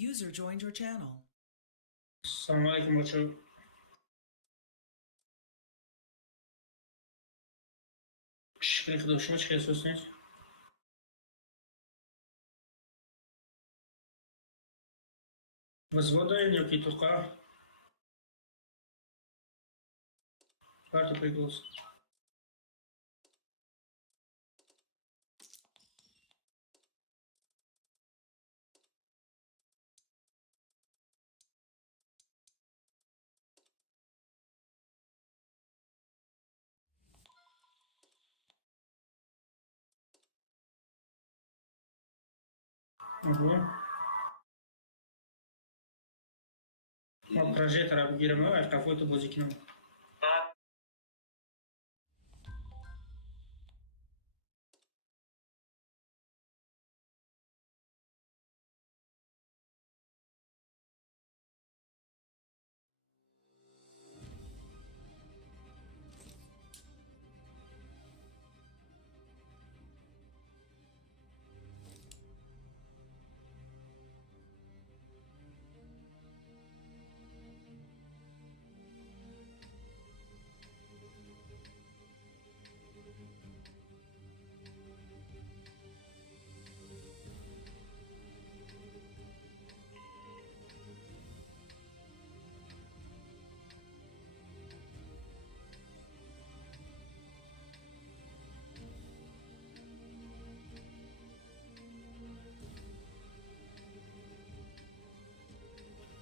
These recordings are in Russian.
User joined your channel. Assalomu alaykum bocha. Shukr qilishim chiqyapsiz. Взвода yoki to'qa. Parto приглас. Ого. Прожектор обгирamo, а какой-то бозикнем.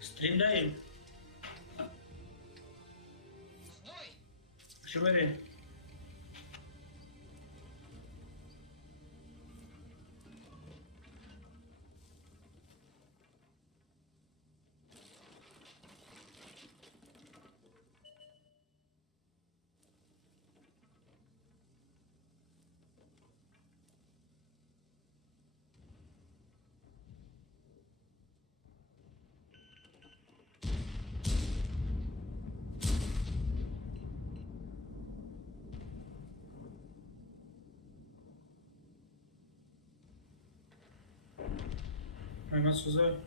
Стреляем. Шевели. Aynen Suzay.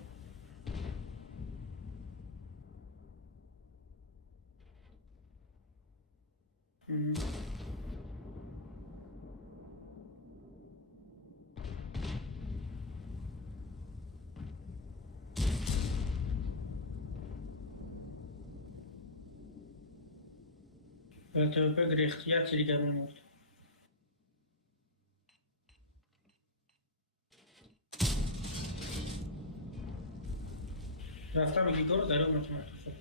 Это грех, я телеграмм. Расставим Егор, дарил математику.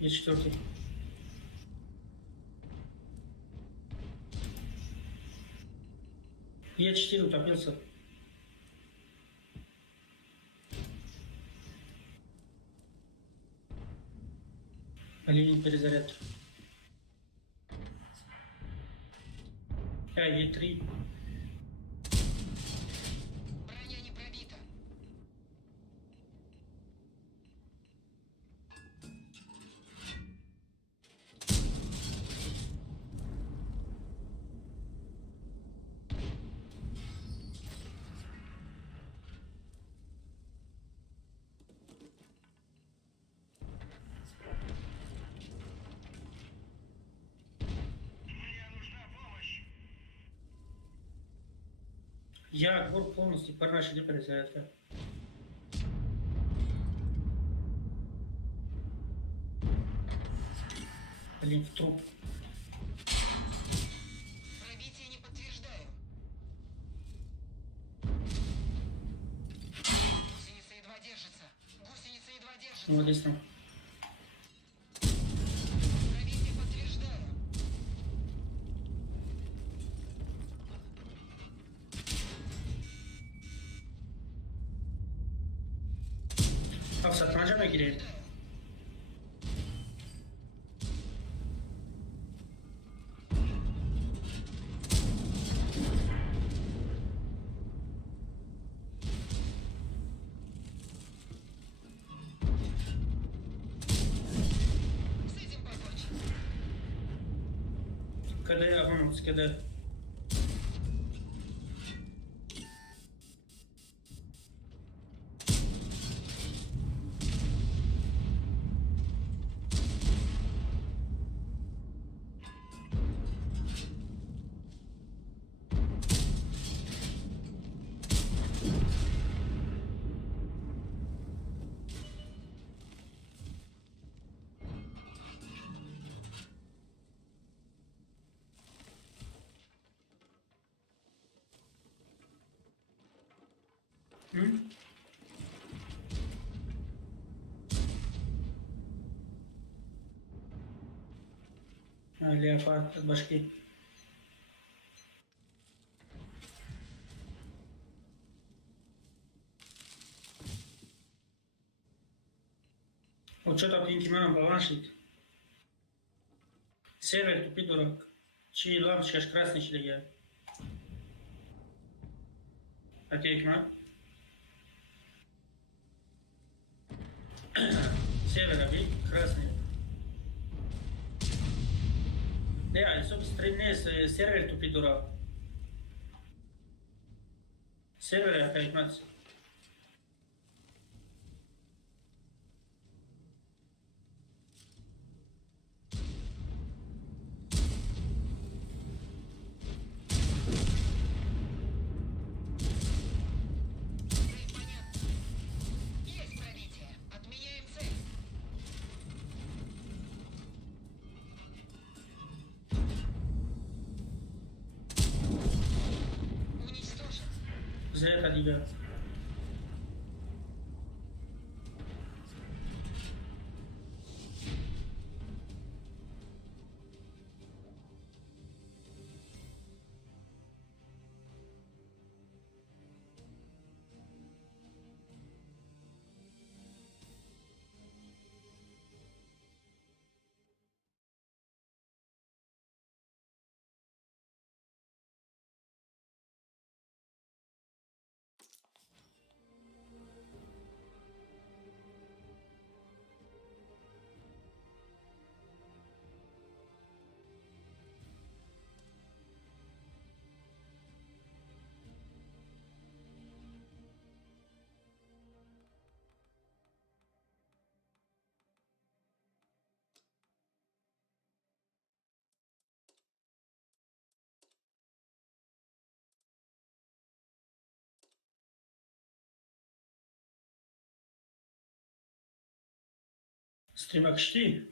И четвертый. Е4 утопился. Линия перезаряд. Е3. Броня не пробита. Я двор полностью парашили перезарядка. Блин, в труп. Пробитие не подтверждаю. Гусеница едва держится. Гусеница едва держится. Вот здесь там. Пробитие подтверждаю. Satranca gireyim. С этим покончим. КД, обмануть, КД. М? Леопард от башки. Вот что-то пинки мама баланшит. Сервер тупит дурак. Чьи лампочка аж красный шлея. Окей, мам. Сервер abi красный. Ne, sunt străinesc, server tupit dura. Server опять мать. Понятно. Есть пробитие. Отменяем цель. Уничтожен. За это, ребят. Стримак чти.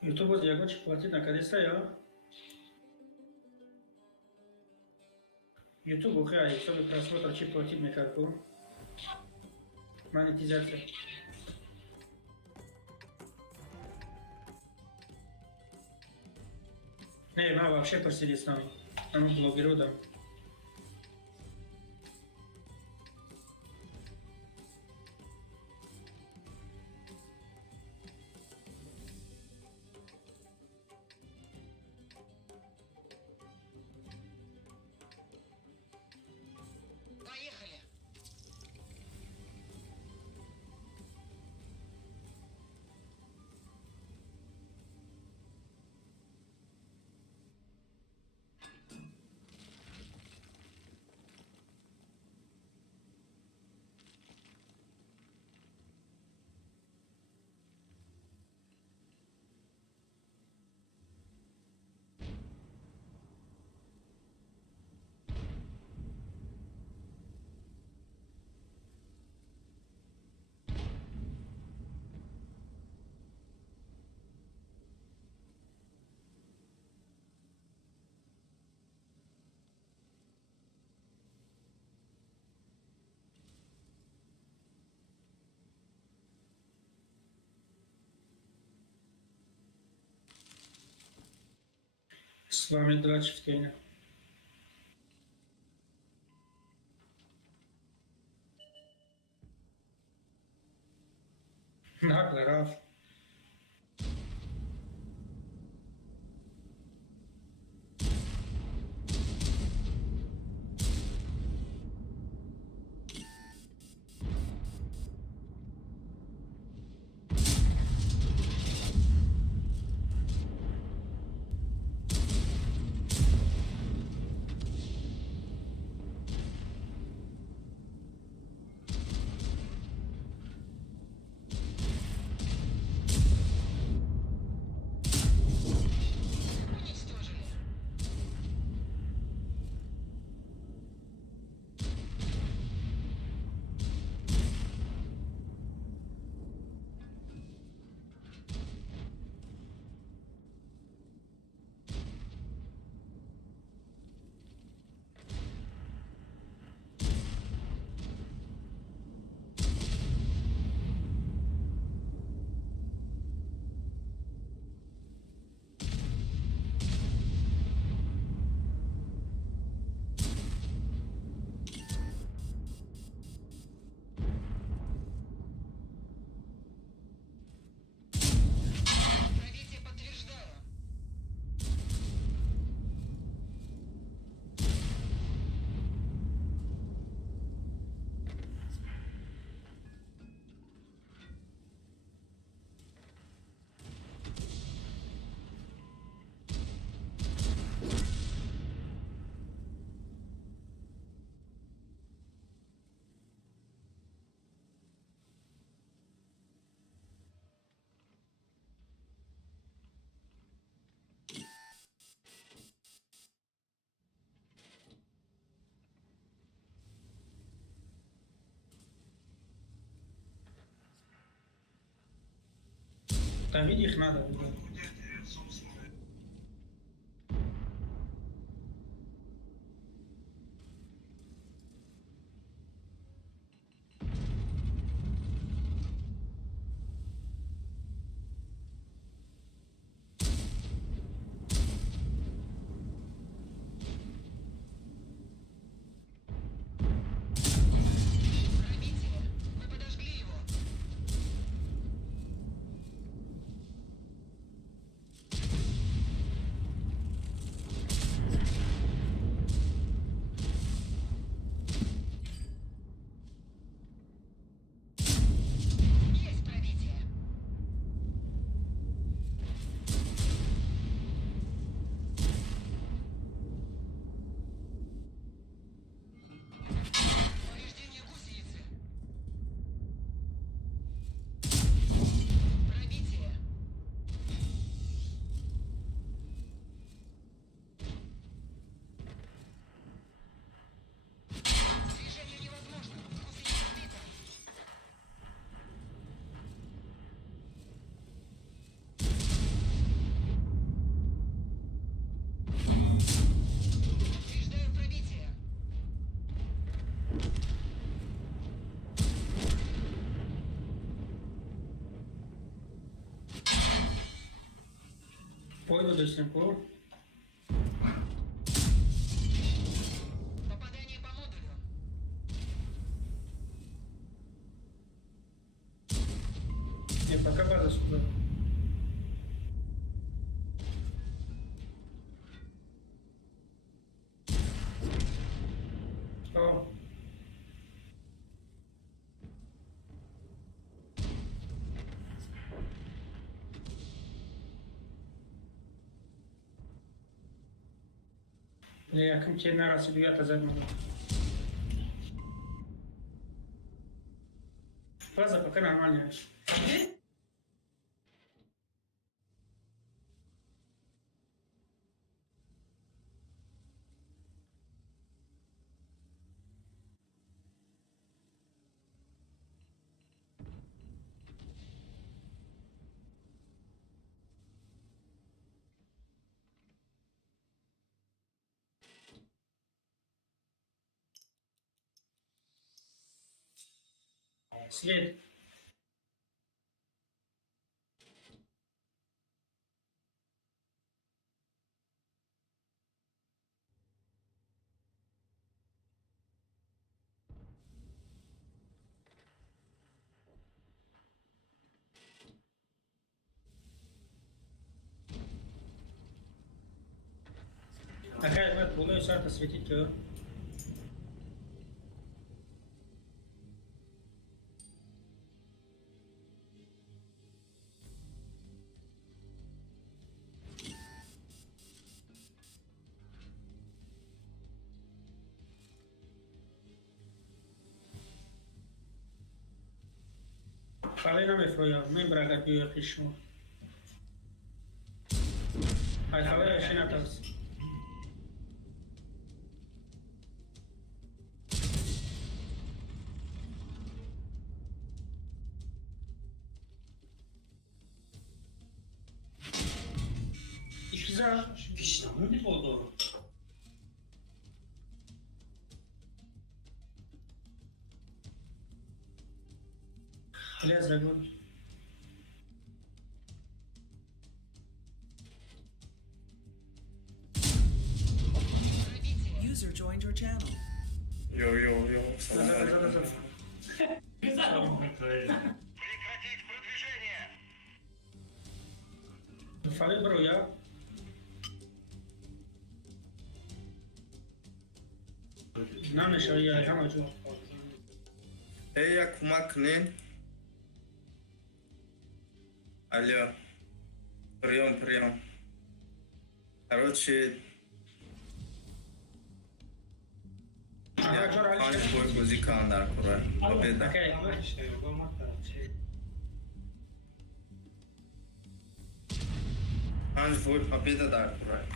YouTube de acolo plătit na care să ia. YouTube care e sobre просмотр ce plătit mecanică. Монетизация. Не, ма вообще посиди с нами. А ну блогеру да. Поехали. С вами Драч в Кене. Наглый Раф. Давид их надо выбрать. Пробитие. Мы подожгли его. Есть пробитие. Повреждение гусеницы. Пробитие. Движение невозможно. Гусеница отбита. Подтверждаю пробитие. Пойду до Симпо. Попадание по модулю. Не, пока база сюда. О. Я cum ce n-ar să viața zămână. Faza пока нормально. След. Такая вот булой сарта светить. Falei não me foi, nem braga que eu fiz. Aí falei, achei na taça. İşte Pişmanım mı oldu? Aliás, agora. Пробитие. User joined your channel. Йо-йо-йо. Прекратить продвижение. Falei, bro, já. Não, deixa eu ir, já não ajuda. Я кумакнин. Алло. Прием. Короче, Ага, Джора, панч Алишер. бой музыка андар кура. Победа. Окей. Панч бой победа дар кура.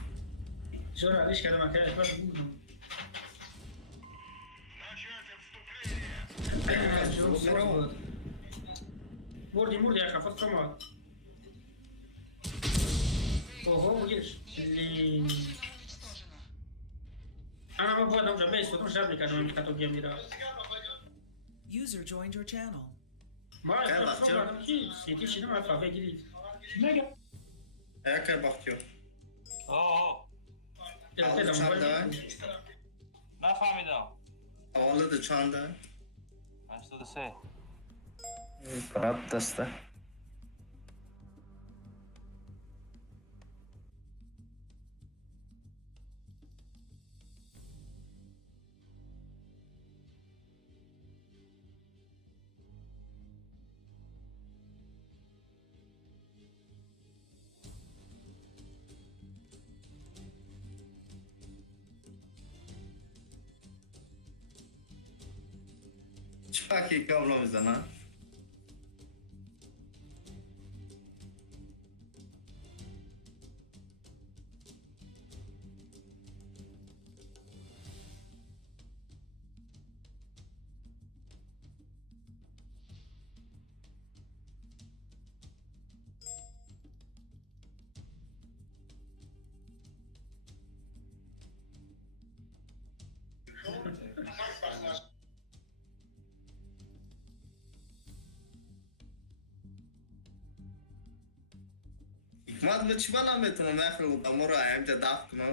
Джора, Алишер, окей. Начать отступление. Мурди, я хафат комат. Ого, видишь? Блин. уничтожено. Она бы была уже весь, потому что жабрика на меня гем мира. User joined your channel. Май, Gel я bak, все gel. ладно, yetiş şimdi alfa ve gidip. Ayakkabı bakıyor. اوه Aldı çanda. ما فهمیدم Havalıdır çanda. هشتاد و سه Rab dasta. Çaki kablomuza lan. Hikmat mı çıbala mı etino mekhle utamura hem de daftno.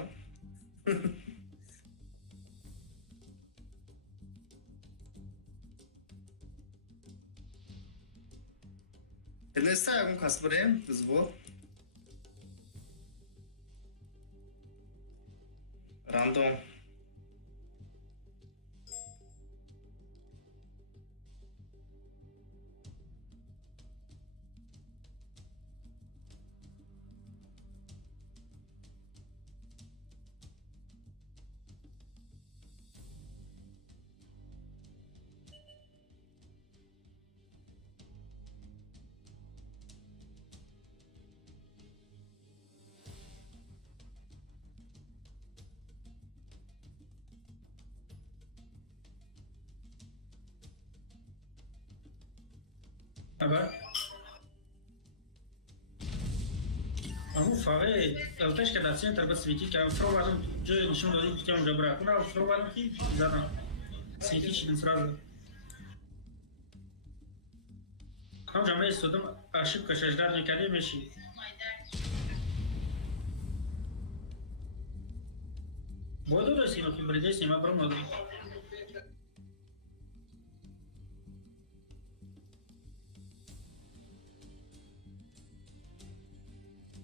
Nesta yakın kasbırayım biz bu. Random. Aber. Am fare, atunci când ați întrebat svitit, că am probat ce nici nu zic că am jabra. Când am probat ki zana. Svitit și din frază. Am jamais să dăm așa că și-aș da în academie și Буду ли сильно придется им обрамно.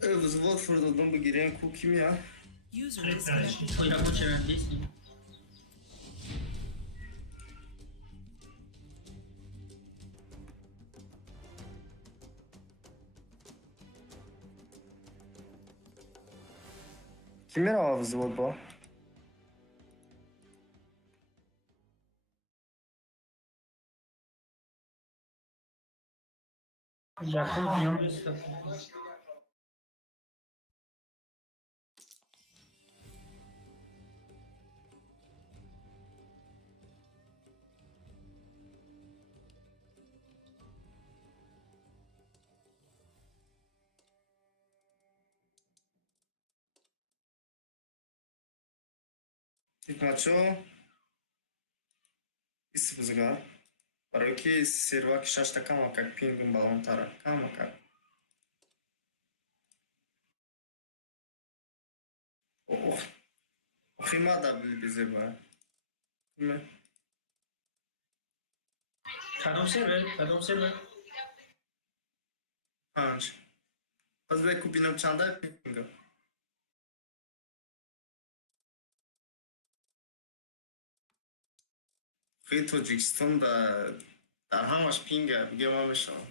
Взвод фурдодон бигирен ку ким ya? User disconnected. Твоя куча здесь. Kimin hava vзвод bu? Я помню место. Hikmatçı İsbizga. Бароки серваки шашта кама как пингум балонтара. Кама как. Ох. Охима да бизе ба. Киме? Кадом сервер. Анж. Азбек купинам чанда пинга. خیلی توجیکستان در همش پینگه بگه ما میشم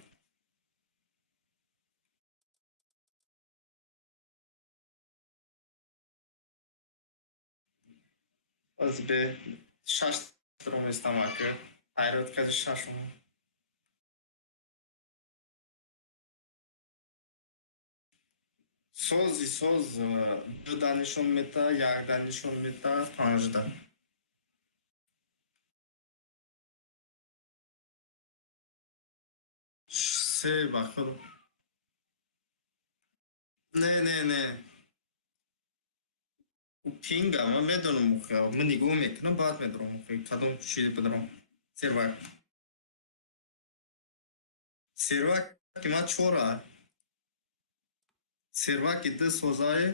از به 6 درم استماکه hayrat kazi şaşım. Soz danishon meta, yak danishon meta tanjda. Se bakıl. Ne. پینگا من میدونم مخه من نگاه میکنم بعد میدونم مخه کدوم چیزی بدارم سروک سروک که من چورا سروک ده سوزای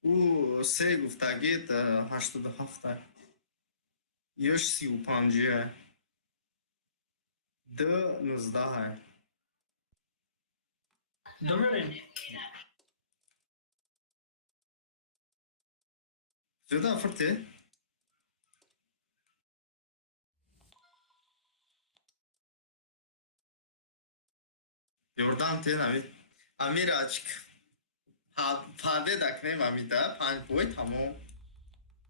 او سه گفتگی ده 87 یش 35 ده 19 Добре. زده فرته Yordan ten Amir açık. Pave dakne mamida pan boy tamam.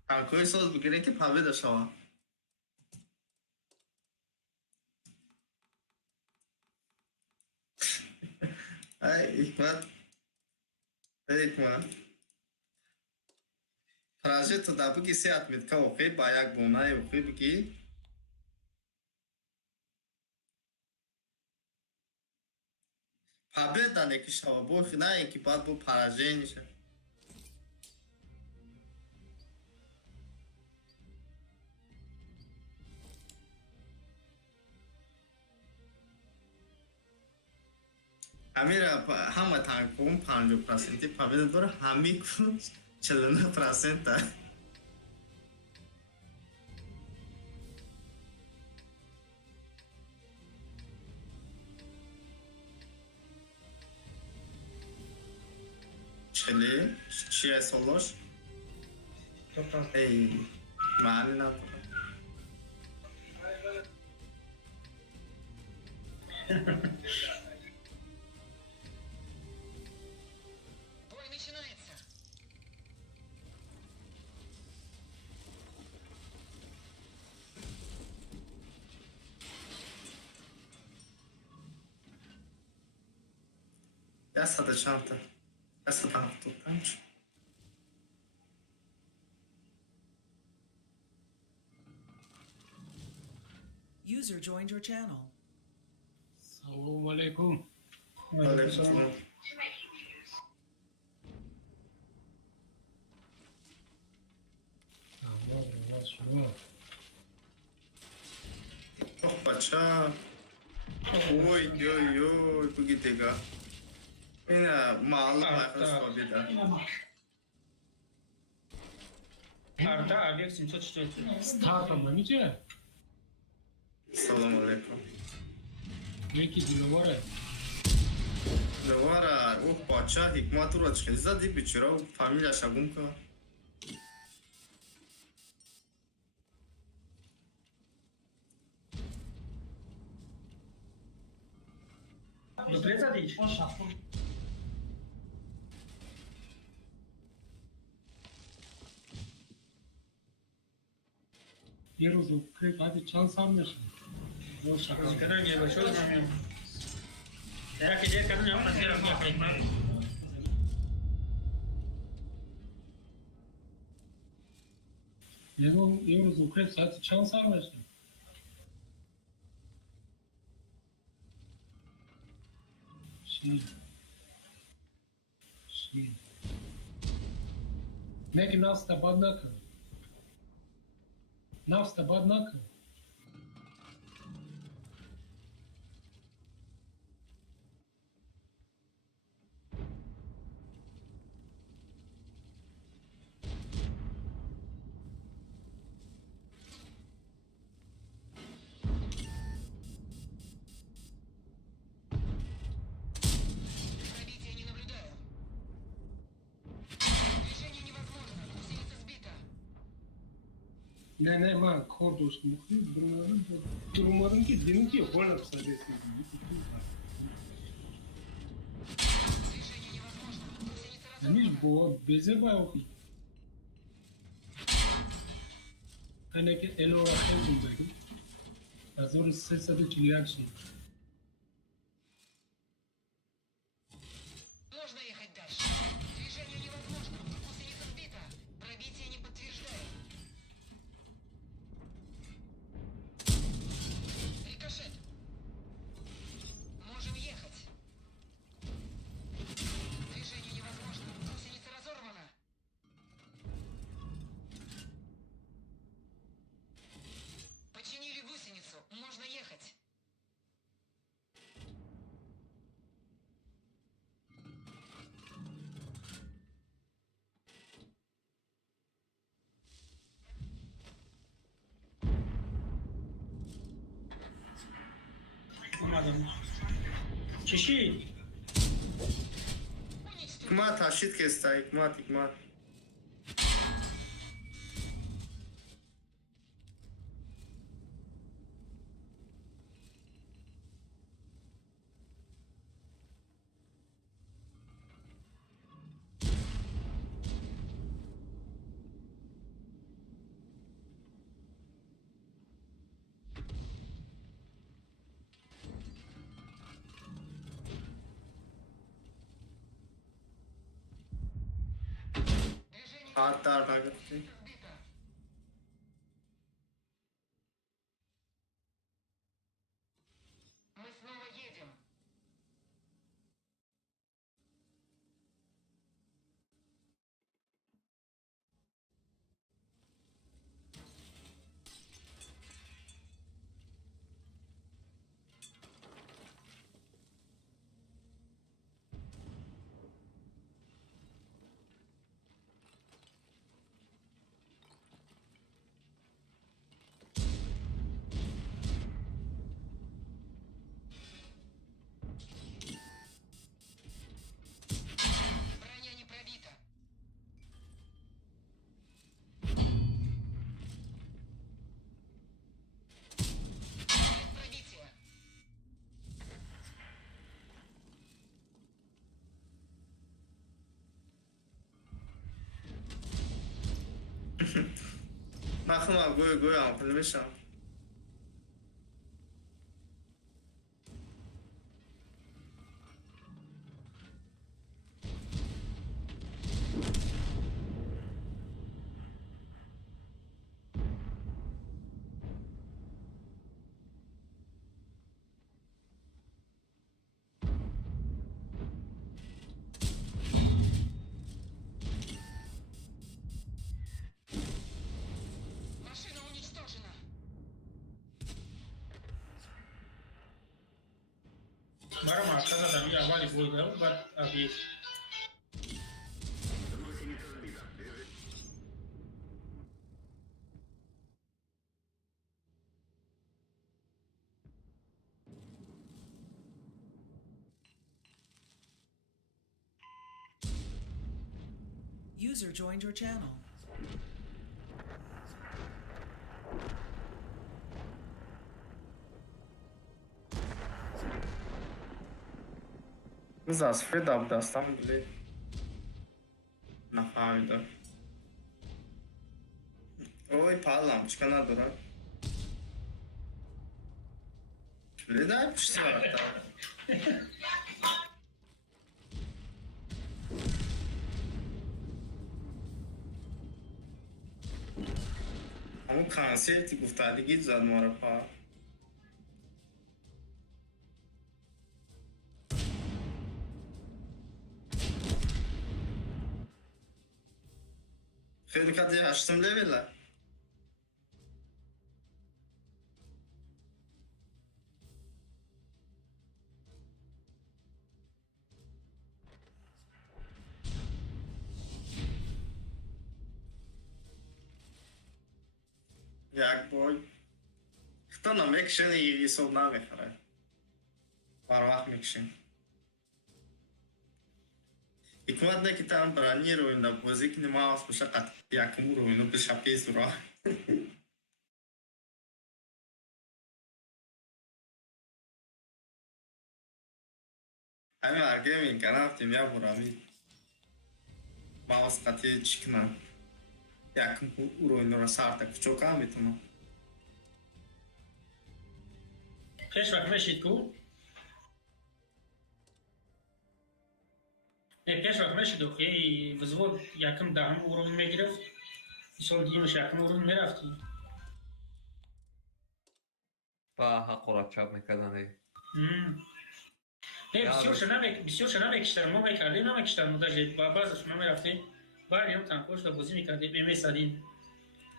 Tankoy söz bugüne ki pave da şava. Ay hikmet. Ay hikmet. Proje to da bugü seyahat mit ka okey bayak bunay okey bugü. Pave da ne ki şava boy khna ki bad bu proje nişe. Amira hamma tankom 50% pave da dor hami ku 49% da. چلی چیه سولوش؟ Total. ای معنی نداره Бой начинается. دست ده چند تا دست ده 75 User joined your channel. Assalamu alaikum. Aleykümselam. Oh bacca. Oy oy oy bu gidega. Yine mahalle arkadaş babida. Arda объект 704. Startом ничего? Selamun aleyküm. Neki dilovara. Lavara oh bacca hikmat ro çıkıyor. Zadi biçira o familya şagum ka. Дуплет задичь? یه روز که بعد چند سال میشه Ну, когда мне большой момент. Я где ко мне, он сделал мне понимаю. یه روز که ساعت چند سال میشه شی نکی نفس تباد نکن نفس تباد نکن Пробития не наблюдаю. Движение невозможно. Гусеница сбита. نه من کار داشتم durmadım ki dedim ki bana sadece Движение невозможно. Гусеница Demiş bu beze bayağı hani ki el olarak yapılacak. Az sonra sesle çıkacak şey. Можно ехать дальше. Движение невозможно. Гусеница сбита. Пробитие не подтверждаю. Рикошет. Можем ехать. Движение невозможно. Гусеница разорвана. چشی؟ Hikmat taşit kesti. Hikmat. Hatta gitti. Мы снова едем. Броня не пробита. Нет пробития. Bakın abi goy ampulmuşam. Машина уничтожена. برام arkada da bir avali boyda var abi. User joined your channel. Kız asfet abdastan bile nafayda. Oj, palam, çıkana durar. Şöyle de yapmıştı hatta. Ama kanserti گفتادگی زد ما رو پا. خیلی کتی هشتم لوله. یک بای خطا نمیکشن یه صبح نمیخوره بر وقت میکشن حکمت نه که تا هم برانی رو این بازی که نما هست بشه قطع یکمو رو اینو بشه پیز رو همین ارگه این کنه هفتیم یا برامی ماوس قطعی چکنم یکمو رو اینو رو سر تک چوکا هم میتونم پیش وقت میشید کو؟ پیش وقت میشید و خیلی وزود یکم دهم ورون میگرفت سال دیمش یکم ورون میرفتی حق را چاپ میکردن بسیار شنا بکشتر ما میکردیم نمیکشتر ما داشتیم بعضش ما میرفتیم بعد هم تنکوش رو بازی میکردیم میمیسادیم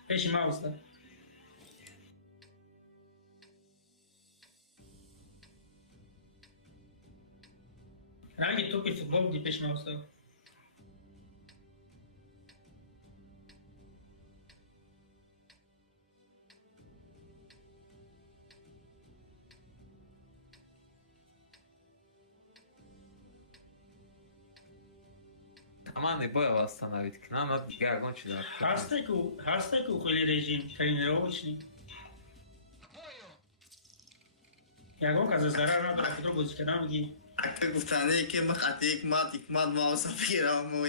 پیش ماوس ده رنگ توپی فوتبال بودی پیش ماوس ده команды боя восстановить. К нам надо Гагон читать. Хастеку хули режим тренировочный. К бою! Ягон каза зарар надо худро бозика намги. اگه گفتنه که من خطی حکمت ماوسا بگیرم و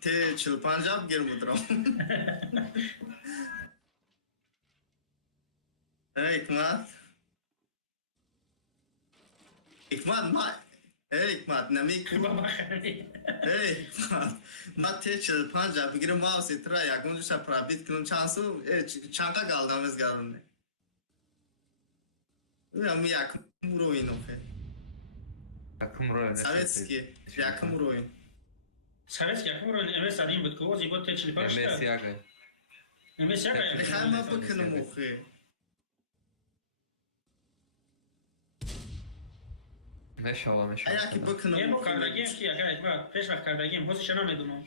ته 45 هم گیر مدرم حکمت ما حکمت نمی Baba khani. حکمت ما ته 45 هم بگیرم ماوسی ترا یکون جوشا پرابیت کنم چانسو چانقا گالدم از گارونه امی یکم رو اینو که Takım rolü. Советский, яким уровень. Советский акмурон МС один бит коз и вот те MS черепашка. Yaga. МС яга. Нехай ма бکنم اوخه. Мешала. ایا که بکنم Емо اوخه. kardagim ki aga ekba pesh vaqt kardagim hozi shana medumam.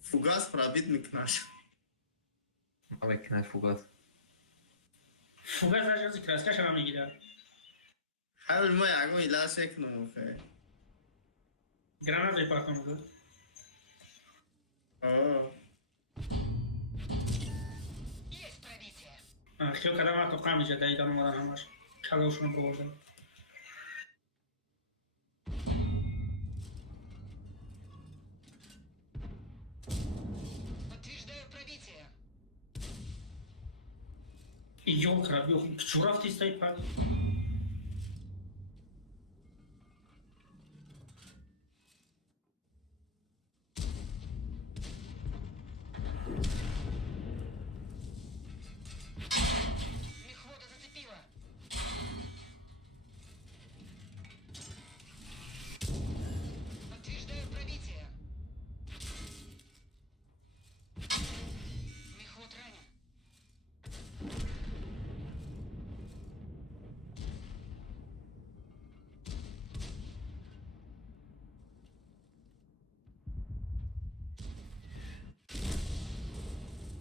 فوگاس پرابیت میکناش. Makine fugat. Fuga zaraz kraska shana megira. حاول ما یکم ایلاش کنم اوخه. Granada para como. آه. Есть пробитие! Хотел когда мы только камни ждали, там мы наш. Когда уж мы проводили. Подтверждаю пробитие! И ёлка, чурав ты стоит пак. Мехвода зацепила! Подтверждаю пробитие! Мехвод ранен!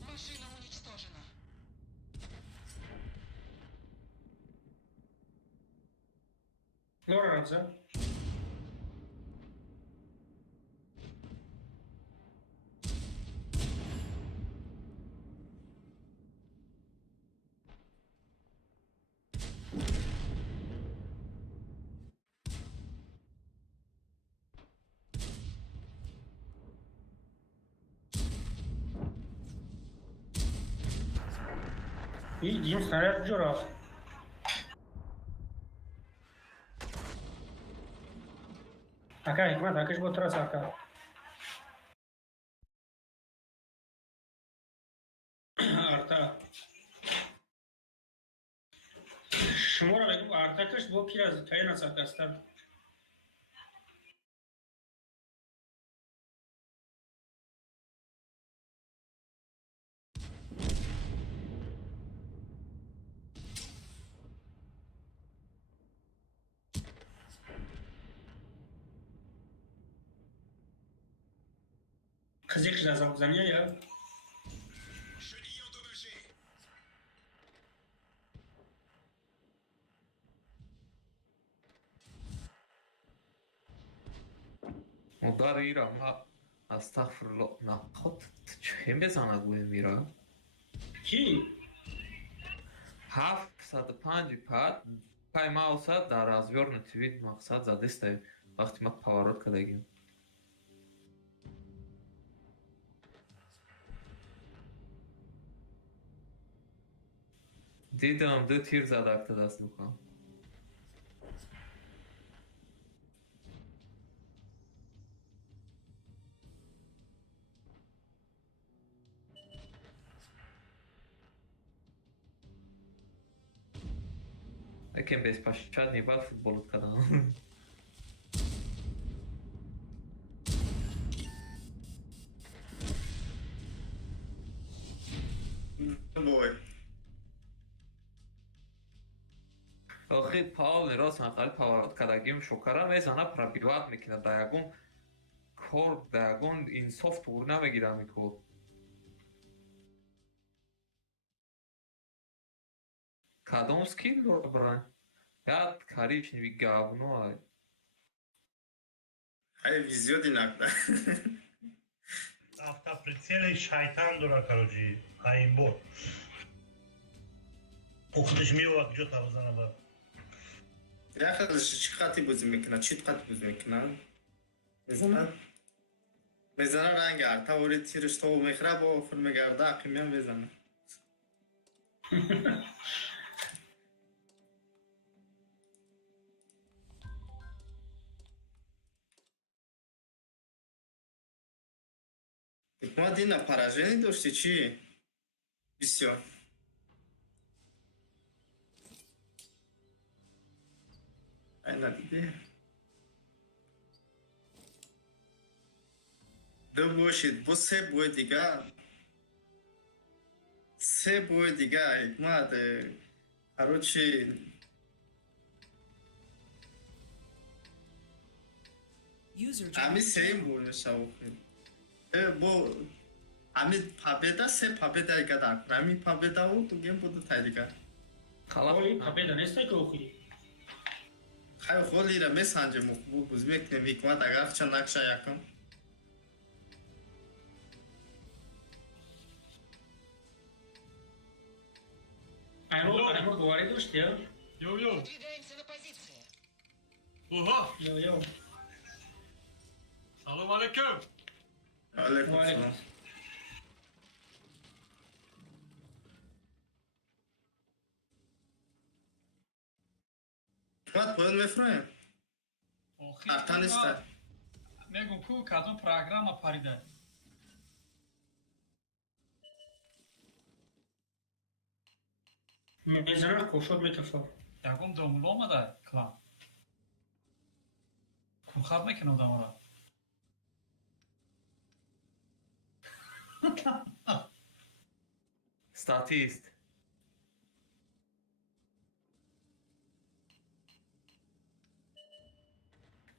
Машина уничтожена! Лора Радза. Видим снаряд жираф. Ака, Hikmat, акаш бо трас ака. Арта. Шмора бегу арта каш бо пираз кайна сакастар. Кызык жазам замя я. Удар Ира, астагфирулло. Нахот чем безанагуем Ира? Ки? 705 пад тайм-аута дар развернутый вид мақсад задестай вақти ма поворот кардагим. Дидам ду тир задакта даст мекунам. Яким безпощадный бал футбол канал. بوی. Охи Паул рост нақали поворот кардагим шукара мезана пробиват мекина даягон кор даягон инсоф тур намегирам ико. Кадом скин дор бран? Яд коричневый говно. визиёди накда. Автоприцелы шайтан дура, короче, айбот. Ухдыш миёвад ҷо табзана ба. Яхадаш чӣ хати бозӣ мекунад? Чӣ хати бозӣ мекунад? Мезанад ранги артавори тириш то мехра бо охир мегарда ақимиям мезанад. Ҳикмат ина поражение дошти чӣ? Бисёр. Айна диде. Ду бошид, бо се бой дигар. Се бой дигар, Ҳикмат. Короче, User ҳами joined your сеюм channel. бой мешавад. Бо ҳами победа, се победа игадар. Ҳами победа у ту гем буду тайдига. Оли, победа нестай ки охи. Хай холира месанҷем бу бузбекнем Ҳикмат агарча накша якам. Аймор говори дошти, я? Йо-йо. Выдвигаемся на позиции. Оҳо. Йо-йо. Салом алейкум. Алейкум Валейкум. салом. Ҳикмат поён мефроем. Артан иста. Мегум ку кадом программа парида. Мезанад кошод мекафа. Ягон домула омада клан. Кунхат мекунам дамара. Статист.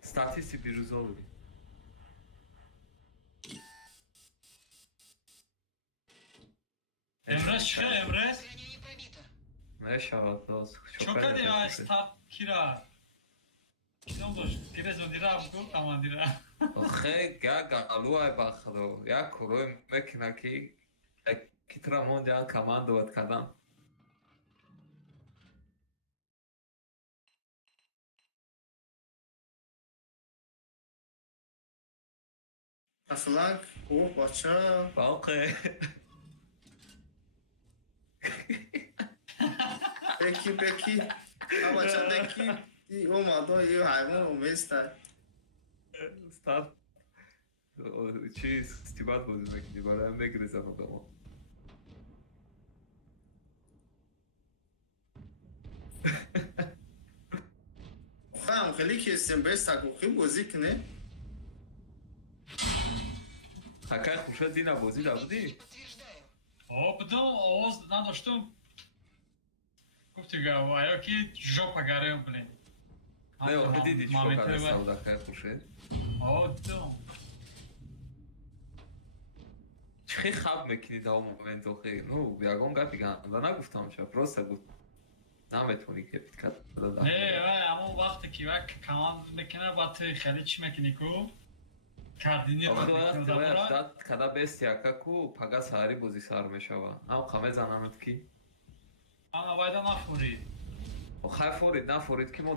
Статисти бирӯзовуди. Эмрез чӣ эмрез? Ранее не пробито. Мешавад дост. Чо кади ай старт кира? Кидом дошт? Гирезодира гул командира. охе гагалуай бахадо. Як корои мекина ки китра мондиан командоват кадан. Афлак, о, бача. Балқе. Беки. А бача беки. Омадо ё ҳайвон оместа. Старт. Чи стибат бозӣ мекунӣ? Бароям мегирезам одамо. Фаҳм хеле кесем беста гухи бозӣ кунем. Хакай хушад дина бозӣ дабудӣ? Подтверждаю. О, будам овоз надоштум. Гуфтига, ая ки жопа гарем, блин. Не, охи диди чико карда савда хакай хушед? О, дидам. Чӣ хаб мекунӣ дар он момент охи? Ну, ягон гапи ганда нагуфтам ша, просто гуфт. Наметавонӣ кепит карда. Не, ҳамон вақте ки вак команд мекуна, баъд ту хеле чӣ мекунӣ ку? Координировать охи мекунӣ вақте дамора. дат када бести яка ку пага саҳари бозӣ сар мешава. Ҳам қамезананад ки? Ана вайда нафурид. Хай форид нафорид ки мо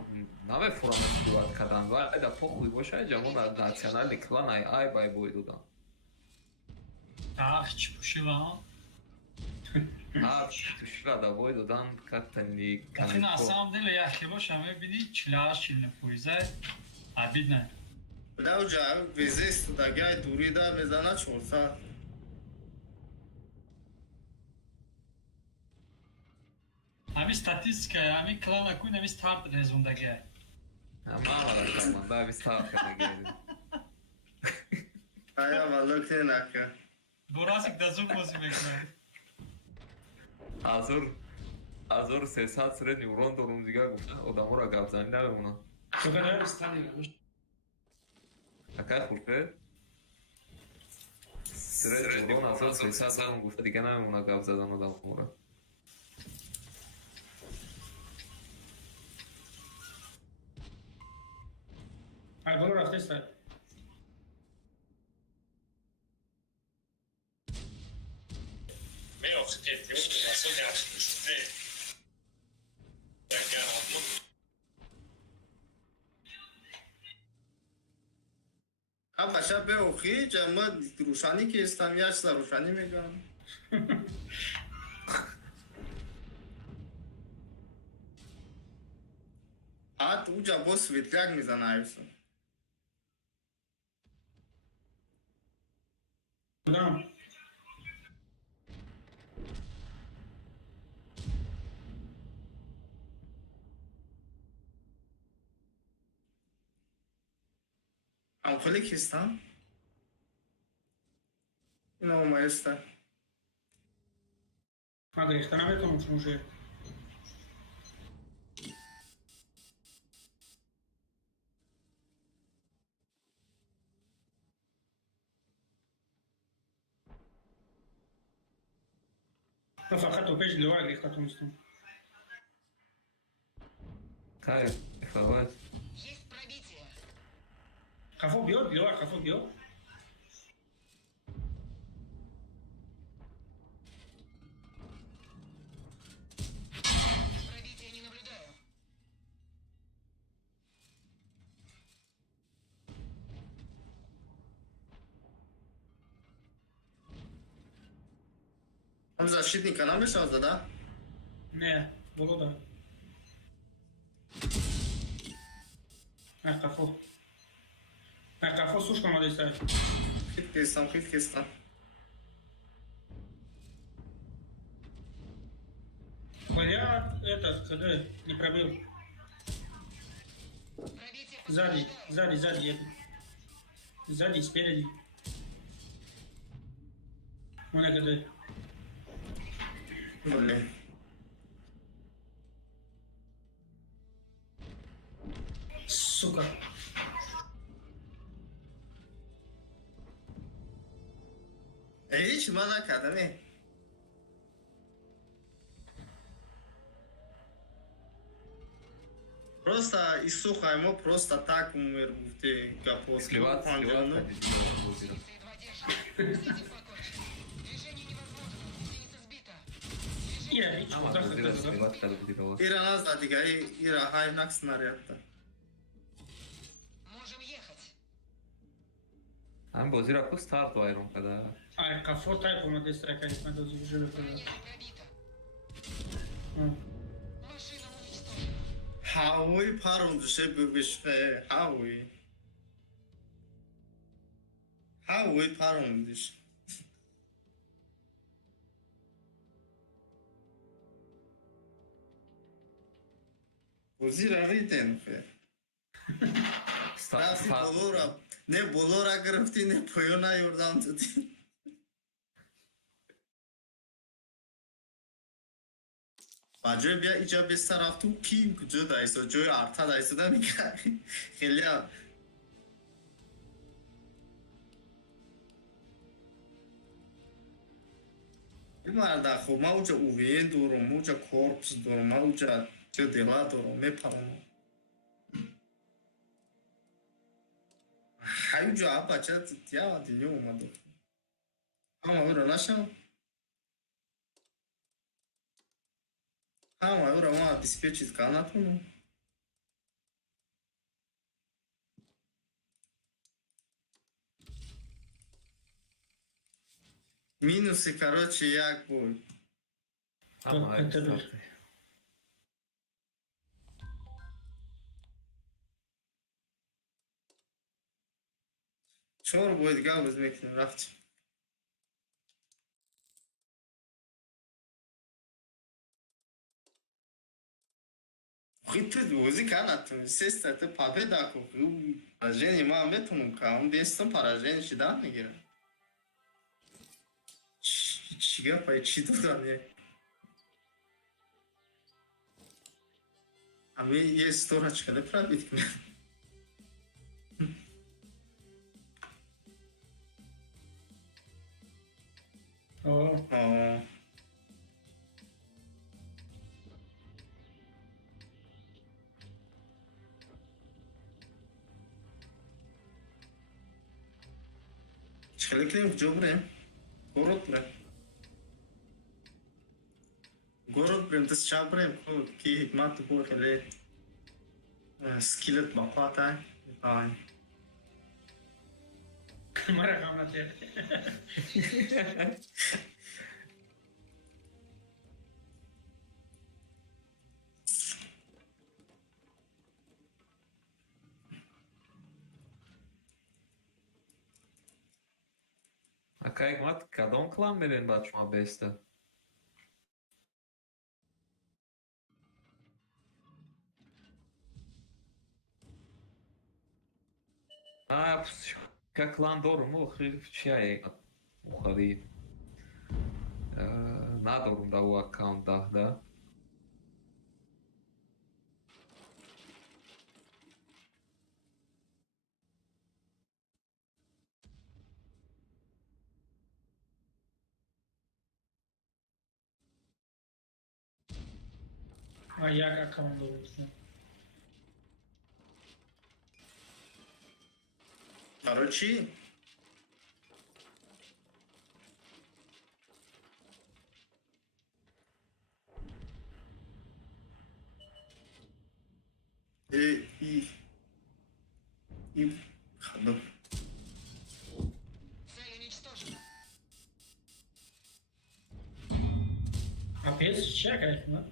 намефурамад дуват кадан. Вайда похуй бошад ҷамон национали клан ай бай бой додан. Ах, чӣ пушилам? Тушила да бой додан катани Охи на самом деле як хилоша мебини 48 пойза. Обидно. Дауҷа везе истудагиай дурида мезана 400. Ами статистика, ами клана кун, ами старт резондагиай. Мамара команда аби старт кардагиади. Ая валокте нака. Боразик да зур бозӣ мекунад. 1300 средни урон дорум дига гуфта одамора гапзанӣ намемонад. Акай хуршед? Средни урон 1300 дорум гуфта дига намемонад гап задан одамора. Айболо рафтеста. بچه به اوخی جمع روشانی که استم یه چیز روشانی میگم حتی اونجا با سویتلک میزنه ایرسون کدام؟ هم خیلی کستم اینا اومایستم ما گریخته نمیتونم چون فقط تو پیش لوا گریخته تونستم خیر خبر Есть пробитие. خفو بیاد لوا خفو بیاد Пробития не наблюдаю. هم защитника намешал да? نه برو دا خفو خفو سوش کن مادیسته Хит кестам Хотя этот, когда не пробил. Пробитие Сзади, подтверждаю. сзади, это. Сзади, спереди. Вон когда. Блин. Сука. هیچ من نکردم Просто Исуха ему просто так умер в те капот. сливаться Позиция едва держит. С этим покончено. Движение невозможно. Гусеница сбита. Ира, речь, Ама куда разбира се, хотел, да? сливацията да бъде дала. Ира нас да дига, Ира хайнак снарядта. Можем ехать. Ами бозира ако старт вайрон када. А, кафо тай по модесте, как надо уже пробил. Броня не пробита. Машина уничтожена. Хауи парун душе бубишфе, хауи. Хауи парун душ. Бозира риден фе. Рафти болора, не болора грифти, не поёна ёрдам дадӣ. ба ҷои бия иҷа беста рафту ки куҷо дайсо ҷои арта дайсода мекарди хелия марда хуб ман уҷа увен дорум уҷа корпус дорум ман уҷа ҷо дела дорум мепаронам ҳай уҷа а бача тия динё омаду ҳама ӯро нашав ҳама ӯро ман обеспечит кар натонам минуси короче як буд Ама ай Это старт. чор боид гавз мекунем рафтим Ты вози канатун, сестра, ты победа купил. Поражение мама метунум каун, бестом поражение чида мегира. Чига пай чиду да не. А мы есть сторочка, не пробить к О, О, Чхелеклем в джобре. Город бре. گروه بریم دست چپ بریم که حکمت بود خیلی سکیلت با پاتای آی مرا قامت Akay mat kadon klan mirin baçma beste. А, как клан дорум, чай, уходи. Надорум да у аккаунта, да. як аккаунт olur. برای چی؟ ای خدا Цель уничтожена. Опять чекай, ну.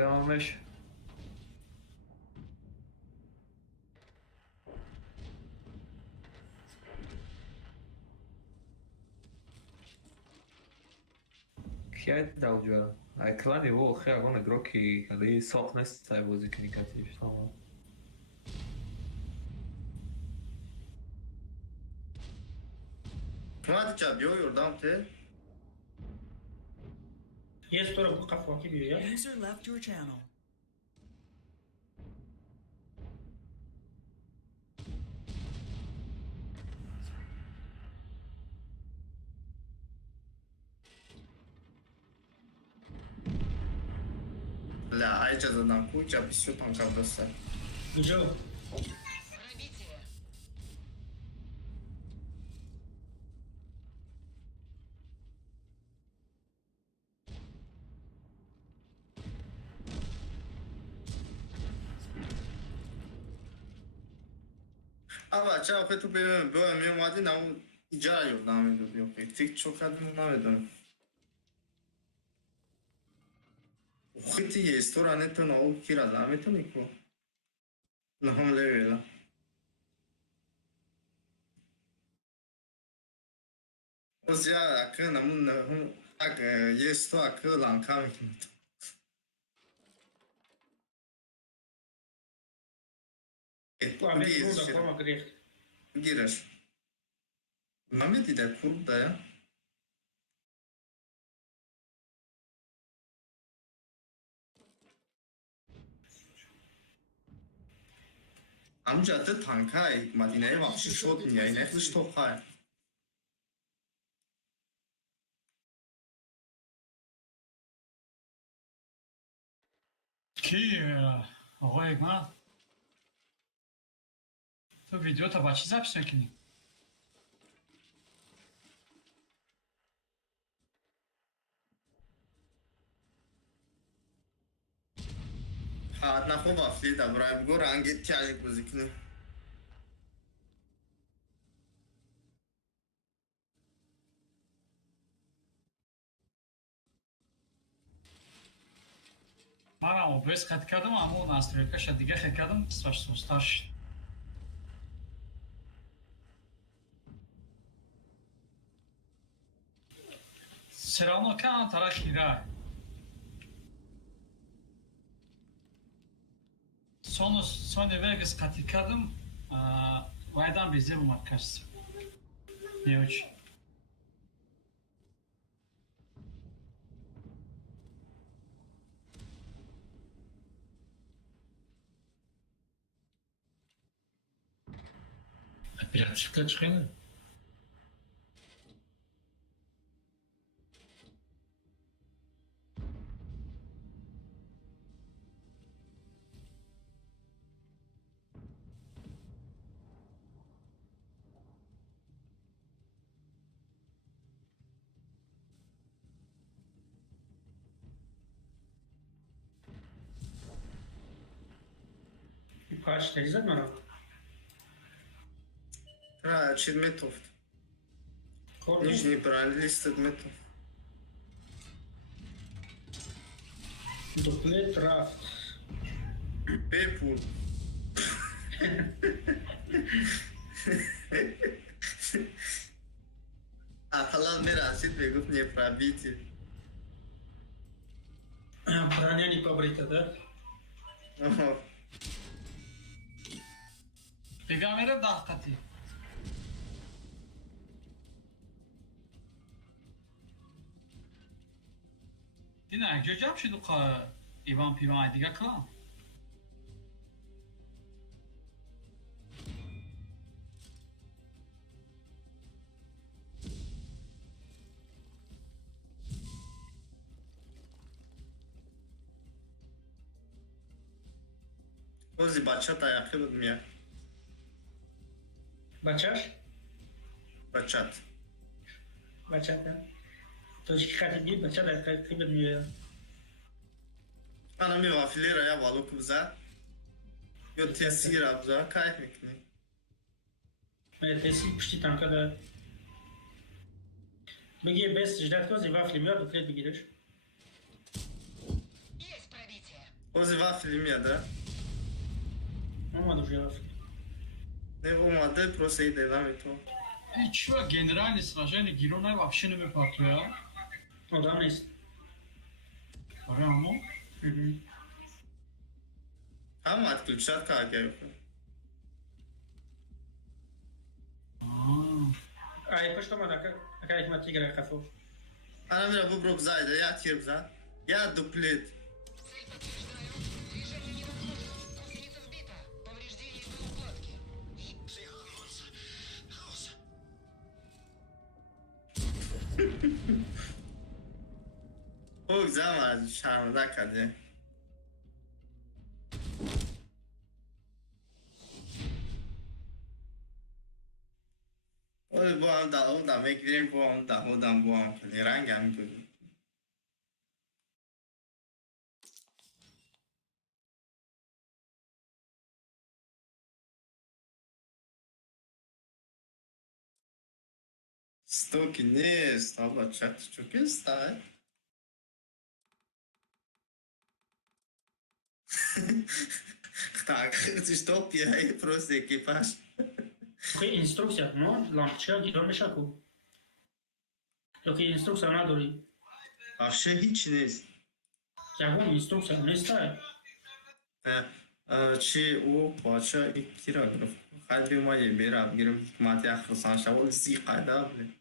Глянеш. Kjaj dauđa. Aj klan je ovo, hej, one groki, ali sok nestaj vozi knikati, šta ono. حکمت چه بیو یردام ته Есть тоже bu kafa gibi ya. User left your channel. لا aici задам куча все там как достать Где? Пробитие. بچه آخه تو به می اومدی نمون اینجا یردام میدادی اوکی تیک چو کردیم نمیدونم اوخی تیگه استورا نتون او کی را نمیتونی کو نهم لیویلا اوز یا اکه نمون نهم اک یه استو اکه لانکا میکنی Bu Ahmet burada koma giriyor. Giriş. Mehmet'i de kurup da ya. Amca da tankay, Madine'ye bak, şu şot ya, ne kız tokay. کی آقای اکمل تو ویدیو تا با چی ضبط میکنی؟ حد نخو وافلی دا برای بگو رنگت تیانی بزی کنی. من هم OBS قطع کردم اما اون ناستریکاش دیگه خیلی کردم سوستار شد سرانو کان ترخی رای Sony Vegas قطع کردم وایدان بیزه اومد کست نیوچ Операция çıkıyor. Kaç terizat mı? Чир метофт. Korku. Нижний пролисток метофт. Duplet raft. Пепул. Апалал мерасид бегуфт не пробитие. Прання не побрита, да? Peygamber'e dahkati. Yine göreceğim şimdi İvan Pivan diye klan. Ozi bachat ayakı bilmiyor. Бачаш? Bachat. Бачат, да? Точки хати değil, bachat ayakı bilmiyor ya. Ana mi vafilera ya valok bize. Yo tesir abza kayıp mikni. Evet, tesi pişti tanka da. Bagi best jdat kozi vafli miyor, duplet bigirir. Есть пробитие. Ozi vafilim ya da. Olmadı bu vafli. Ne olmadı proseyi devam et o. Чё, генеральный сражение Герона вообще не выпорту, я? O da neyse. Прямо. Hı hı. Ama atключат как я. Ай, по что мана, какая их тигра кафо? Ana mira bu brok zayda ya tir bize. Ya duplet. Цель подтверждаю. Движение невозможно. Гусеница сбита. Повреждение полукладки. O zaman şanlıda kadı. Oy bu anda o da beklerim bu anda o da bu anda. Rengem gibi. Стоки не стало чат чуки стать. Так, что пьяй просто экипаж. Окей, инструкция, но лампочка гидон мешаку. Окей, инструкция надо. Вообще hiç нест. Я вон инструкция, не ставит. Чи о бача иктираграф. Хали ма е берам гирам хикмат яхрсан шавол зи қайда блин.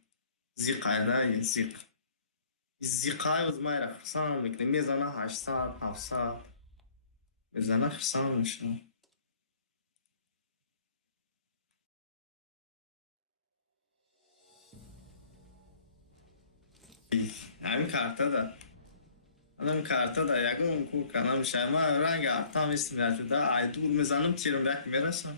Зи қайда е зи. Зи қай уз ма яхрсан мекне мезана 800 700. Мезана хрсан мишна. همین کارتا دا الان کارتا دا یکم کو کنم شما رنگ ارتام اسم دا ای دور میزنم تیرم بک میرسم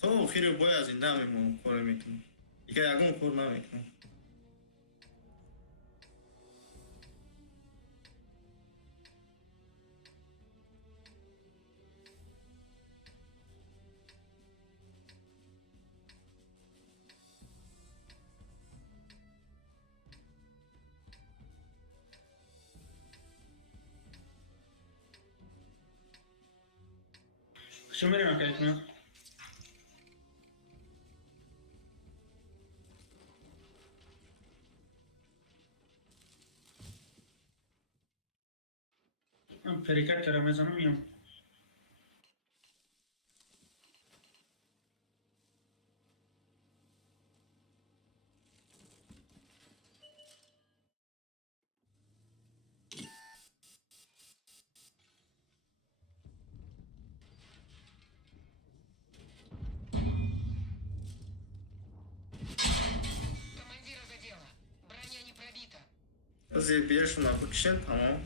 تو خیلی بای از این دم میمونم کار میکنم دیگه یکم کار نمیکنم Что мы делаем, конечно? Перекат Рамазану мимо. Командира задела. Броня не пробита. Заебешь на букшен, по-моему.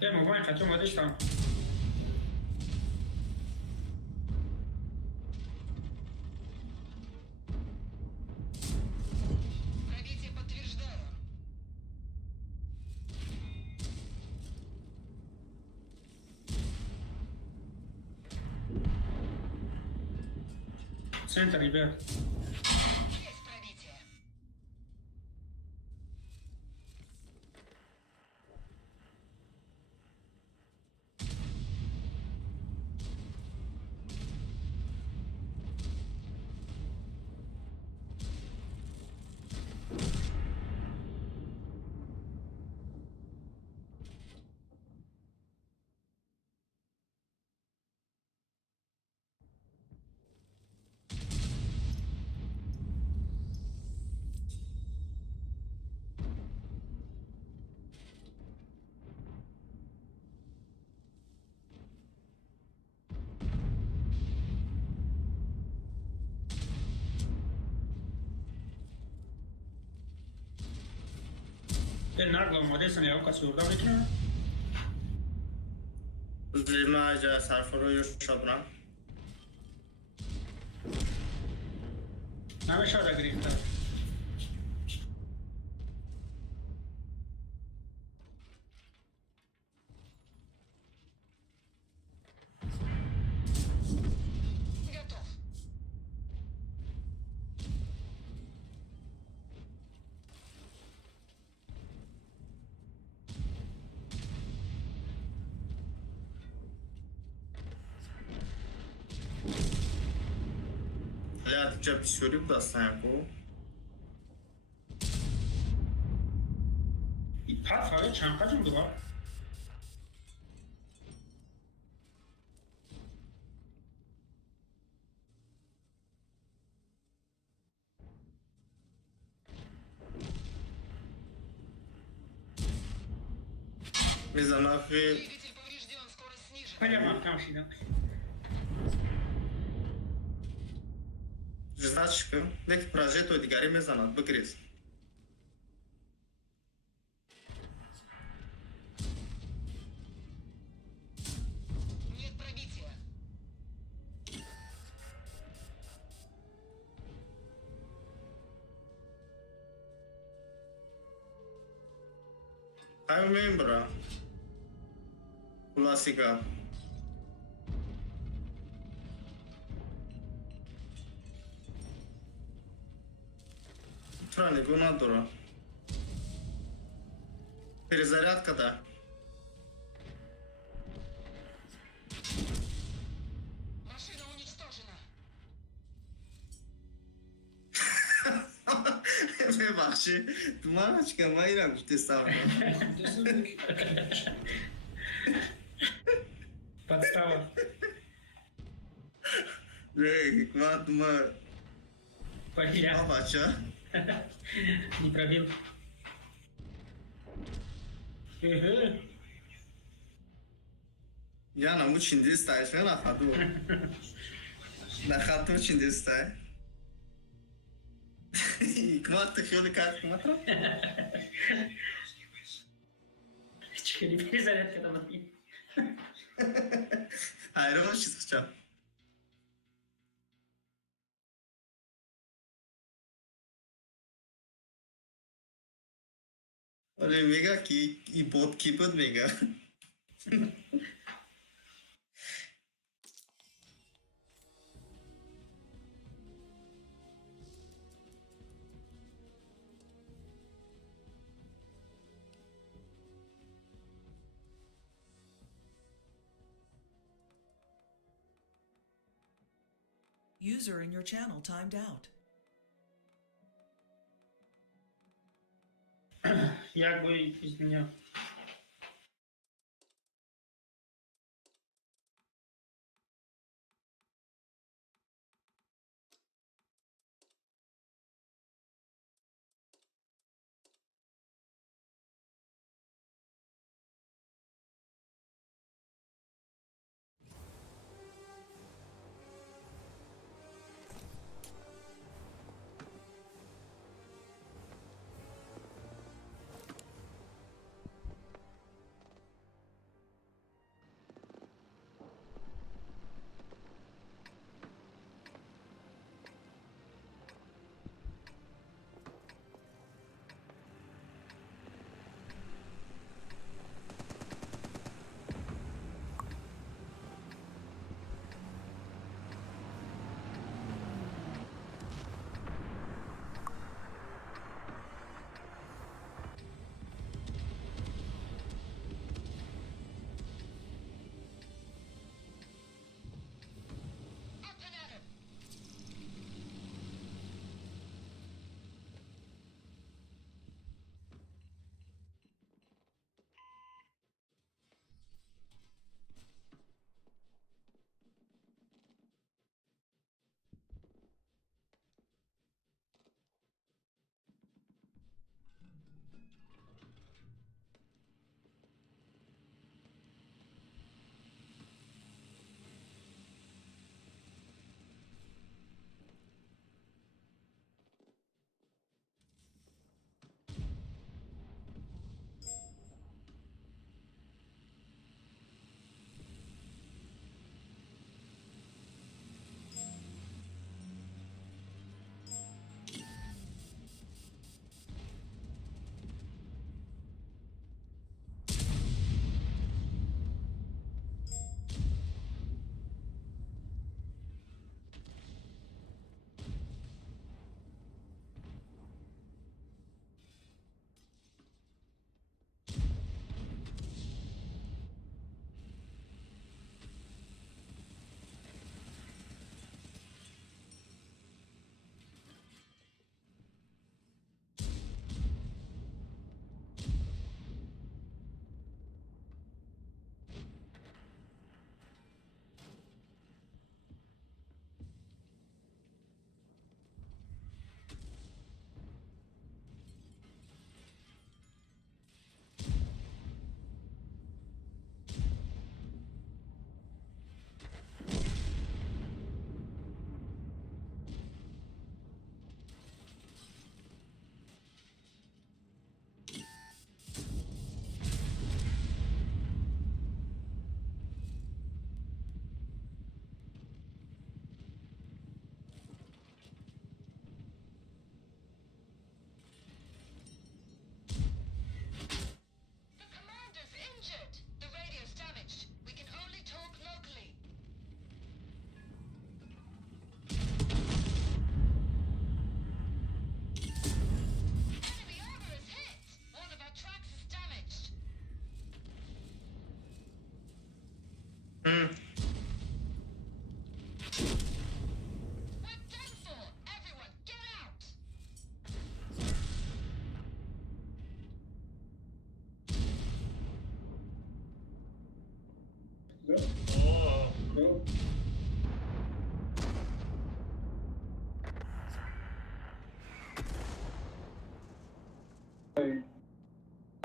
Мы вань хотим водить там. Пробитие подтверждаю. Центр, ребят. Есть пробитие. Naglą modestem jag också gjorde vilken. Zlima ja sarforo już szabra. Nawet szada grinta. Готов. Ляд писюрик дастан ку. Pat çan kaçım duvar. Mizanakı Двигатель поврежден, скорость снижена. Прямо там şiden. ждачка. Нека прожето дигари мизанат бикриз. Нет пробития. I remember. Classica. Трани го надора. Перезарядката. Машина уничтожена. Бебахши, туманочка моя гуфте сам. Подстава. Ква тума Потерял. бабача. Не пробил. Я на мучин дистай, что на ходу. На ходу чин дистай. Ква ты хёли как смотра? Чекали перезарядка там отбил. Hayır, şey sıkacağım. Öyle mega ki bot keeper mega. User in your channel timed out. Як бы из меня.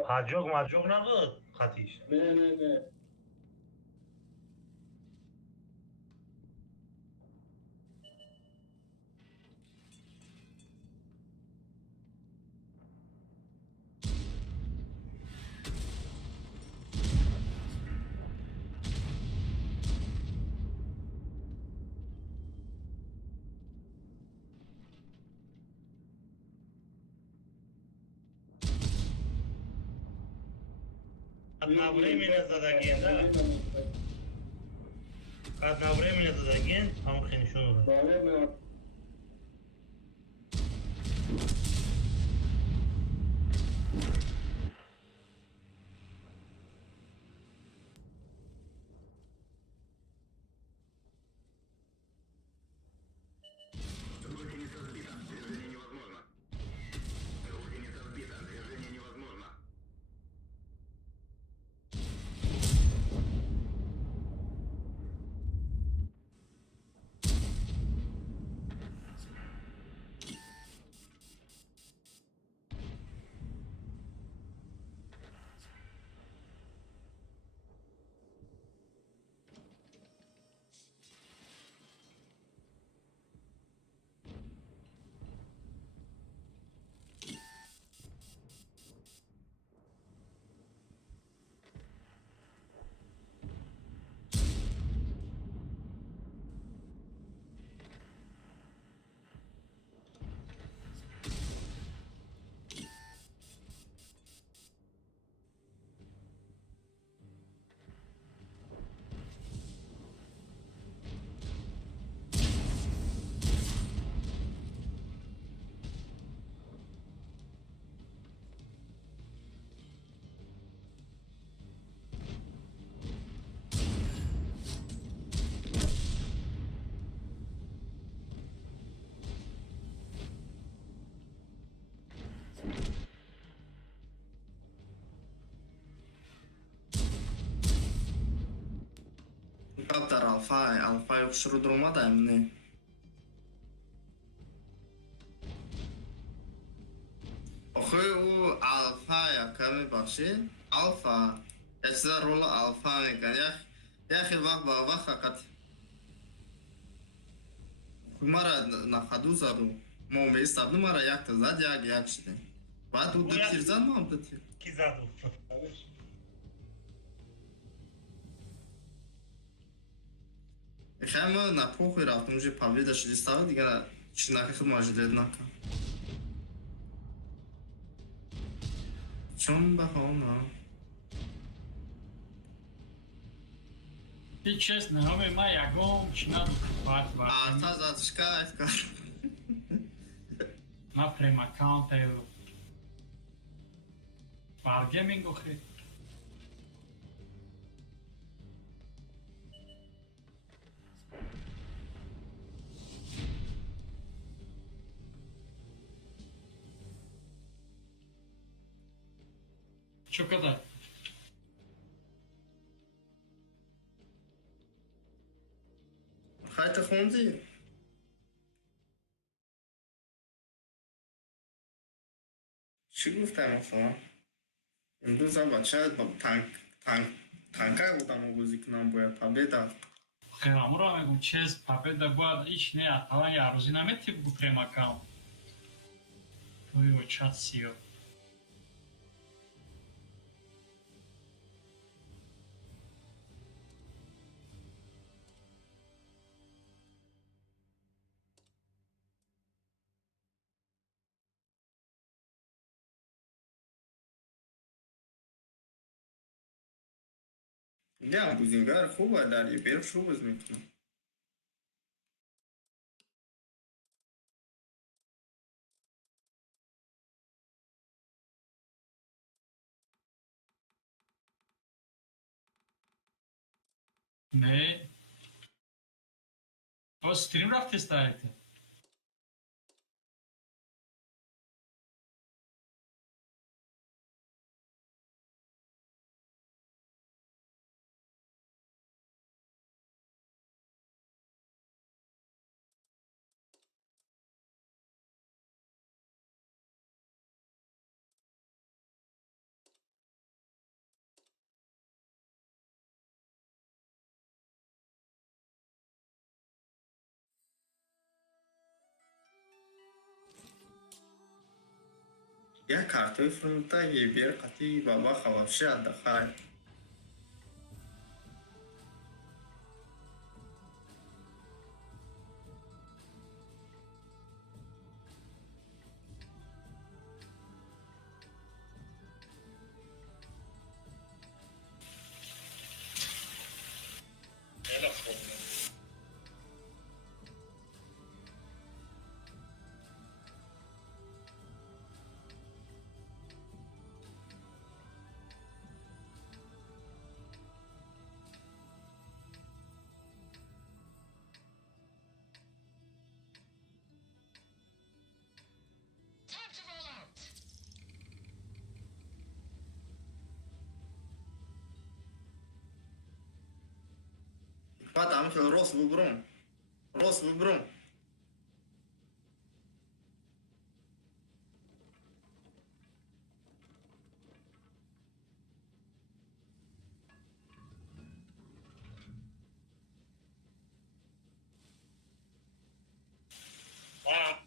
حجاج مجاج نبود خطیش. نه. قد времени задагин, да? قد времени задагин, هم خیلی شنوده. بله. Дар алфа хушрӯд омадаем не. охи ӯ алфа яка мебахши алфа як чиза рола алфа мекан яхе вақт ба вақт фақат мара нафаду заду мо меистаду мара якта зад як шидем баъд ӯ ду тир зад мам ду тир کی زد мехаем мо на похуй рафтем уже победа шуди става дигар чинаки худ мажилед накан чон баҳона Честно, мы ягом чинат парт арта зад шкайф кар на прем аккаунт Wargaming охи. Чё когда? хайта хунди чӣ гуфтам масалан имрӯз бача танка будам бозӣ кунам бояд победа Хеламура мегум чез победа бояд ич не атала я рӯзи намети гупрем аккаунт. Ой, чат сиё. гам гузингар хуба дар ибр шо боз мекунам Не. О, стрим рафти ставите? یه کارتوی فرونتا یه بیر قطعی بابا خوابشی دخل خیلی خوب. Time to roll out. بعد عم في روس ببرون روس ببرون آه.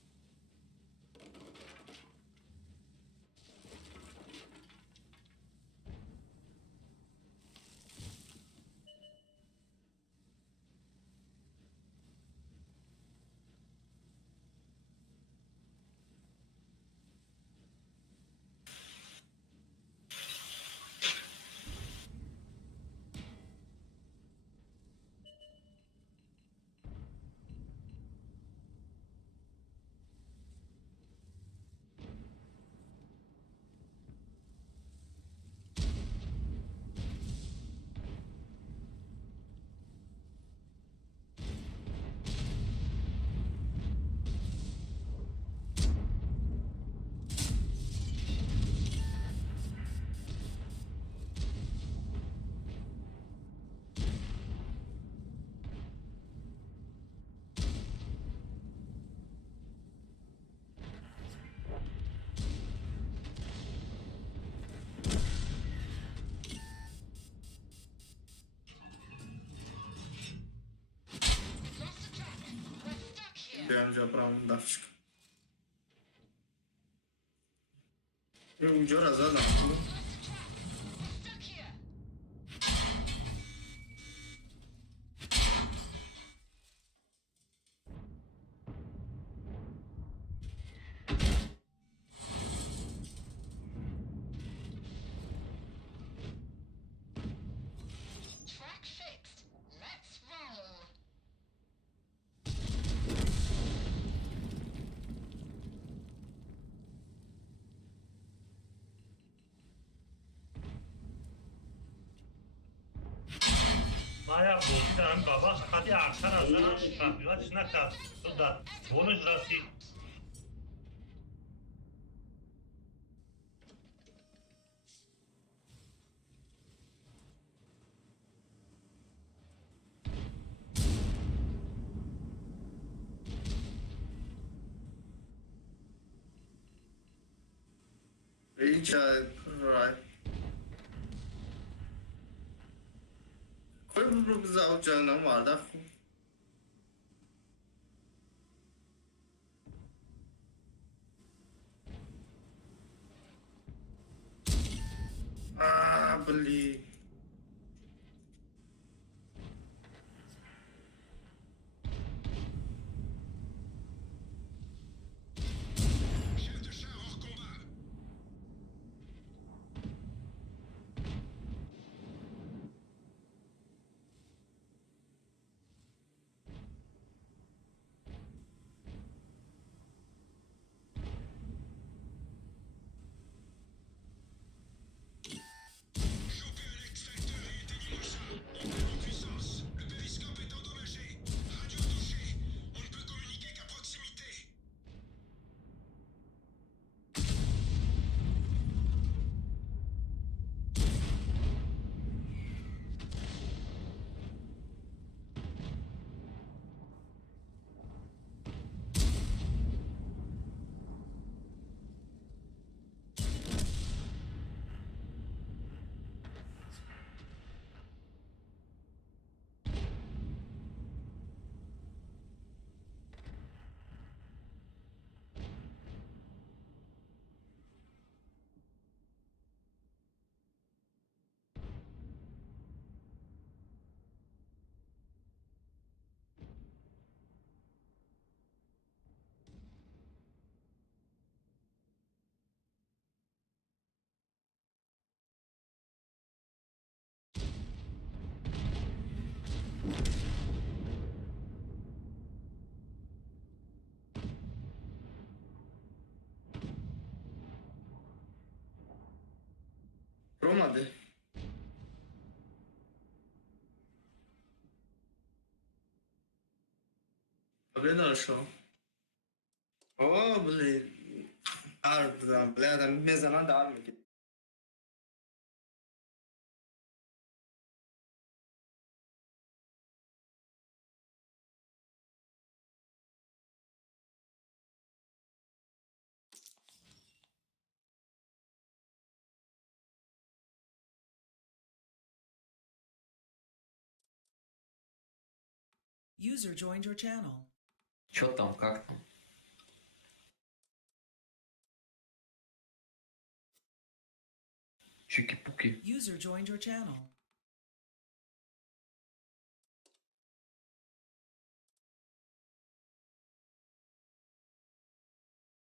Lost the track. We're stuck here. بیام جا برام دفش کن یه اونجا را زدم Lost the track. We're stuck here. Track fixed. Let's roll. باید بودن بابا خطی اکثر از من تحقیقاتش نکرد تو در بونش رسید هیچ رای خب رو بزاو جانم وارده خوب بلی اومده. بله شو. اوه بله. عرض دارم. بله آدم میزنن دارم میگه. User joined your channel. Чё там, как там? Чики-пуки. User joined your channel.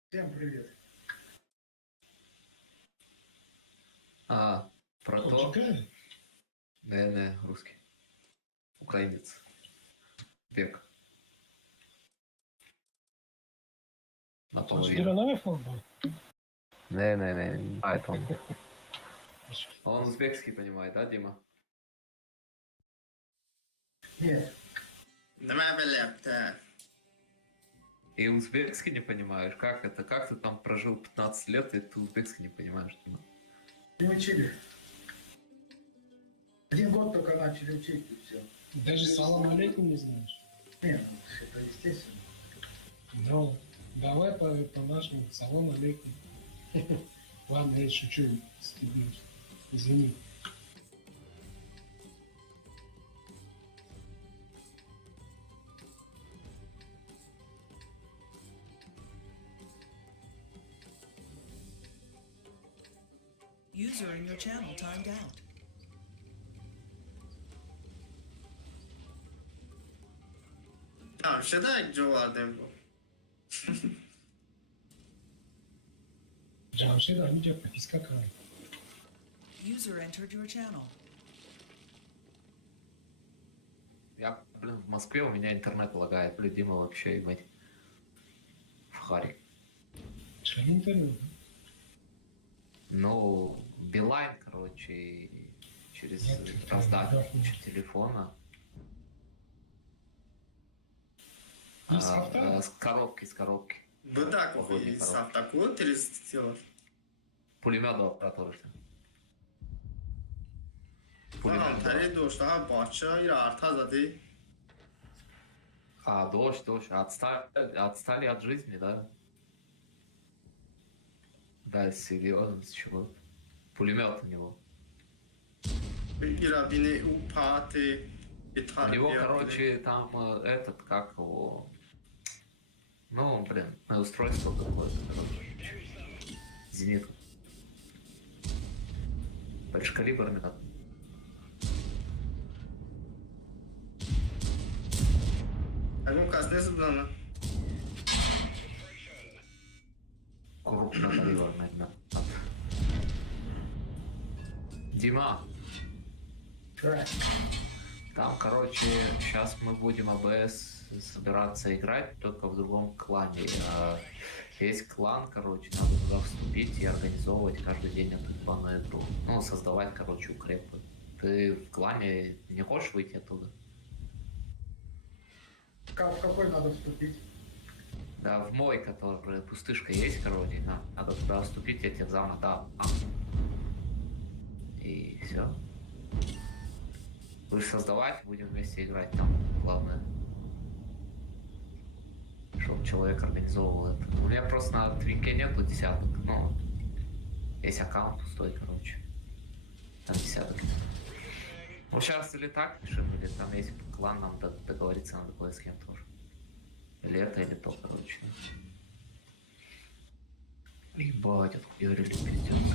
Всем привет. А, про то? Чекай. Не, русский. Украинец. Бег. Наполовину. на iPhone был? Не, а это он. Он узбекский понимает, да, Дима? Нет. Давай бля. И узбекский не понимаешь? Как это? Как ты там прожил 15 лет, и ты узбекский не понимаешь, Дима? Не учили. 1 год только начали учить, и все. Даже салам алейкум не знаешь? Нет, это естественно. Ну, давай по-нашему. Салам алейкум. Ладно, я шучу с тобой. Извини. User in your channel timed out. Tamam شده جواردم بود. Джамшед, они тебя потискакали. User entered your channel. Я, в Москве у меня интернет лагает. Дима вообще, ебать. В харе. Что интернет? Ну, Билайн, короче, через раздачу телефона. С коробки. Bu da saftaku televizyon. Пулемет оператор. Tamam, tare doşta bahçe ya arta zade. А, дождь. Отстали от жизни, да? Да, серьезно, с чего? Пулемет у него. Bir bine u pate. У него, короче, там этот, как его... Ну, блин, на устройство какое-то, короче. Зенит. Большекалиберный так. А ну казне задана. Крупнокалиберный, да. Дима. Там, короче, сейчас мы будем АБС собираться играть, только в другом клане. Есть клан, короче, надо туда вступить и организовывать каждый день эту кланную игру. Ну, создавать, короче, укрепы. Ты в клане не хочешь выйти оттуда? В какой надо вступить? Да, в мой, который пустышка есть, короче, надо туда вступить, я тебе заново дам. И все. Будешь создавать, будем вместе играть там, главное. Чтобы человек организовывал это. У меня просто на твинке нету десяток, но есть аккаунт пустой, короче. Там десяток. Ну сейчас или так пишем, или там есть клан, нам договориться надо кое с кем тоже. Или это, или то, короче. Ебать, отхуярили, пиздец.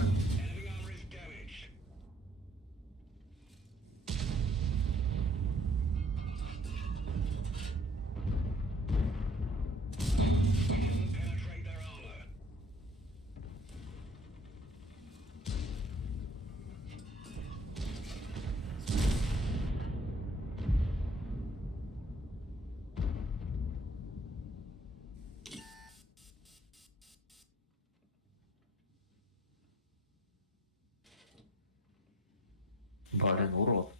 Блин, урод.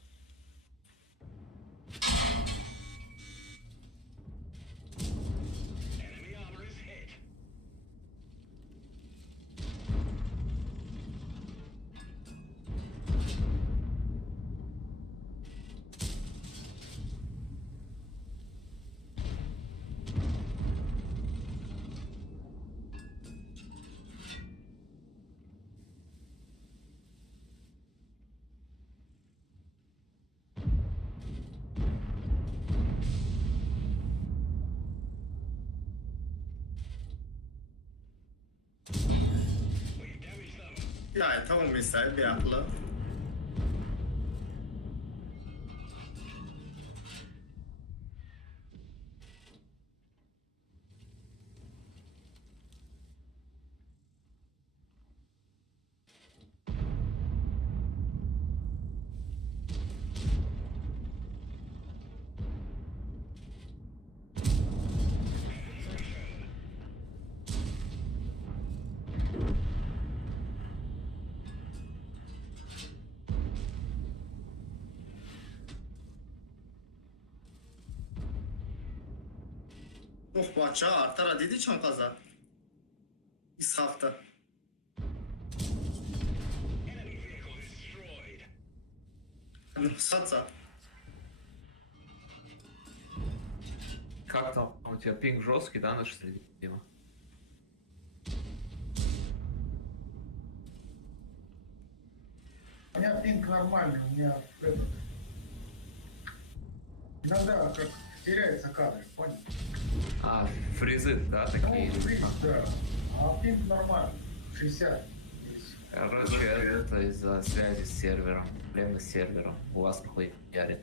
Ya tamam mesela bir aklı. Oh bahçe artar dedi çam kaza. İshafta. Ну, садца. Как там у тебя пинг жесткий, да, на 60, Дима? У меня пинг нормальный, у меня этот... Иногда как теряется кадр, понял? А, фризы, да, Ну, такие. видишь, да. А пинг нормальный, 60. Есть. Короче, это из-за связи с сервером. Проблемы с сервером. У вас нахуй ярит.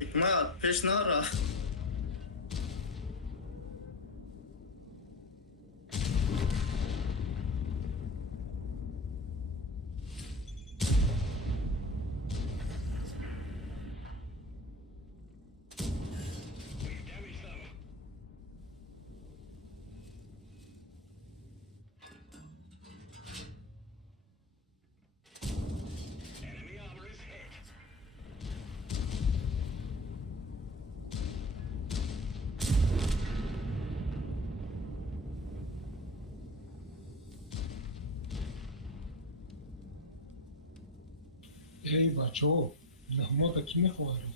İkma peşine ara. Эй, бачо, нахмота кime хвалил?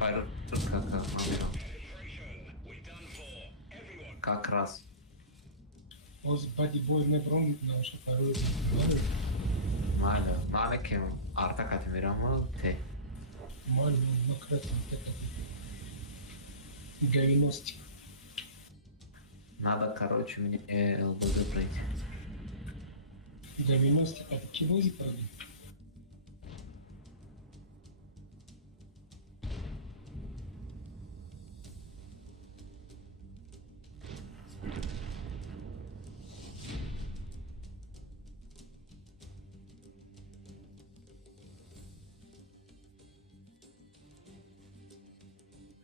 Пайрот как наберем. Как раз. Oz bodyboy ne brom na așa parul. Male che arta catemiramă te. Mali, nu cred că te Галиностик. Надо, короче, мне ЛБД пройти. Галиностик, а ты кивози пойди?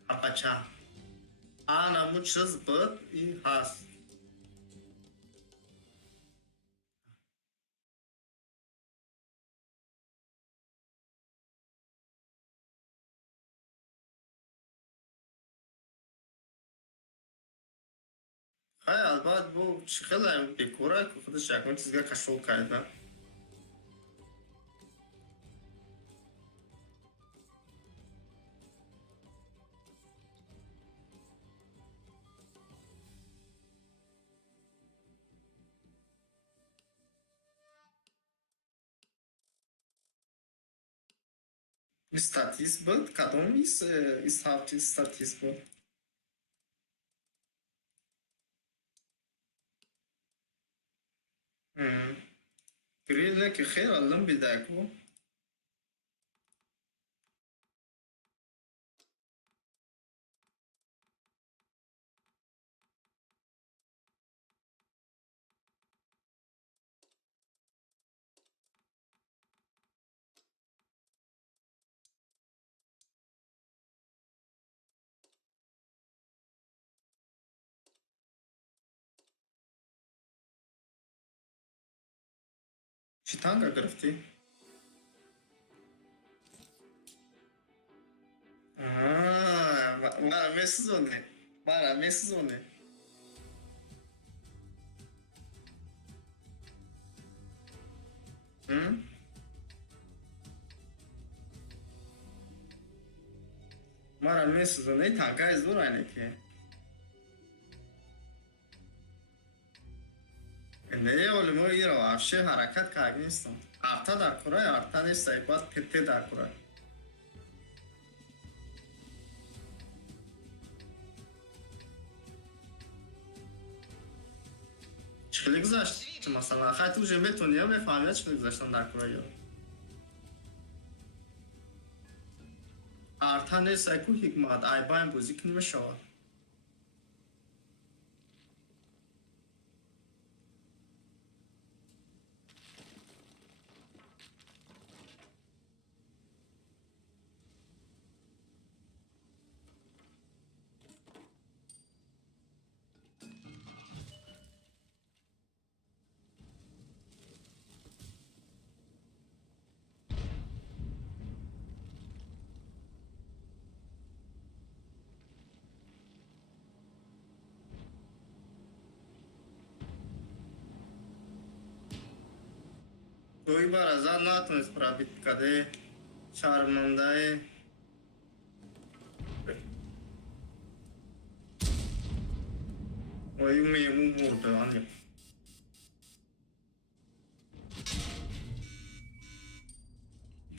Апача. Ana muchas but и has. های البته بو خیلی هم بکوره که خودش یکمون چیزگاه کشف کرده. Statist بود کدوم ایست هفتی statist بود گریه که خیر علم بیده کو چی تانگا گرفتی؟ مرا میسوزونه مرا میسوزونه مرا میسوزونه تانگای زور اینه که نه ولی ما یه رو افشه حرکت که نیستم ارتا در کرای ارتا نیست باید پته در کرای چلی گذاشت مثلا خیلی تو جمعه تونیم بفهمید چلی گذاشتن در کرای ارتا نیست کو حکمت ای بایم بوزی کنیم شود کوئی بار ازاد ناتونست پرابیت کده شرمنده وی میمون مرده آنیم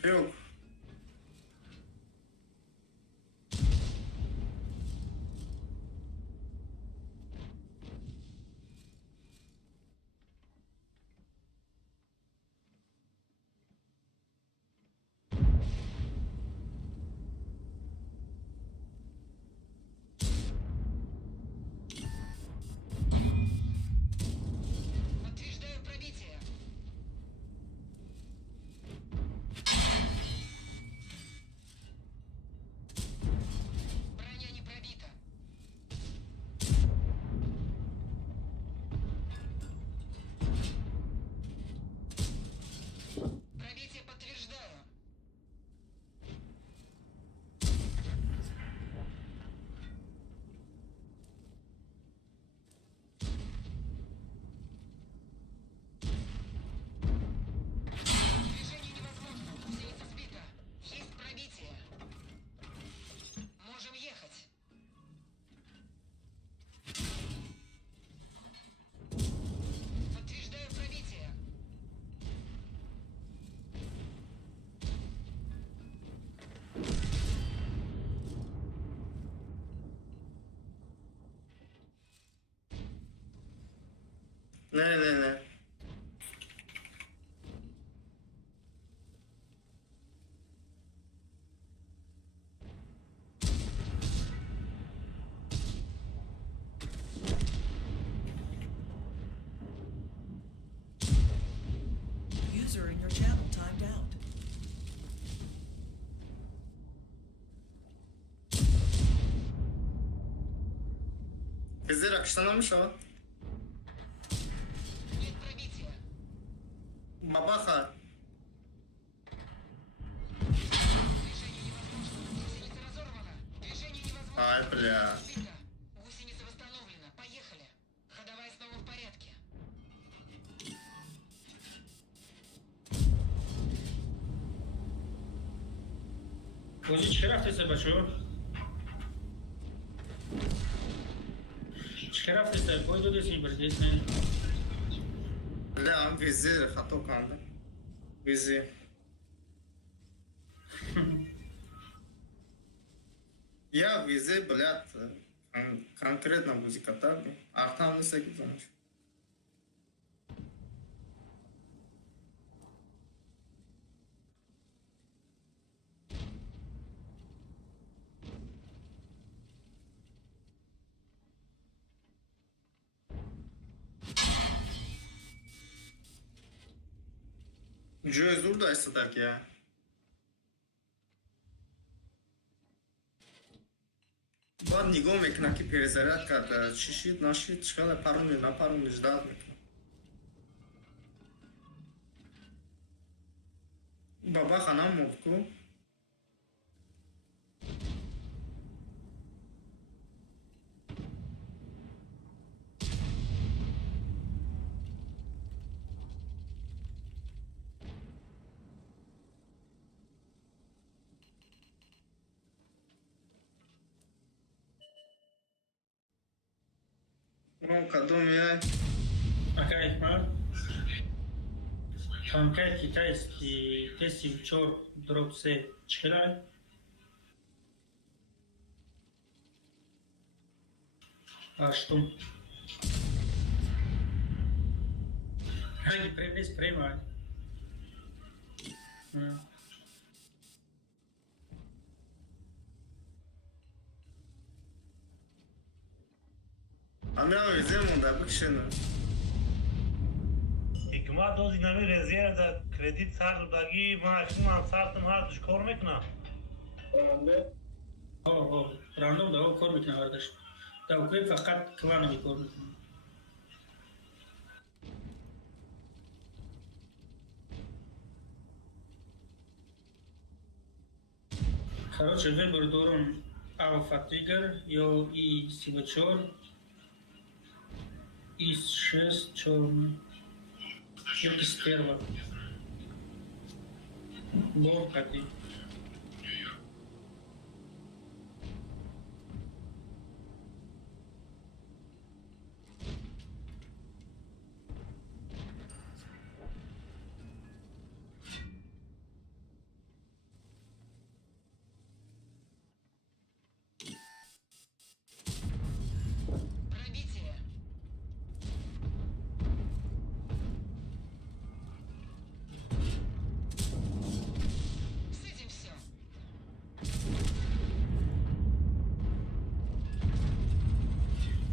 پیوک Подтверждаю пробитие. Броня не пробита. Пробитие подтверждаю. Движение невозможно. Гусеница сбита. Есть пробитие. Можем ехать. Подтверждаю пробитие. نه User in your channel timed out. Bizler akışlanan mı şu an? Нет пробития. Baba ha. Движение невозможно. Гусеница разорвана. Движение невозможно. Ay bля. Сбита. Гусеница восстановлена. Поехали. Ходовая снова в порядке. O'zi chiqar haftasi bacho. Chiqar haftasi qo'ydi desang bir desang. Bля, vizi xato kandı. Vizi. Я визе, блядь, конкретно музыка так, а там не всякий помощь. Джой, зурдайся так я. بعد نگاه میکنه که پرزرت کرده چی شید نشید چقدر پرونی نپرونی جداد میکنه بابا خانم موبکو اون کدوم یه Окей, Анкети тести вчор дроп се чекалай. А что? Hangi premis prema? همه آویزه مونده بکشنه Hikma doz inami rezervda kredit sardagi maaşını sartım har düş kormek na. Random da o kor mikna kardeş. Da o köy fakat kıvanı bir kor mikna. Короче, выбор дорон Alpha Tiger, yo и Сивачор, и 6 черный. Юрки стерва. Лорка ты. Пробитие. С этим все.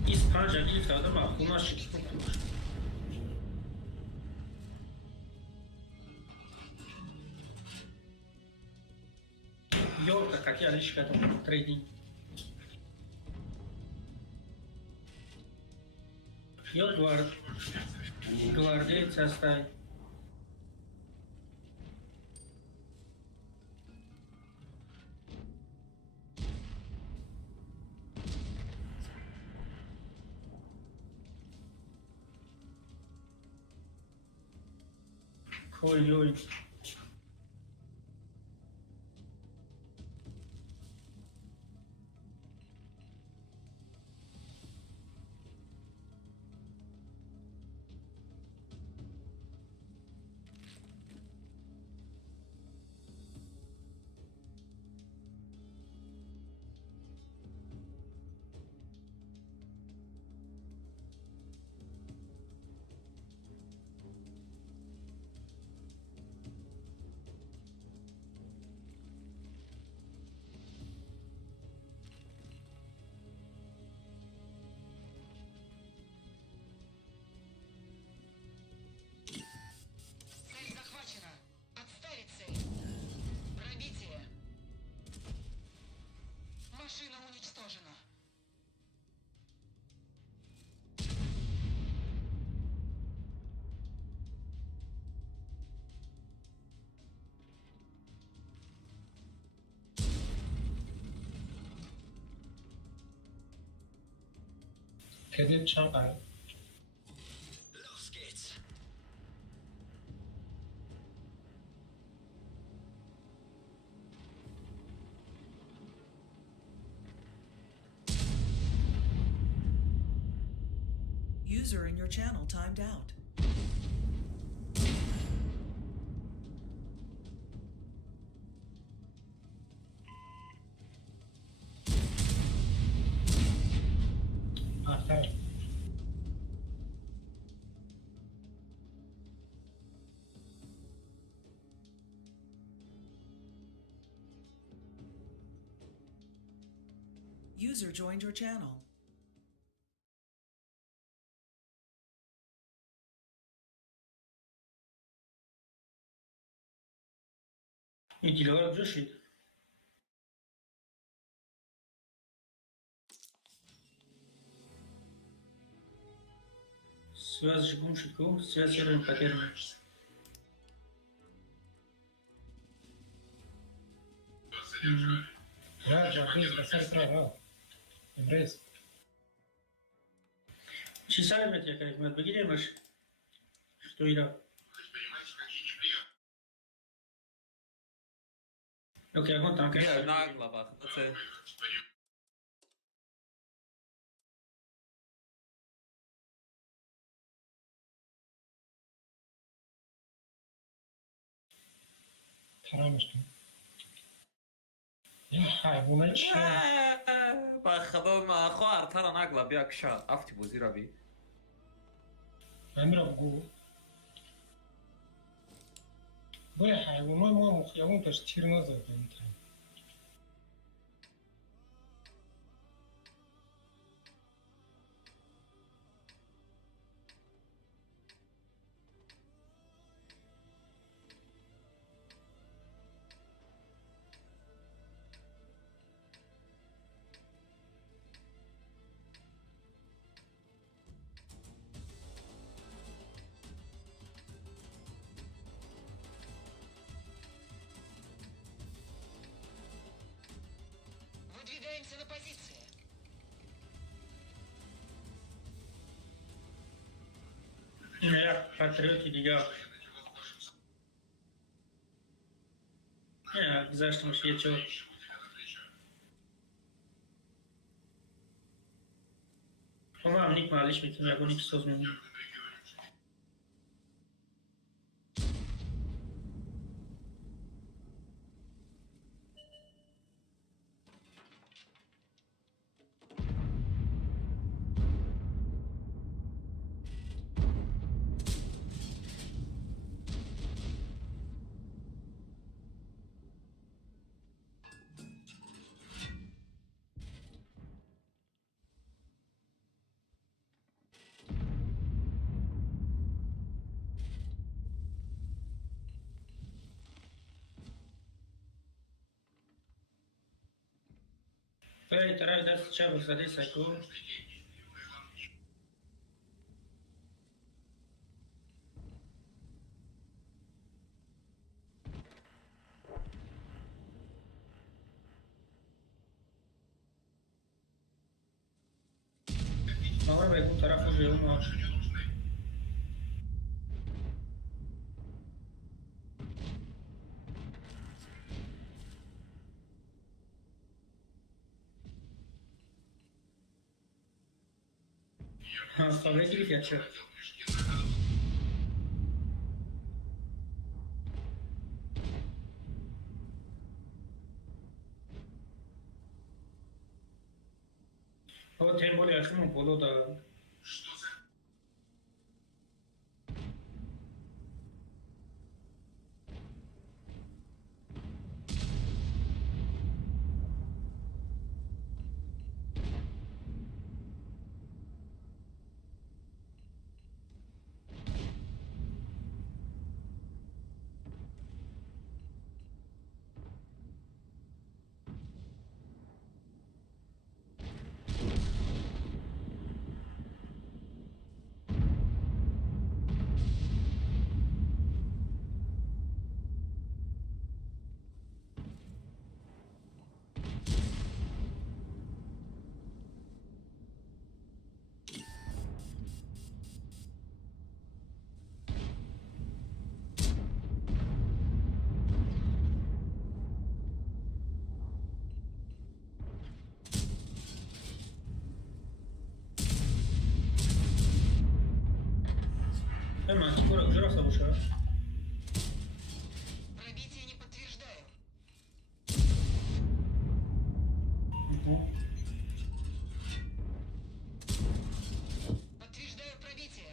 Из панча лифта адама хунашик структур. Йорка, как я лишь там трейдинг. Йор гвардеец оставь. Ой-ой. Цель захвачена. Отставить цель. Пробитие. Машина уничтожена. Cadet Shanghai. User in your channel timed out. After User joined your channel. Вентилятор жишит. Связь жигум шитку, связь серым потеряна. Да, Джабриз, Басар Трара. Эмрез. چی سر بهت یک حکمت بگیریمش что ایرا Okej, jag går inte. Han kan Bio nagla, bak. Da se... حرامش کن. یا حیوانه چیه؟ با خدا ما خوار ترى نقلة بياك شا افتي بوزيرا بي امیر بگو. باید حیوانه ما مخیابون توش تیر نزدیم. Выдвигаемся на позиции. Ne, patrioti دیگه نه گذاشتمش یه چور ما هم نیک معلیش میکنیم یکو نیک سوز میمونیم Peraí, taraj, dast čevo zade sako. Ahora ve bu tarafı verim var. Fazla gibi geçiyor. O tempo de aşımı bolu da. Hemen skoro wzrosła busza. Пробитие не подтверждаю. Подтверждаю пробитие.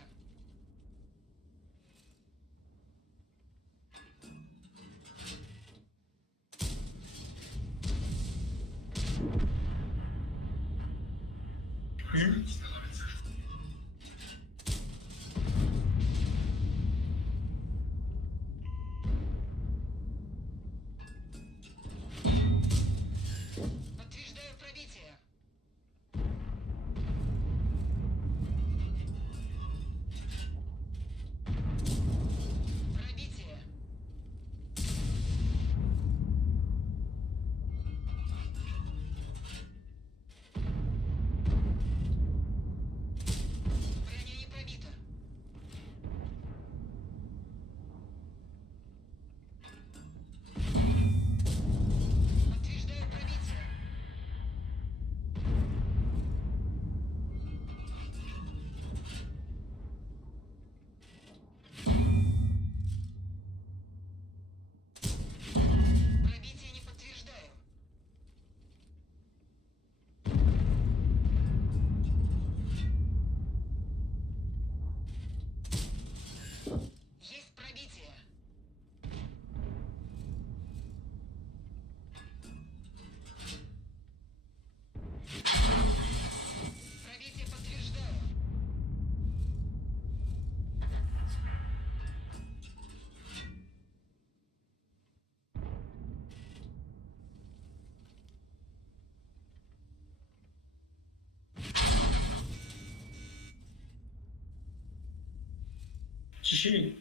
Чеши.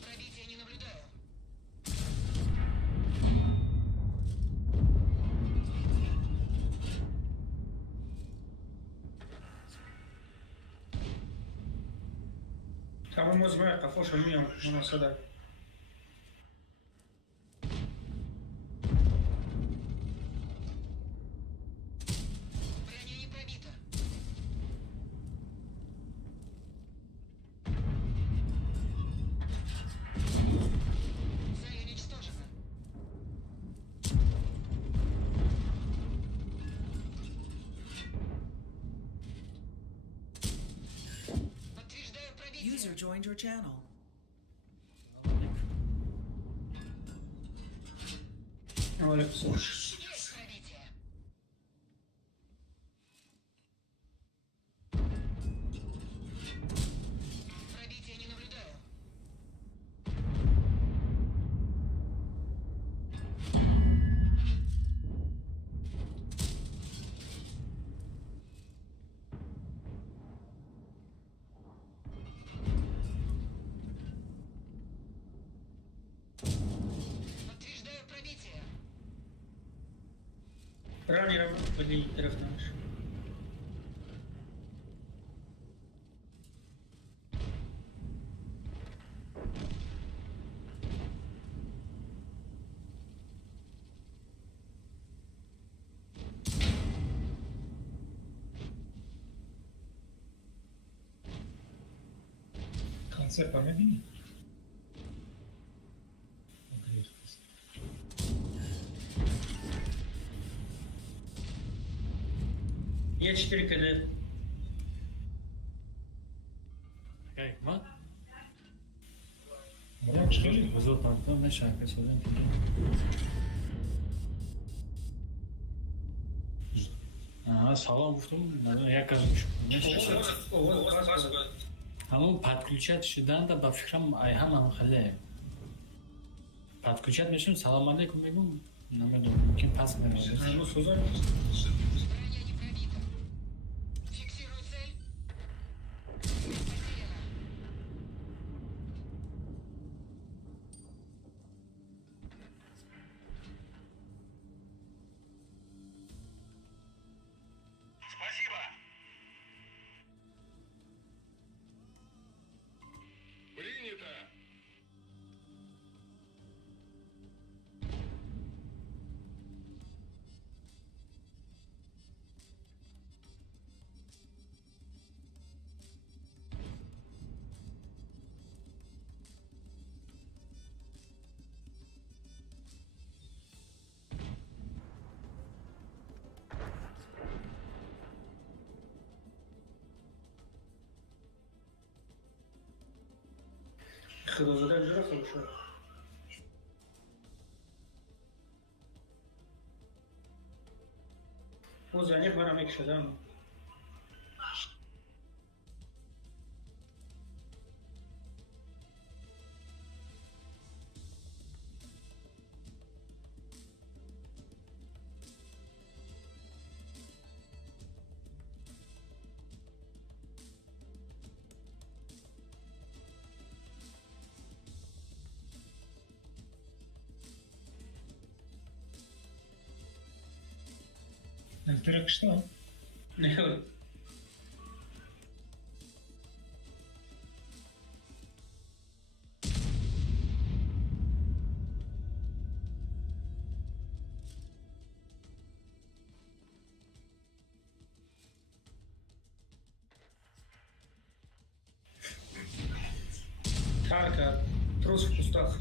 Пробития не наблюдаю. Кого мы знаем, кого шумим, у нас сюда. Броня не пробита. Цель уничтожена. Подтверждаю пробитие. User joined your channel. Olha, Есть пробитие. Пробития не наблюдаю. Подтверждаю пробитие. ранее были наш. Концерт помогли? Я 4 КД. Как, ма? Мрак, скажи. Вызов там на шаг, сюда. Салом гуфтум, я кажем, ҳамон подключат шуданда ба фикрам ай ҳамаам хале подключат мешун салом алейкум мегум намедонам мумкин пас намешад Ну, Сузан. Броня не пробита. Фиксирую цель. Потеряна. Спасибо. Принято. Задать жирафа ушел. O за них барам ek шадам. Альтерак что? Не ходи. Харка, трус в кустах.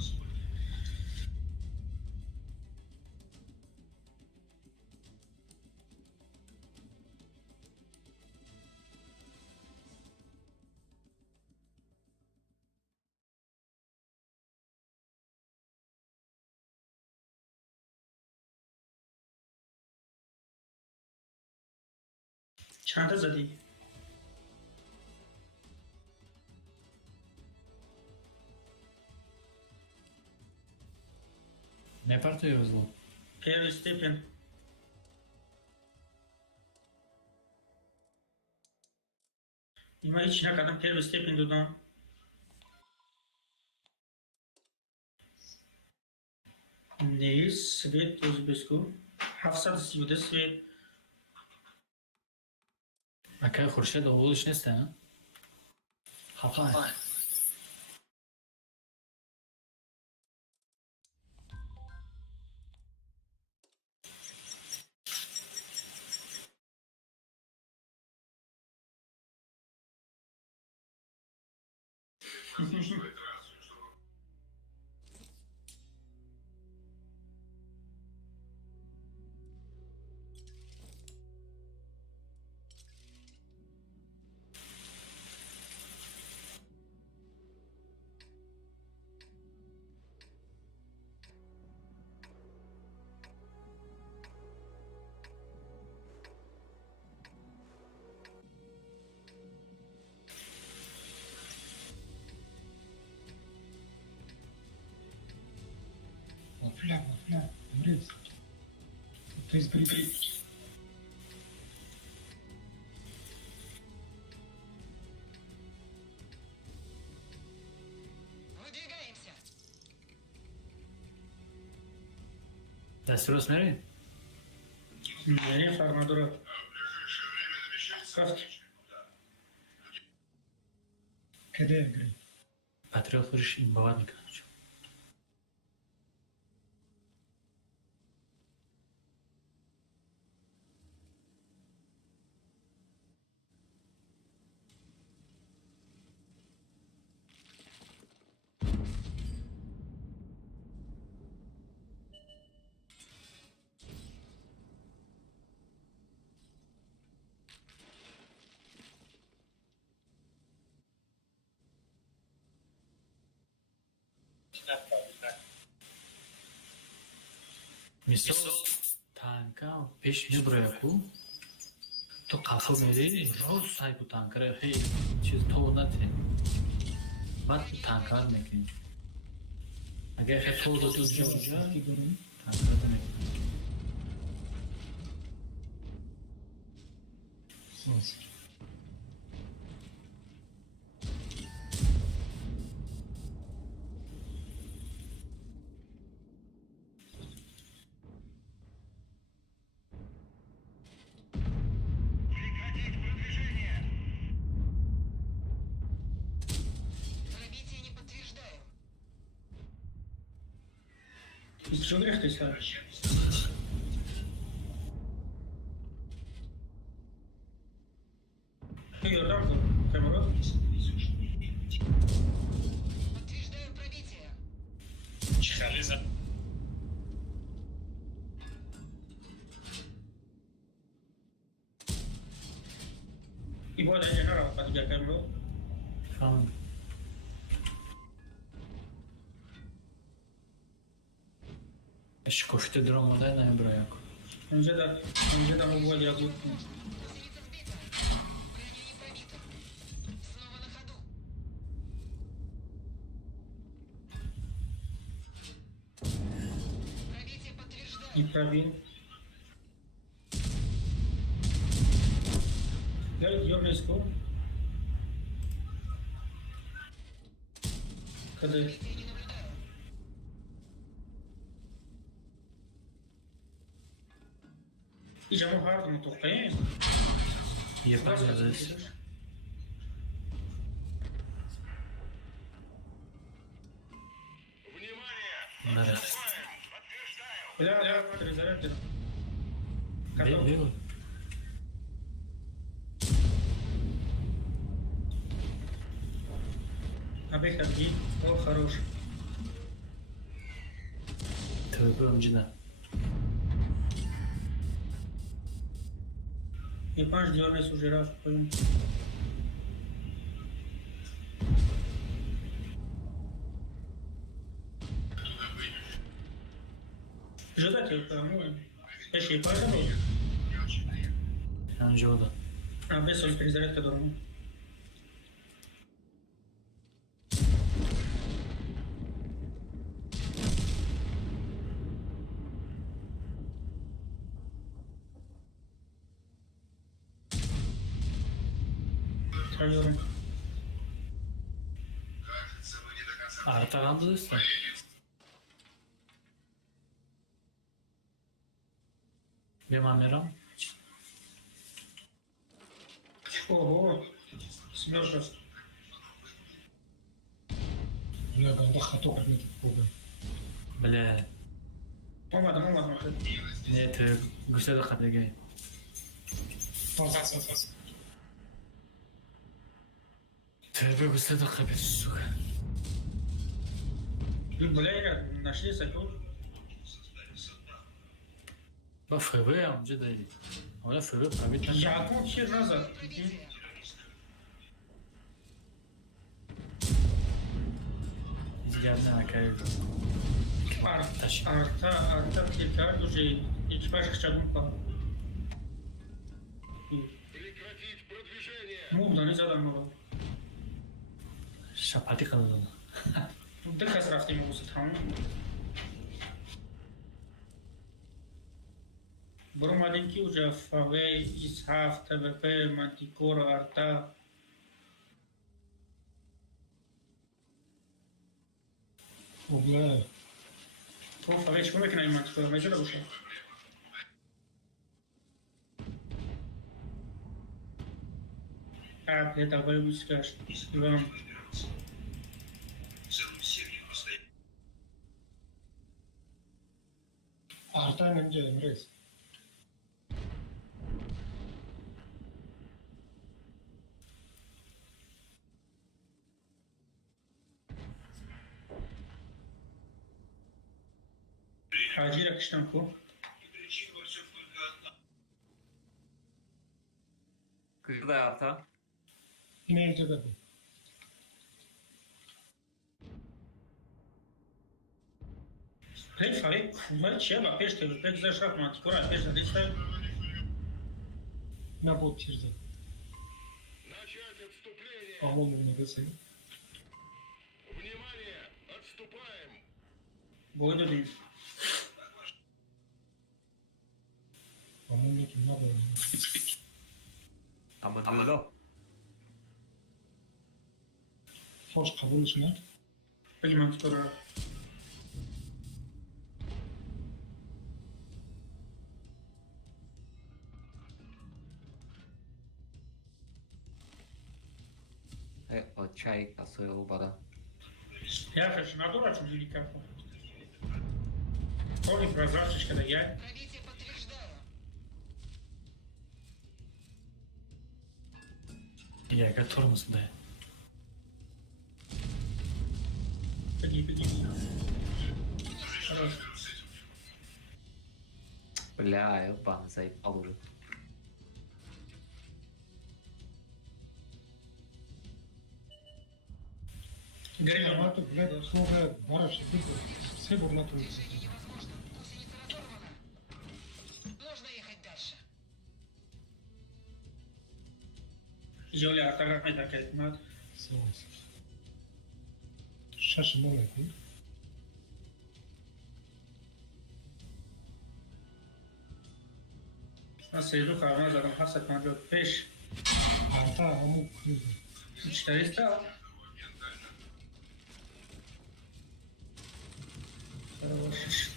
چند تا زدی؟ не партия вызов Первый степень. І ми هیچ نکردم первый степень додам. نیست سویت اوزبسکو 732 سویت مکه خورشید آوردش نیسته ها؟ خفای Вафля, Брыз. То есть брит. Выдвигаемся. دست راست میری؟ یعنی فرمادورا کافت Когда игры? پتریال خودش این باور میکنه مثال تانکا پیش میبره کو تو قفا میری روز سعی کو تانکره خیلی چیز تو نتونی بعد تانکار میکنی اگر خیلی تو دو اونجا تانکار نمیکنی Смысл? Пробитие не подтверждаю. І що грех ти став? Ти Йордан, Камерон? Подтверждаю пробитие. І باید اینجا نرم پس دیگر Камерон. فهم شکفته در آمده نمیبره یکو اینجا там باید я буду. Гусеница сбита. Броню не пробито. Снова на ходу. Пробитие подтверждаю. І пробил. Я ёбну искал. Когда Пробитие не наблюдаю. і жаму гарно тоқтай. یه پس ازش نره Бля, перезарядка. بگو Объект. О, хорош. Tövbe önceden. Ебаш, дернись уже раз. Пойдем. Ждать я пойму. Я ще поэтому. Önce o da. А без перезарядка дорого. Sayıyorum. Arta kaldı üstte. Benim Meram. Oho. Смёрка. Бля, банда хато кырмет болду. Бля. Olmadı. Ne tüy. Güzel kadege. Фас. Tövbe güzel kadege suka. Бля, нашли саков. Ба ФВ اونجا داری. حالا ФВ قوی تن. Yakun kişi nazar. Geldi akayı. Arta tekrar уже ekipaj çıkacağım falan. Move не задам его. Şapati kaldı. Дыхать рафтим его сатан. Брумадинки уже фавей, исхаф, ТВП, мантикора, арта. Бля, Фавей, чего мы к ней мантикора? Мечу да ушел. Это вы скажешь. арта немже эмрес. Hacira kıştan ku. Kırdı arta. Yine elde dedi. Plec fave, fumări ceva, pește, plec să așa cum anticora, pește, deci stai. На бот тирде. По-моему, не весы. Boyda değil. По-моему, не надо. Ama dolu. Фош кабул ишне. Пойдем антикора. O çay kasıyor o bana. Я хочу на дурачку великафу. Помни прозрачность, когда я. Пробитие подтверждаю. Ya götür müsün de? Погоди. Хорош. Bля, ебаный заебал уже. Горело. Амато, блядь, слога бараш, все бурнату. Невозможно. Гусеница разорвана. Можно ехать дальше. Жоля, артага хайда кетмат. Шаши моля, ты. Насыжу харна задам хасат маджо пеш. Арта, аму, книзу. 400. Хорош.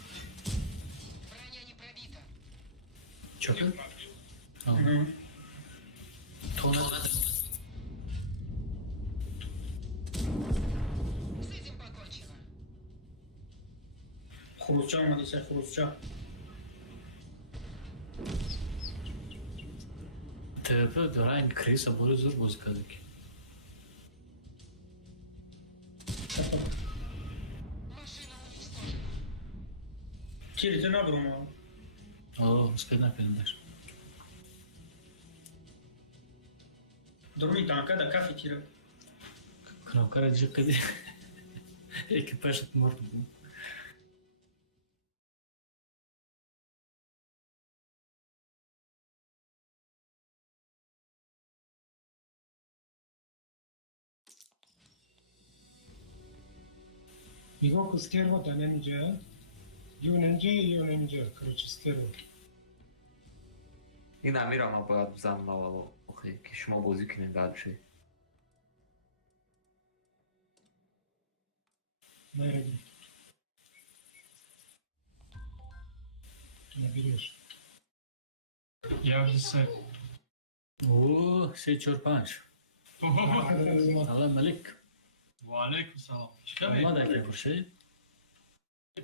Броня не пробита. Çok. Мгм. Tona. С этим покончено. Хрустча, мадиса, хрустча. Tövbe durayın krisa boru zor bozkadık. Машина уничтожена. Кири, ты набрал. Oo, спина передаш. Други танка да кафе тира. Кнопка раджикади. Екипаж от морду. Его стерва-то немже. Юненже, короче, стерва. И намирам апа за мало охи, ки шумо бозӣ кунед дальше. Найради. Наберешь. Я уже сэр. О, 345. Салам алейк. Валейкум салам. Omada ke başı.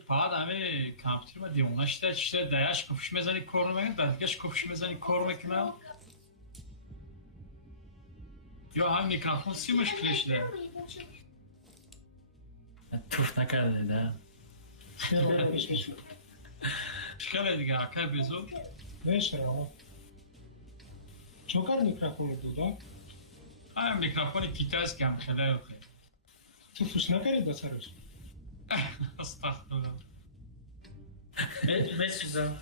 فقط همه کامپیوتر ما دیوونه شده چیزه دیاش کفش میزنی کار میکنه بعدش کفش میزنی کار میکنه یا هم میکروفون سی مشکلش ده Tuf nakardı da. اشکال دیگه اکر بزو Нечера. Чокар микрофон туда. هم میکروفون کیتاز کم خیلی خیلی Ты фуш накари да сарыш. استغفرالله Mesut abi.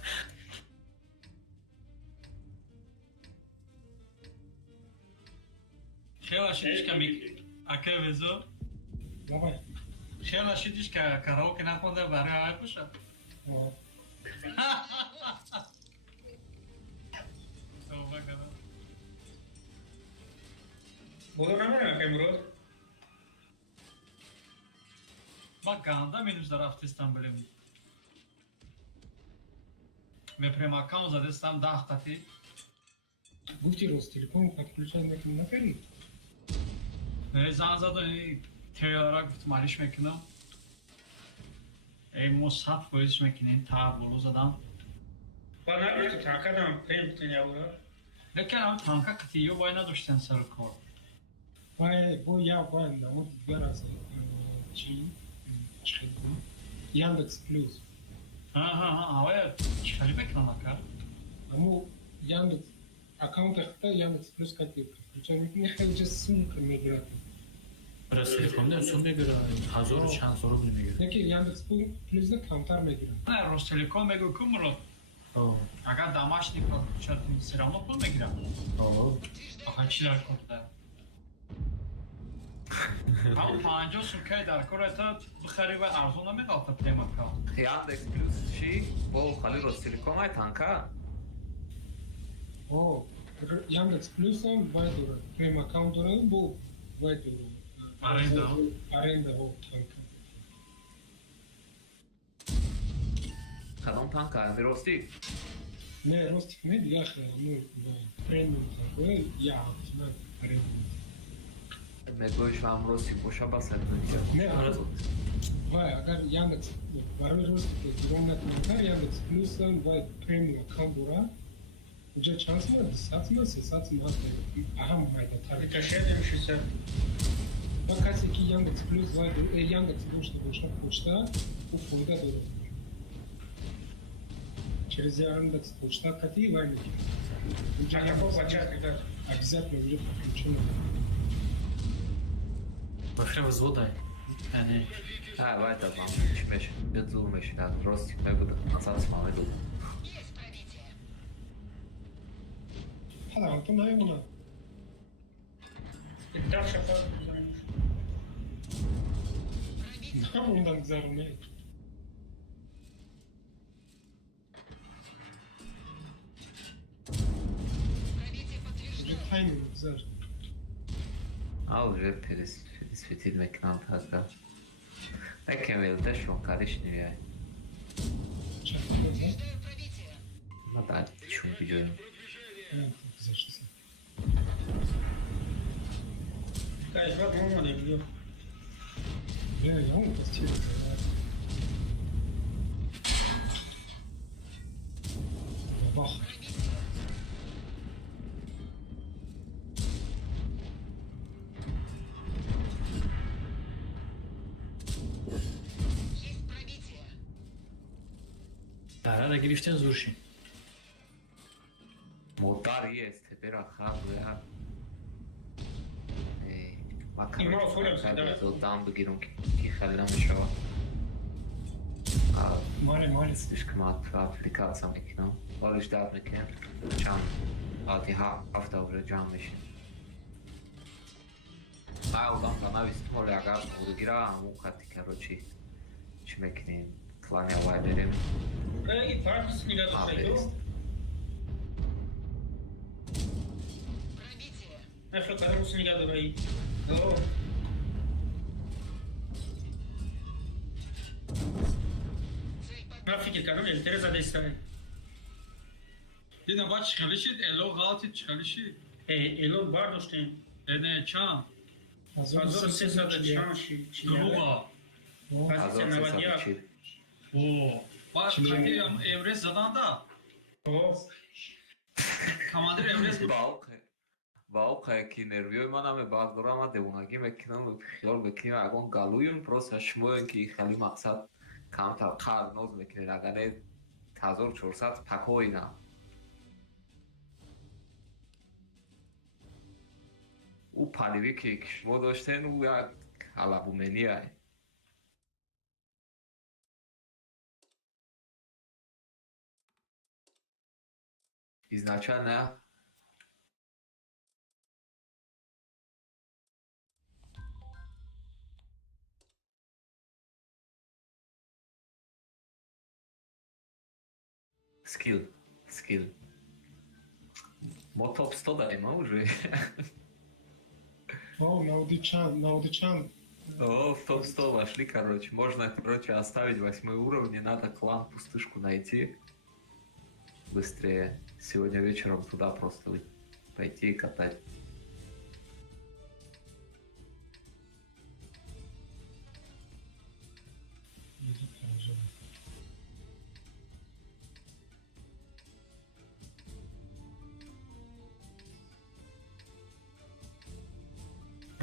خیلی شدیش که اکر بزو Давай. خیلی شدیش که کراوکه نخونده برای های باشه О, توبه کنم Bolu namiram Emrod. ما گندم این روز رفتستم بلیم مپرماکام زدستم 10 قطی гуфти Ростелеком подключай накари. زن زدن تیارا گفت مالیش میکنم ای مصحف بایدش میکنین تا بولو زدم Bana bir tankadan print yavru. لیکن هم تانکا قطیو باید نداشتن سر کار Вай, бо я вай на мод гараза. Чи чхеду. Яндекс плюс. ها آیا چکاری بکنم اکر Аму Яндекс аккаунт хата Яндекс плюс как подключай. Мне хай сумка миграт. Burası telefonda sonuna göre 1000 çan soru bilmiyor. Неки Яндекс плюс да каунтар миграт. نه روستелеком میگو کمرو Oo. اگر داماشنی подключатим все равно пол میگیرم Oo. آخه چی در کرده هم 50 سومکای در کار تا بخری و ارزون نمیداد تا پریماکا Yandex Plus şey bol Halil Rostelekom ay tanka. О, Яндекс плюсом вай дура. Прем аккаунт дура бо вай дура. Аренда. Аренда о танка. Kadın tanka. Bir Rostik. Не, Ростик не бляха, ну, премиум такой, я на аренда. Megloş ve Rostik boşa basar. Не, вай, агар Яндекс, барои Ростик дуром на танка, Яндекс плюсом вай премиум аккаунт дура. Уже чанс ма, 10 ма, 30 ма, аҳам майда тар. Bir taşıya demişse. Ба касе ки Яндекс плюс вай Яндекс дошта боша почта, у фонда дура. Через Яндекс почта кати вай мекин. Уже А какой бачат идет? обязательно уже подключен. Başka vzoday. Yani Ha vay tamam. İşmeş. Yazılmış. Yani Rostik megudu. Asas mı megudu. Есть пробитие. Hala altı ne buna? Bir taş yapalım. Ne bundan güzel ne? Пробитие подтверждено. Уже тайминг güzel. Al ve Peris Fetil Meknan Tazda. Ne kemelde şu an kardeşini yani. Çakırda da. Подтверждаю пробитие. Ama da şunu biliyorum. Evet, güzel şey. Kayıp olmadı biliyor. Ya yalan постель. Bak. Есть пробитие. Darada girişten zor şey. Motar este, pero acá, ya. İmam Fulham, evet. Там бегирун ки халям шава. Mali. Слишком аппликация мекинам. Валиш дат мекен. Чам. Ати hafta уже jam мешин. Удан канавис моли агар ургира мухати короче. Чмекнин кланя вайберем. Belki farklı niye Aferin. Пробитие. Nasıl kadar mısın niye dolayı? Oo. fikir kanım eltere zade İsrail. Yine bak çıkılışı, elo galati çıkılışı. Elo bardoşten. Ne çam? Azor se zade çan Gruba. Azor se zade Oo. Bak hadi Emre zadan da. Kamadir Emre Баука е ки нервио имаме баздорама девунаги мекинам хиол бекина агон галуюн просто шмоен ки хали мақсад камтар қар ноз мекинен агане 1400 пакоина у паливи ки шмо доштен у як алабумения изначально Скилл. Мы топ-100 даем, уже? О, Наудичан. О, в топ-100 вошли, короче. Можно, оставить 8 уровень. Не надо клан пустышку найти. Быстрее. Сегодня вечером туда просто пойти и катать.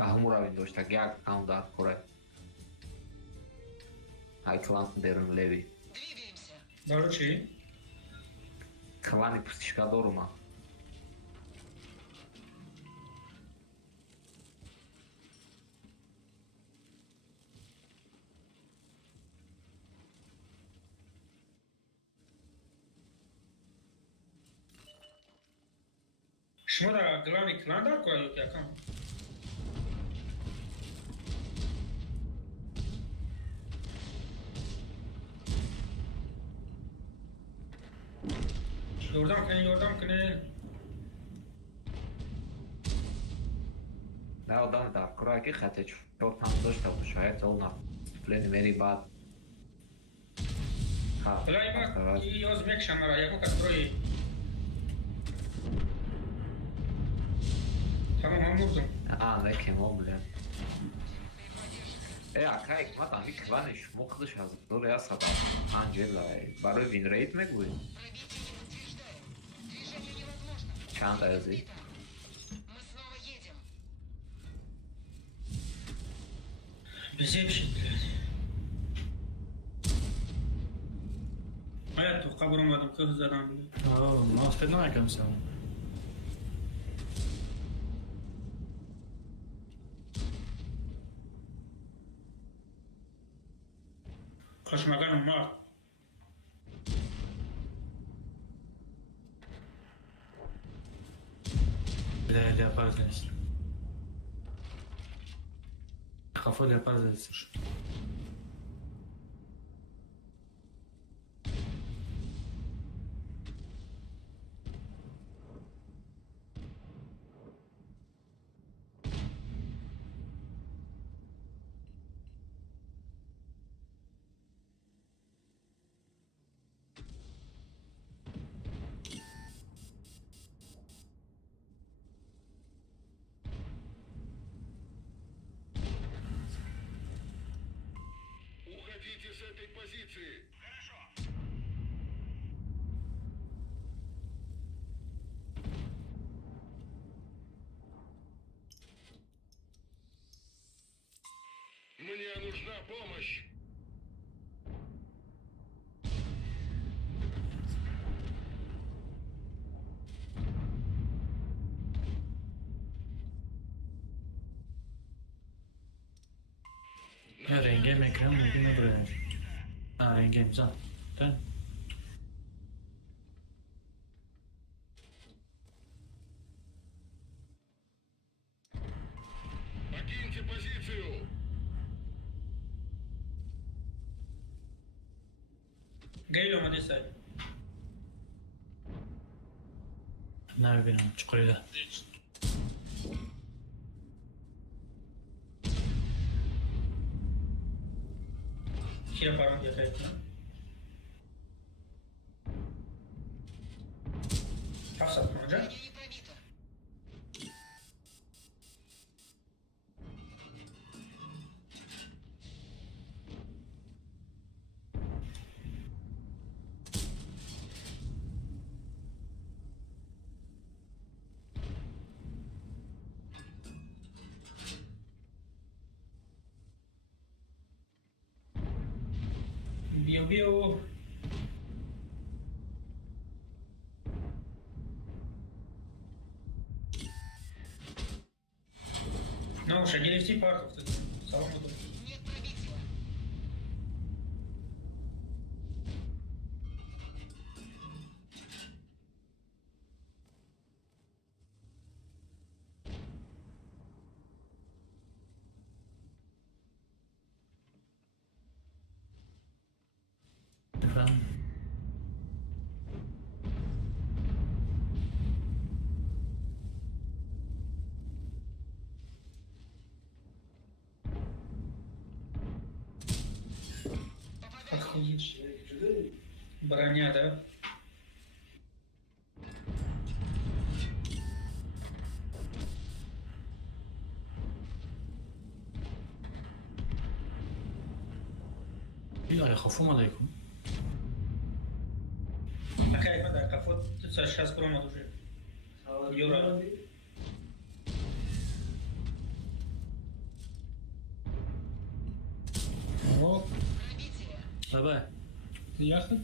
Ahmuravin došta gag anda kore. Ai клан дерн леви. Двигаемся. Короче, Клани пустишка дорума. шмода главный клан да кой क्या काम? Yordam kılın. Да, odam da kroaki хате čo tam došta šajet ona. Pleni meri bad. Blayma iyi Özbek şamara yaku kadroyu. Tamam hamurdum. Neke moble. A kaj, mata mi kvani šmokliš, a zore ja sada Angela, baroj win rate megui. Пробитие не подтверждаю. Движение невозможно. Čanda jazi. Мы снова едем. Безепшит, блядь. Hayat bu kavurmadım kız adam bile. Oh, no, spennende comme ça. Kaşmaganım var. Il y a pas de... Parfois, il y a pas de... Уходите с этой позиции. Мне нужна помощь. Ya rengim ekran mümkün ne buraya? Rengim can. Değil mi? Покиньте позицию. Geliyorum hadi say. Ne bileyim çukuruyla. İki yaparım diye kayıtlı. کجا؟ не пробито. بیو Ну, уже гелевти парков тут. Салон удобный. Нет пробития. Экран. Охуеть. Броня, да? Я خافوم عليكم. Какая вода? Кафот, тут сейчас громад уже. Юра. О, Пробитие. Давай. ясно?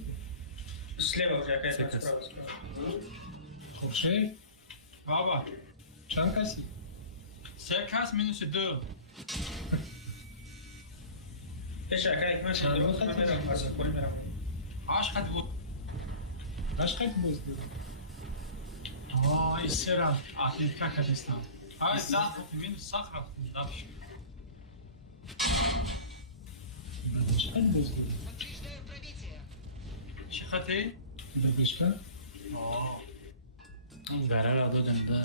Слева уже какая-то, Секас. справа. Ховше, بابا чан каси? سرکس مینوس 2 Пеша, какая машина? Чан, Друг ну, номером, хотите? паса, полимером. عشقت بود Ашхайт бозду. آی سرم اتلیتکا کردستم آی زخم مینوس سخت رفتم دبش Ашхайт бозду. Подтверждаю пробитие. چی خطی؟ Бабешка. آه من قرار دادم ده.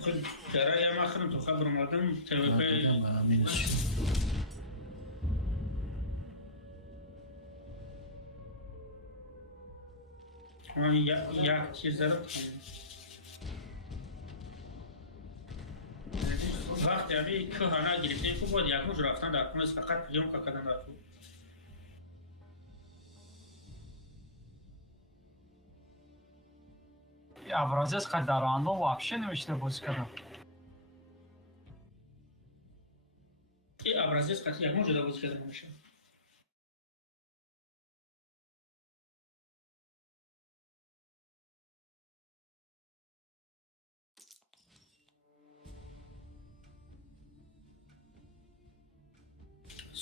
خود داره یا مخرم تو خبر اومدم دادم TVP به همینش. як چیز داره وقتی همی که هنه گرفتیم خوب بود یک موج رفتن در کنه فقط پیام که کدن در خوب ابرازیز قدرانو вообще نمیشته بوز کردم این ابرازیز قطعی یک موج جدا بود که میشه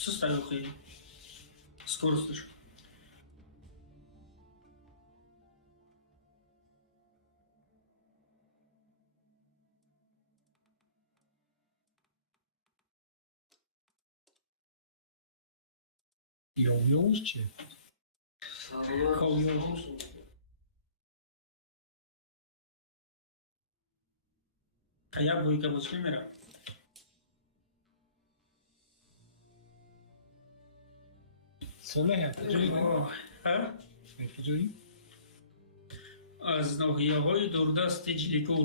Составил хрень. Скорость слышу. Йоу-йоушче. А я буйка вот шлемера. Соле куҷои? Куҷои? از ناحیه‌های دوردست جلیکو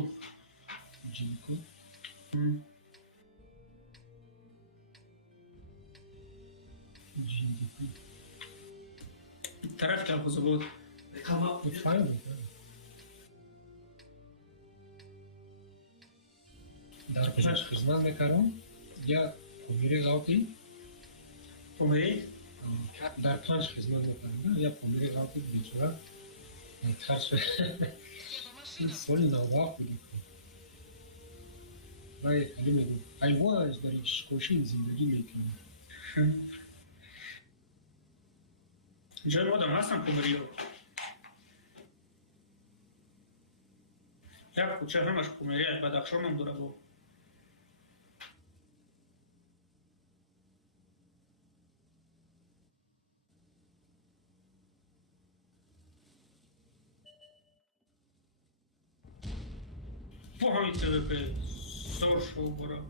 Ҷилку. Ҷилку. طرف کلخوزه بود Мутфайн буд. Дар панҷ хизмат мекардам. Я помири ғавқӣ. помери Дар панҷ хизмат мекардам. Я помири ғавқӣ бечора. Тарс Еду машину. соли навбақ буди. Вай али мегӯ ҳайвонаш дар ишқошин зиндагӣ мекунад. جای مادم هستم کومری ها یک کوچه همش کومری از بدخشان هم دوره بود با همین TVP سر شو برم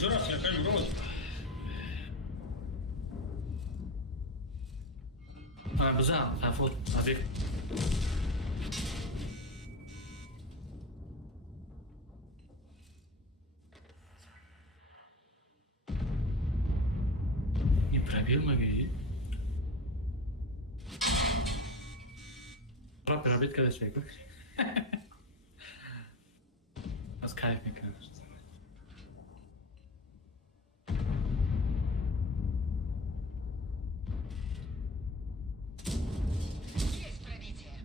زور است یکم روز بزن افوت ابی این پرابیل مگه رابط کرده چه کنی از کایف میکنه Есть пробитие.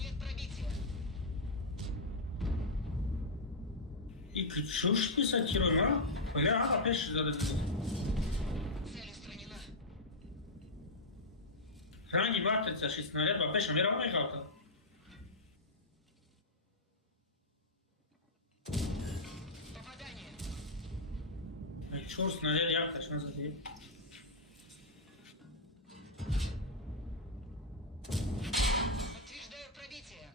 Нет пробития. این чушь писатируем, а? Бля, опять задать. Цель устранена. Ранги бар 36 снаряд, опять шамера выехал-то. Попадание. Ай, чёрт, снаряд я точно задел. Подтверждаю пробитие.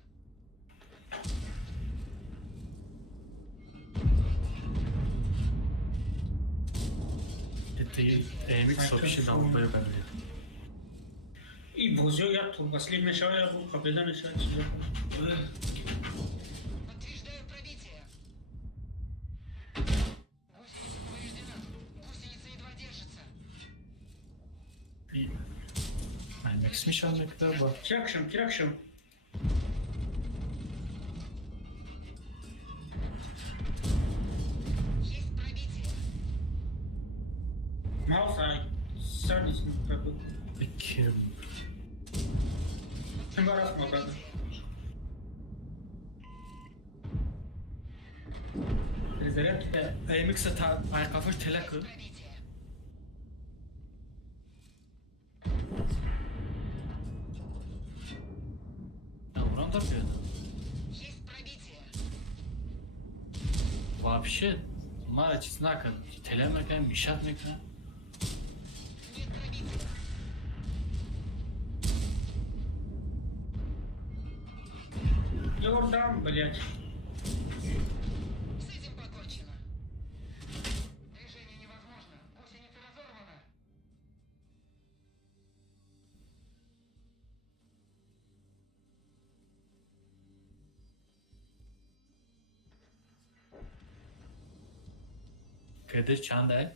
Ciddi EMX sokuşu da böyle ben dedim. И возьё я тут последний шаг я был победа начать. Подтверждаю пробитие. Гусеница повреждена. Гусеница едва держится. Bir EMX'miş anlıkta bak. Kirakşım. Есть пробитие. Малфай, садись как бы. İki Эмбарас, мой брат. Перезарядки. EMX'e ayakkabı telakı. Пробитие. Ya vuran da bir Есть пробитие. Вообще, мара чеснака, телемекен, мишатмекен. Нет пробития. Йордан, блядь. С этим покончено. Движение невозможно. Гусеница разорвана. Kadir çanda.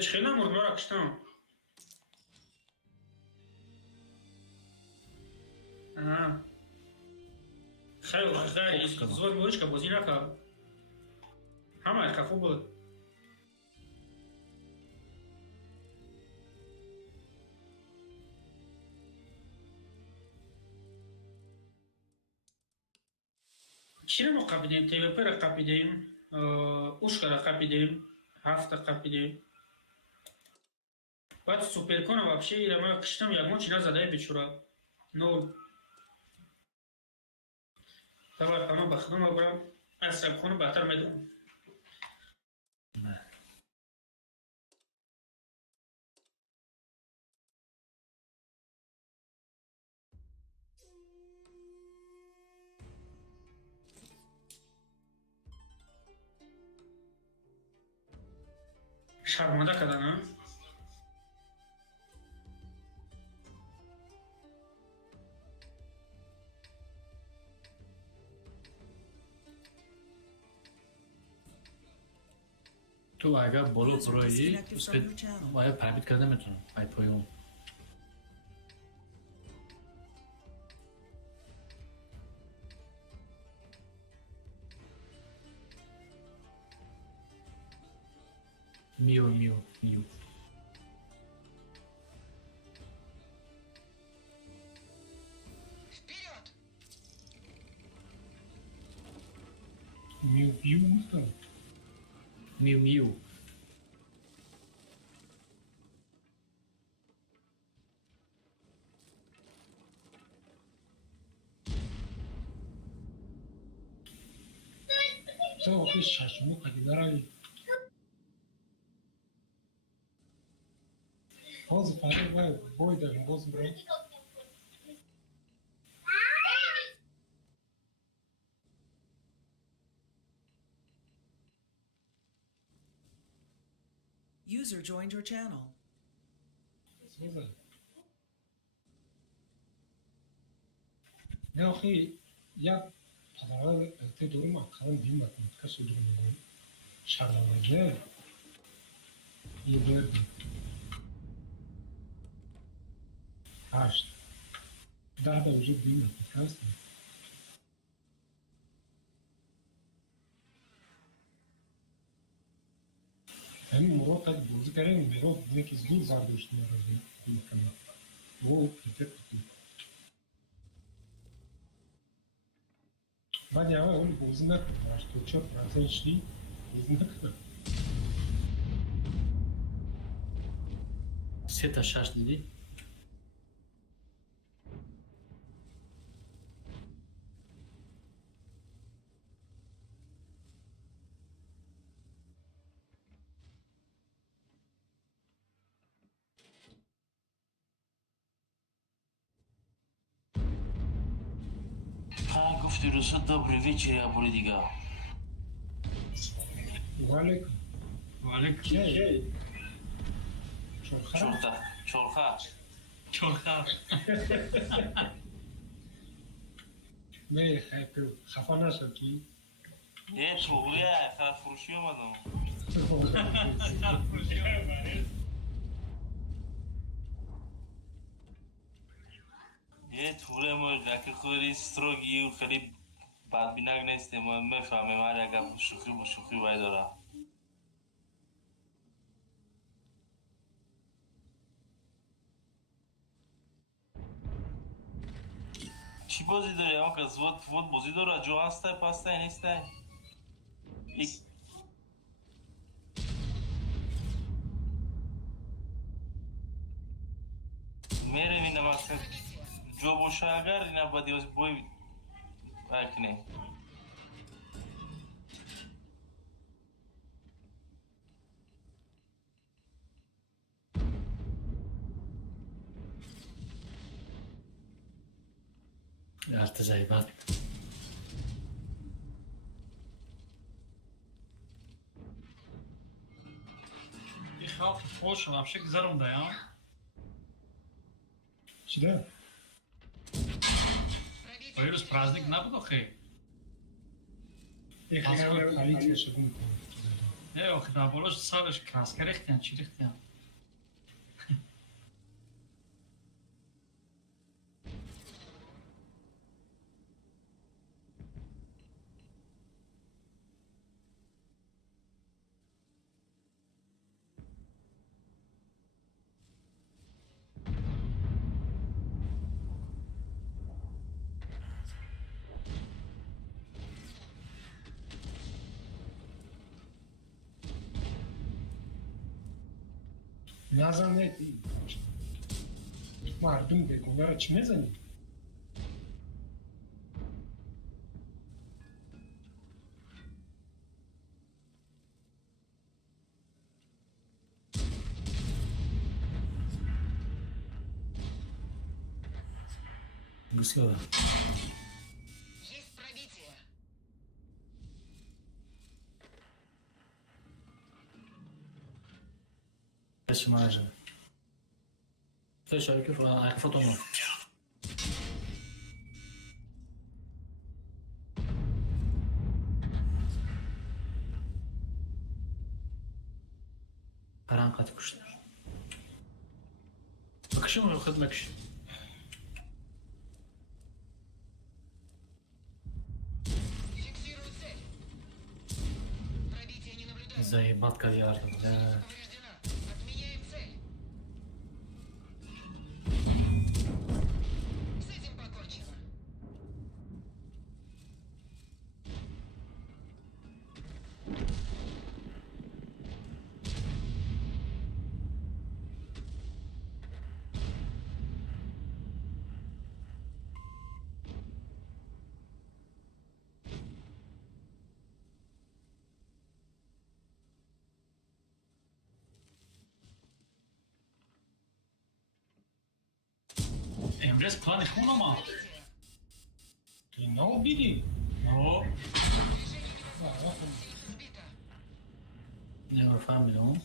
Çıkına mı orada akıştan? Ага. Хай, ждай, звон вышка, бузинака. Хамай, кафу был. Чире мо қапидем, ТВП-ра қапидем, ушка-ра қапидем, ҳафта қапидем. Баъд суперкона вообще ма киштам ягон чина задаи бечура. Нол. Давай, пано ба худума бурам, асрабхона баҳтар медонам. شرمنده کردن ها. تو اگر بالا User برایی disconnected from اسپید your channel. باید پرمیت کرده میتونم ای پایون میو Вперед! میو میکنم. میو تو آخه ششمو قدیده رایی. باز فرق باید داریم باز برای. User joined your channel. بزن. نه آخه یا پدرها ته دورم اکران دیم نکنید کسی دورم نگوید شرمنده یه بردی 8 10 به وجود دیم نکنید کسی همین مراد تا بوزی کردیم مراد دیگه که زود زردشت مراد دیم کنم و پیتر بعد یا اون بوزی نکنم باش تو چه پرسنشتی بوزی نکنم 3 تا 6 دیدی گفتی روسا добрый вечер, я دیگه. وعلیکم وعلیکم چه چون چرخه نه خفا نشد کی یه توغلیه خرف فروشی اومدم. یه توره ما رکه خوری ستروگی و خیلی بدبینک نیستیم ما میفهمیم هر اگر شوخی باید داره. چی بازی داری؟ اما که زود بازی داره جو هسته پسته نیسته میره بینم اصلا جو باشه اگر اینا با دیوز بوی اکنه ارتزایبت این خلق خوش вообще گذرم ها چیده؟ ویروس праздник نبود آخه این خیلی خلیج شدون کنم نه آخه در بالاش سالش کاسکه ریختن چی ریختن نظر نیدی مردم بگونه را چی میزنی؟ گوسیده Есть пробитие. Дальше мажем. Стой, шариков, фотону. Qaranqat kuchli. Bakışım mı xizmat kuchli? Фиксирую цель. Пробития не наблюдаю. Заебал кальярдом, да. Повреждена. Отменяем цель. С этим покончено. امروز پلان خونه ما Ты не убили? او Сбито. Не фамилию.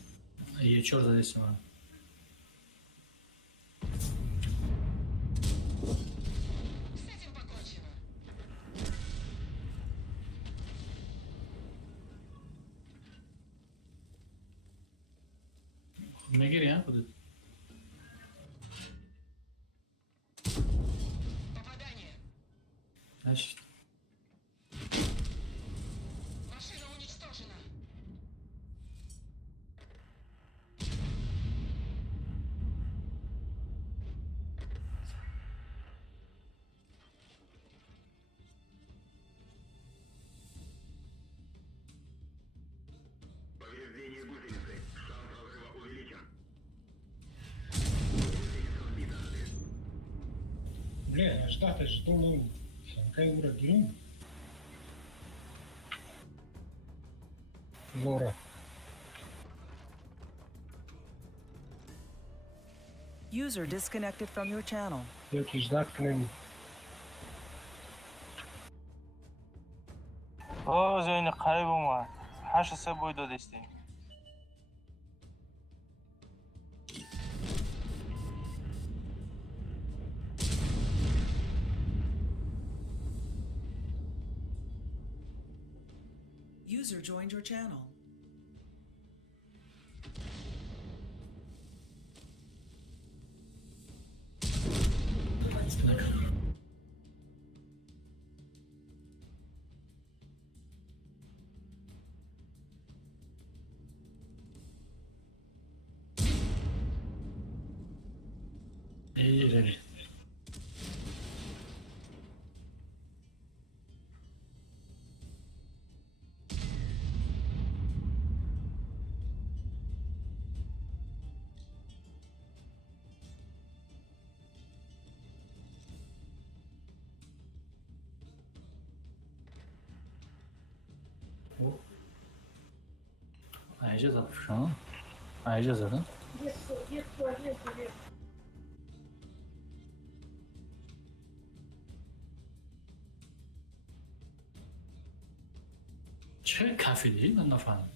И черт здесь он. С этим покончено. Мегер я буду. Попадание. Значит, Машина уничтожена. Повреждение гусеницы. Шанс разрыва увеличен. Бля, я ждать, что мы... Какая ура герой? Лора. User disconnected from your channel. Yoki ждать к нам. او زین قریب اومد 8 بوی دادستی User joined your channel. иди. Ayıca zapmış ha. Ayıca zaten. چه کافی değil ben نفهمم.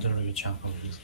Neden öyle çarpabiliriz?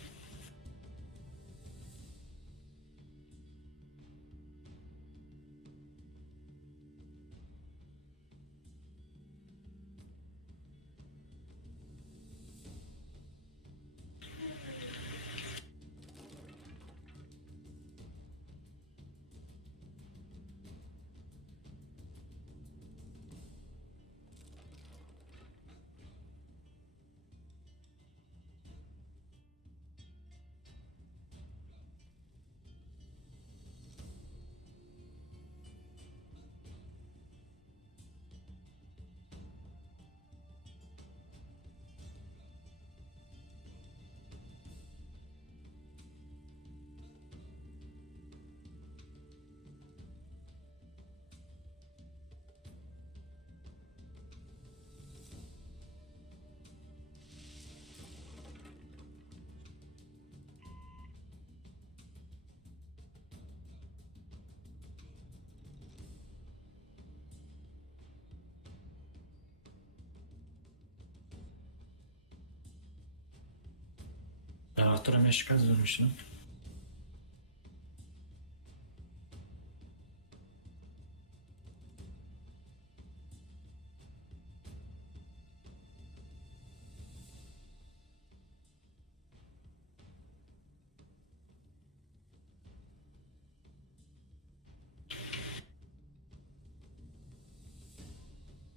Артура мешка зор میشنم.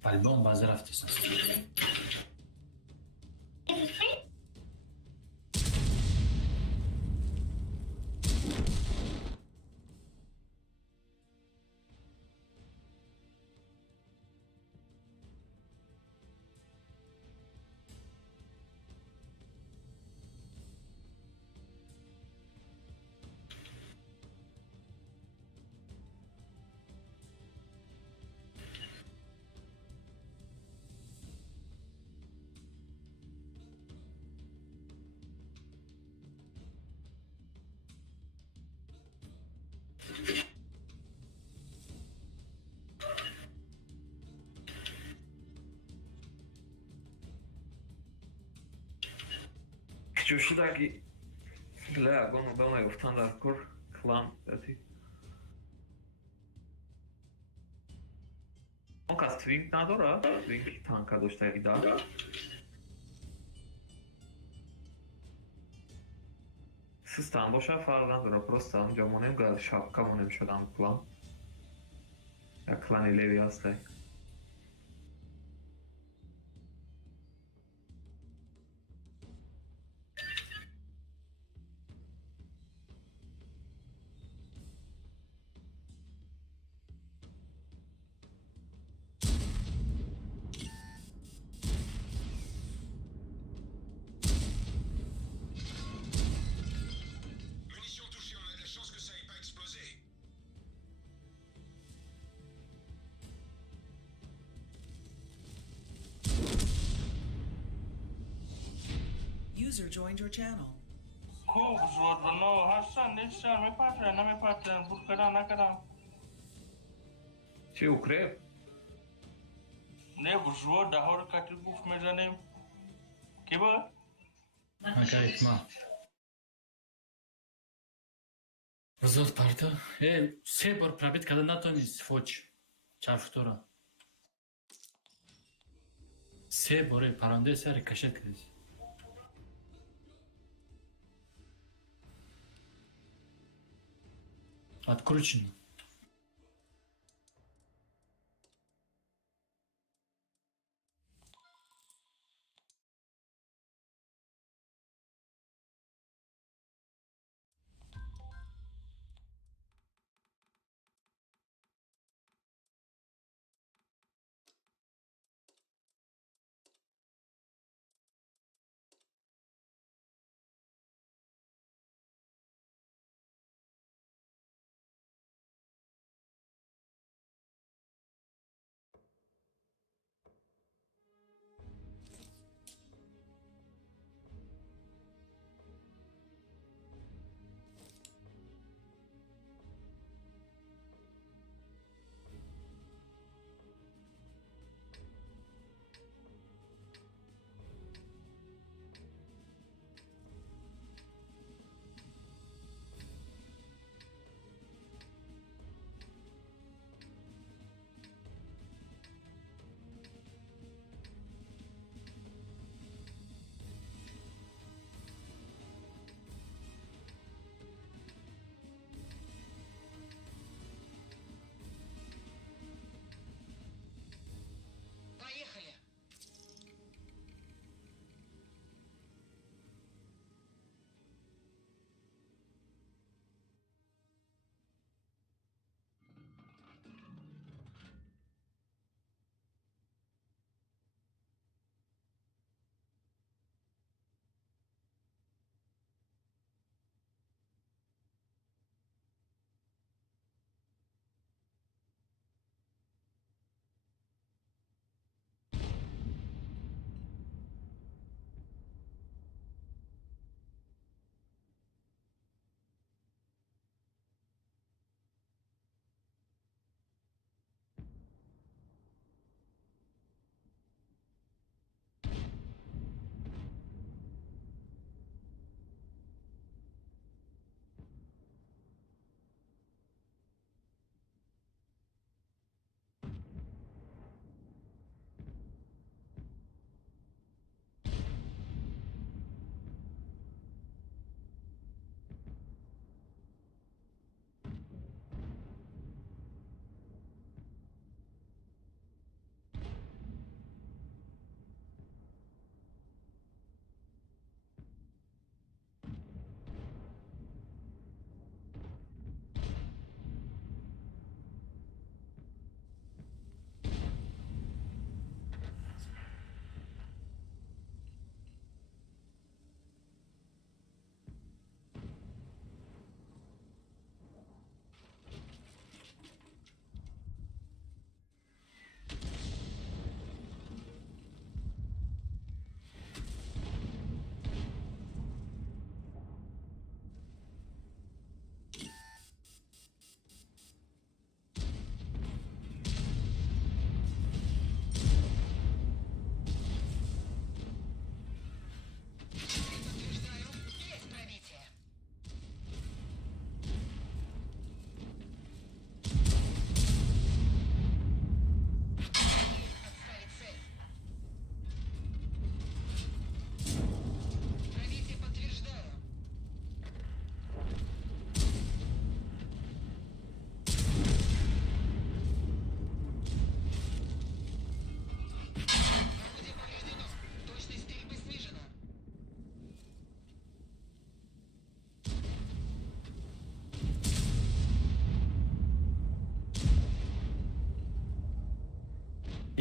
Альбом базы рафтесан. جوشیدگی لا قوم يفتن الكر كلام ذاتي اون کس توینگ نداره؟ توینگ تانکا داشته داره؟ سیستم باشه فرق نداره پروسته اونجا مونیم که شبکه مونیم شدم کلان یا کلانی لیوی هسته Munitions touchées, on a de la chance que ça ait pas explosé. User joined your channel. خوب شد و نو هستن نیستن میپاترن نمیپاترن بود کردن نکردن چی اوکره؟ نه بزرگ ده ها رو کتل گفت میزنیم کی با؟ Окей, ма. Зот парта. Се бор пробит когда натомис фоч. Чарфтора. Се боре паранде се рикошет кидис. Откручено.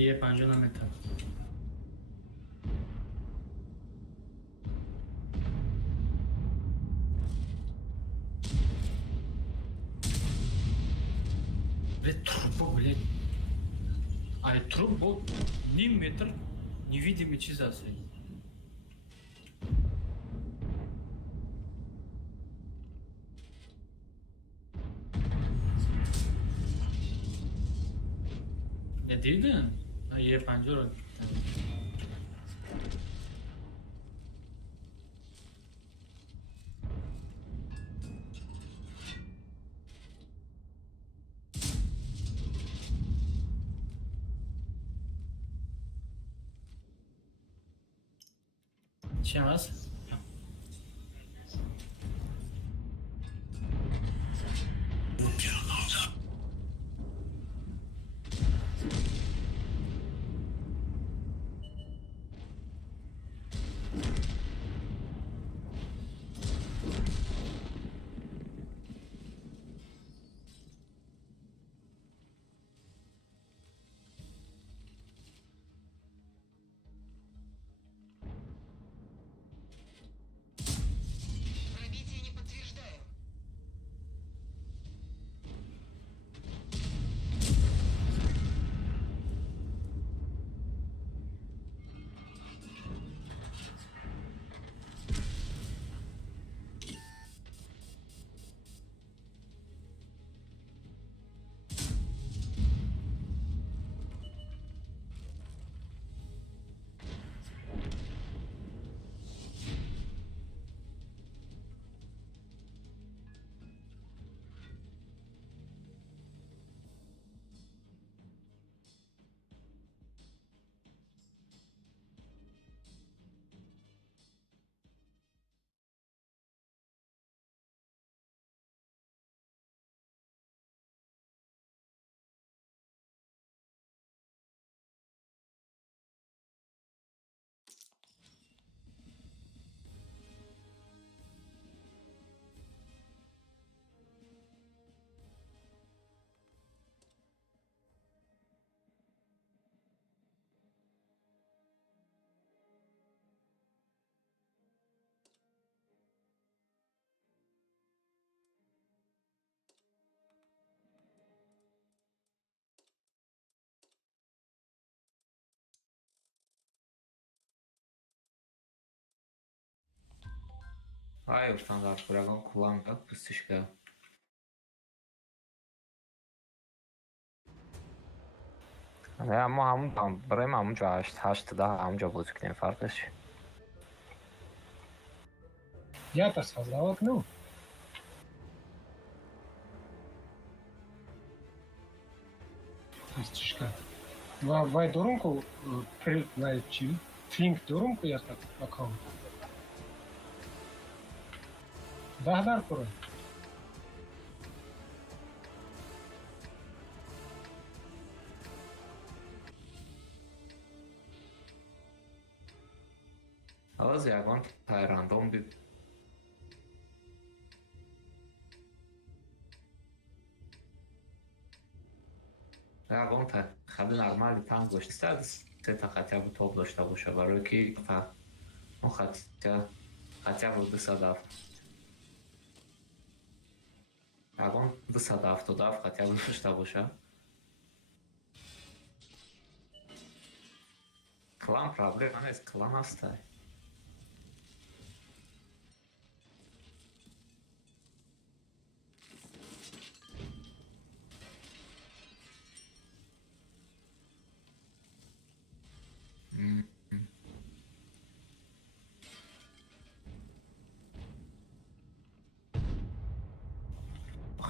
یه 50 نمیتر. Трупа, блядь. А труп был не метр, невидимый чизасы. Ne dedin? Ha, ye pencere. چی هست؟ Пробитие не подтверждаю. Ai, o standart kuragą kullanmak pustuşka. اما همون برای همونجا 8 10 همونجا بازی کنیم فرقش. Я-то сказал окно. Пустишка. Вай дурунку найти. Финк дурунку я так аккаунт. Дагдар курай. Az yagon random bir yagon خیلی نرمالی پنج گوشت است سه تا خطیه بود توب داشته باشه برای که اون خطیه بود 270 yagon 270 خطیه بود داشته باشه کلان проблема نیست کلان است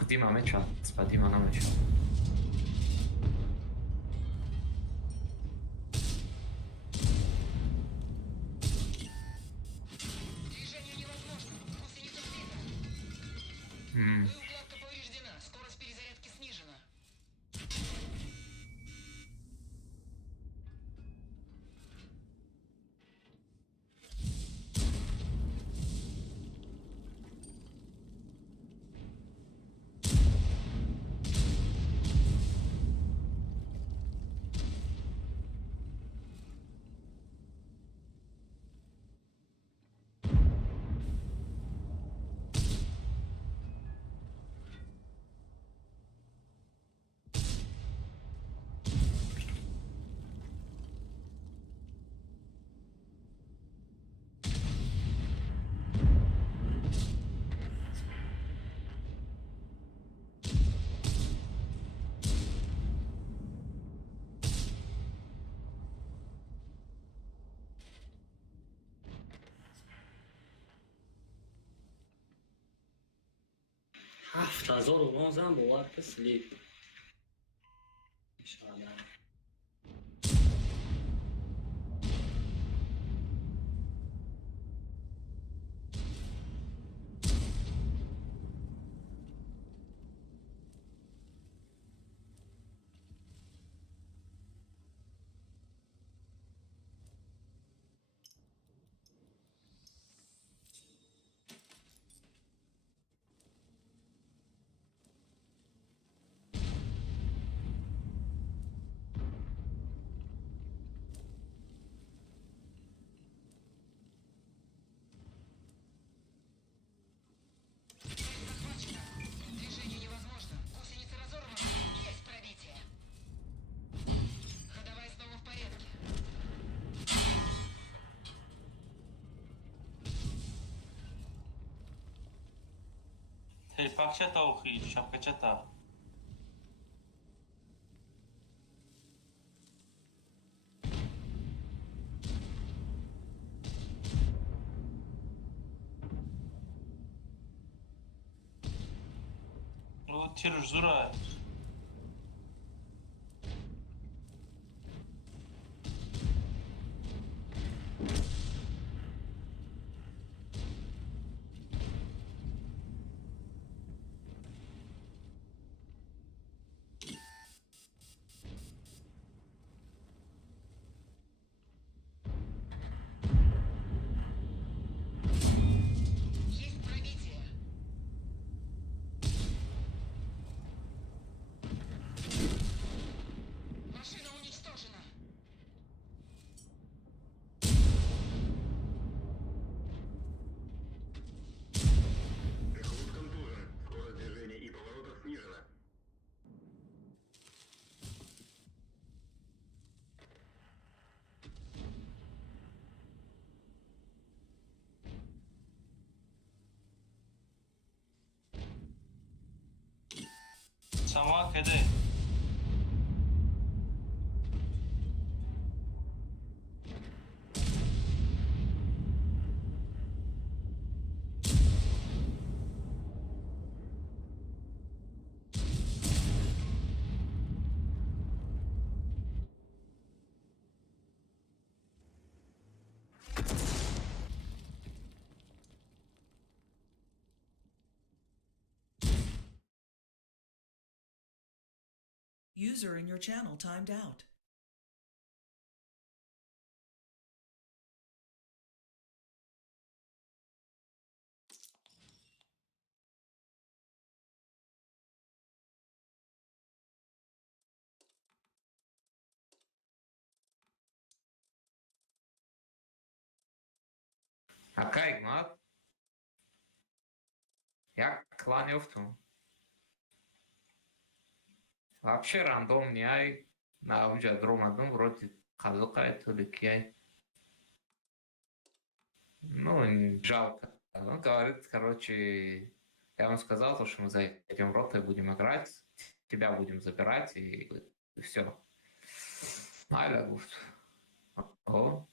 Дима меча, Дима на меча. Движение невозможно. Гусеница сбита. Укладка повреждена. Скорость перезарядки снижена. 1011 هم باور سلیپ انشاءالله. Захвачено. Движение невозможно. Гусеница разорвана. Есть пробитие. Ходовая снова в порядке. Телепакчата ухи, шапкачата. Ну, тирж зура. Есть пробитие. Машина уничтожена. Эхолот контужен. Скорость движения и поворотов снижена. Сама кеде. User in your channel timed out. Ака, Игнат? Я клан ёфту. Вообще рандом не ай. На уже дромадом вроде калукай туликай. Ну, жалко. Он говорит, короче, я вам сказал, то, что мы зайдем в роты будем играть, тебя будем забирать, и все. Айля, гуфт. О.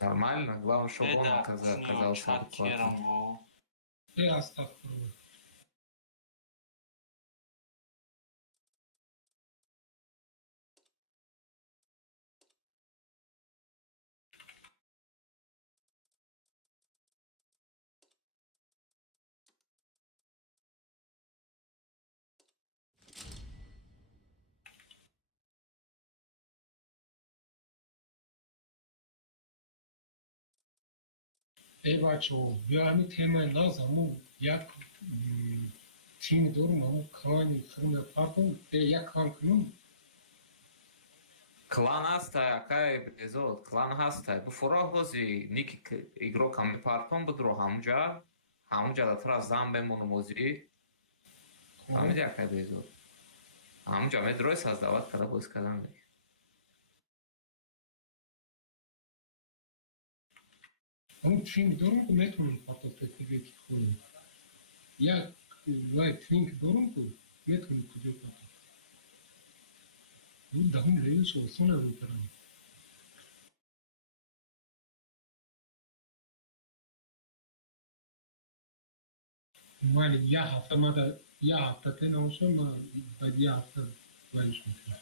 Нормально, главное, чтобы он Деда, оказался адекватным. чатером. Астагфирулла. Эй, бачо, я ами тема назаму, як тим дурм, аму кани хрна папу, як ханкнум. Клан ҳастай, акай эпизод, клан ҳастай. Ду фурох бози ники игрокам мепартон будро ҳамуҷа датар аз зам бемону мози. Ҳамиди акай эпизод. ҳамуҷа медрой саздават када боз кадан. اما ترینگ دارم که میتونم حتی تفیگه کنم یا وای ترینگ دارم که میتونم کجا کنم بود دهم لیوش آسانه میترم مالی یه هفته تنهاشم ما بعد یه هفته ولش میکنم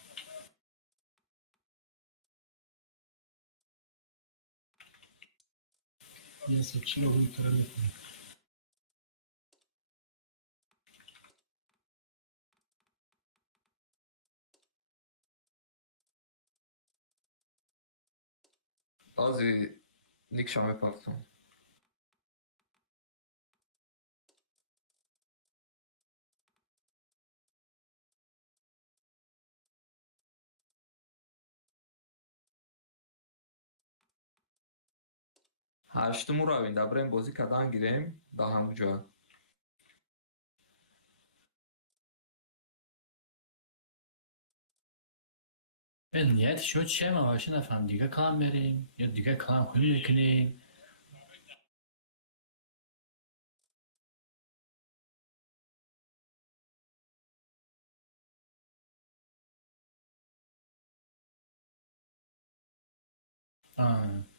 یه سچی رو میترم میکنم بازی نیکشان بپرتون. هشتم رو این دبره این بازی کدان گیریم دا همون جا. به نیت شد چه ما باشه نفهم دیگه کام بریم یا دیگه کام خیلی کنیم. آه.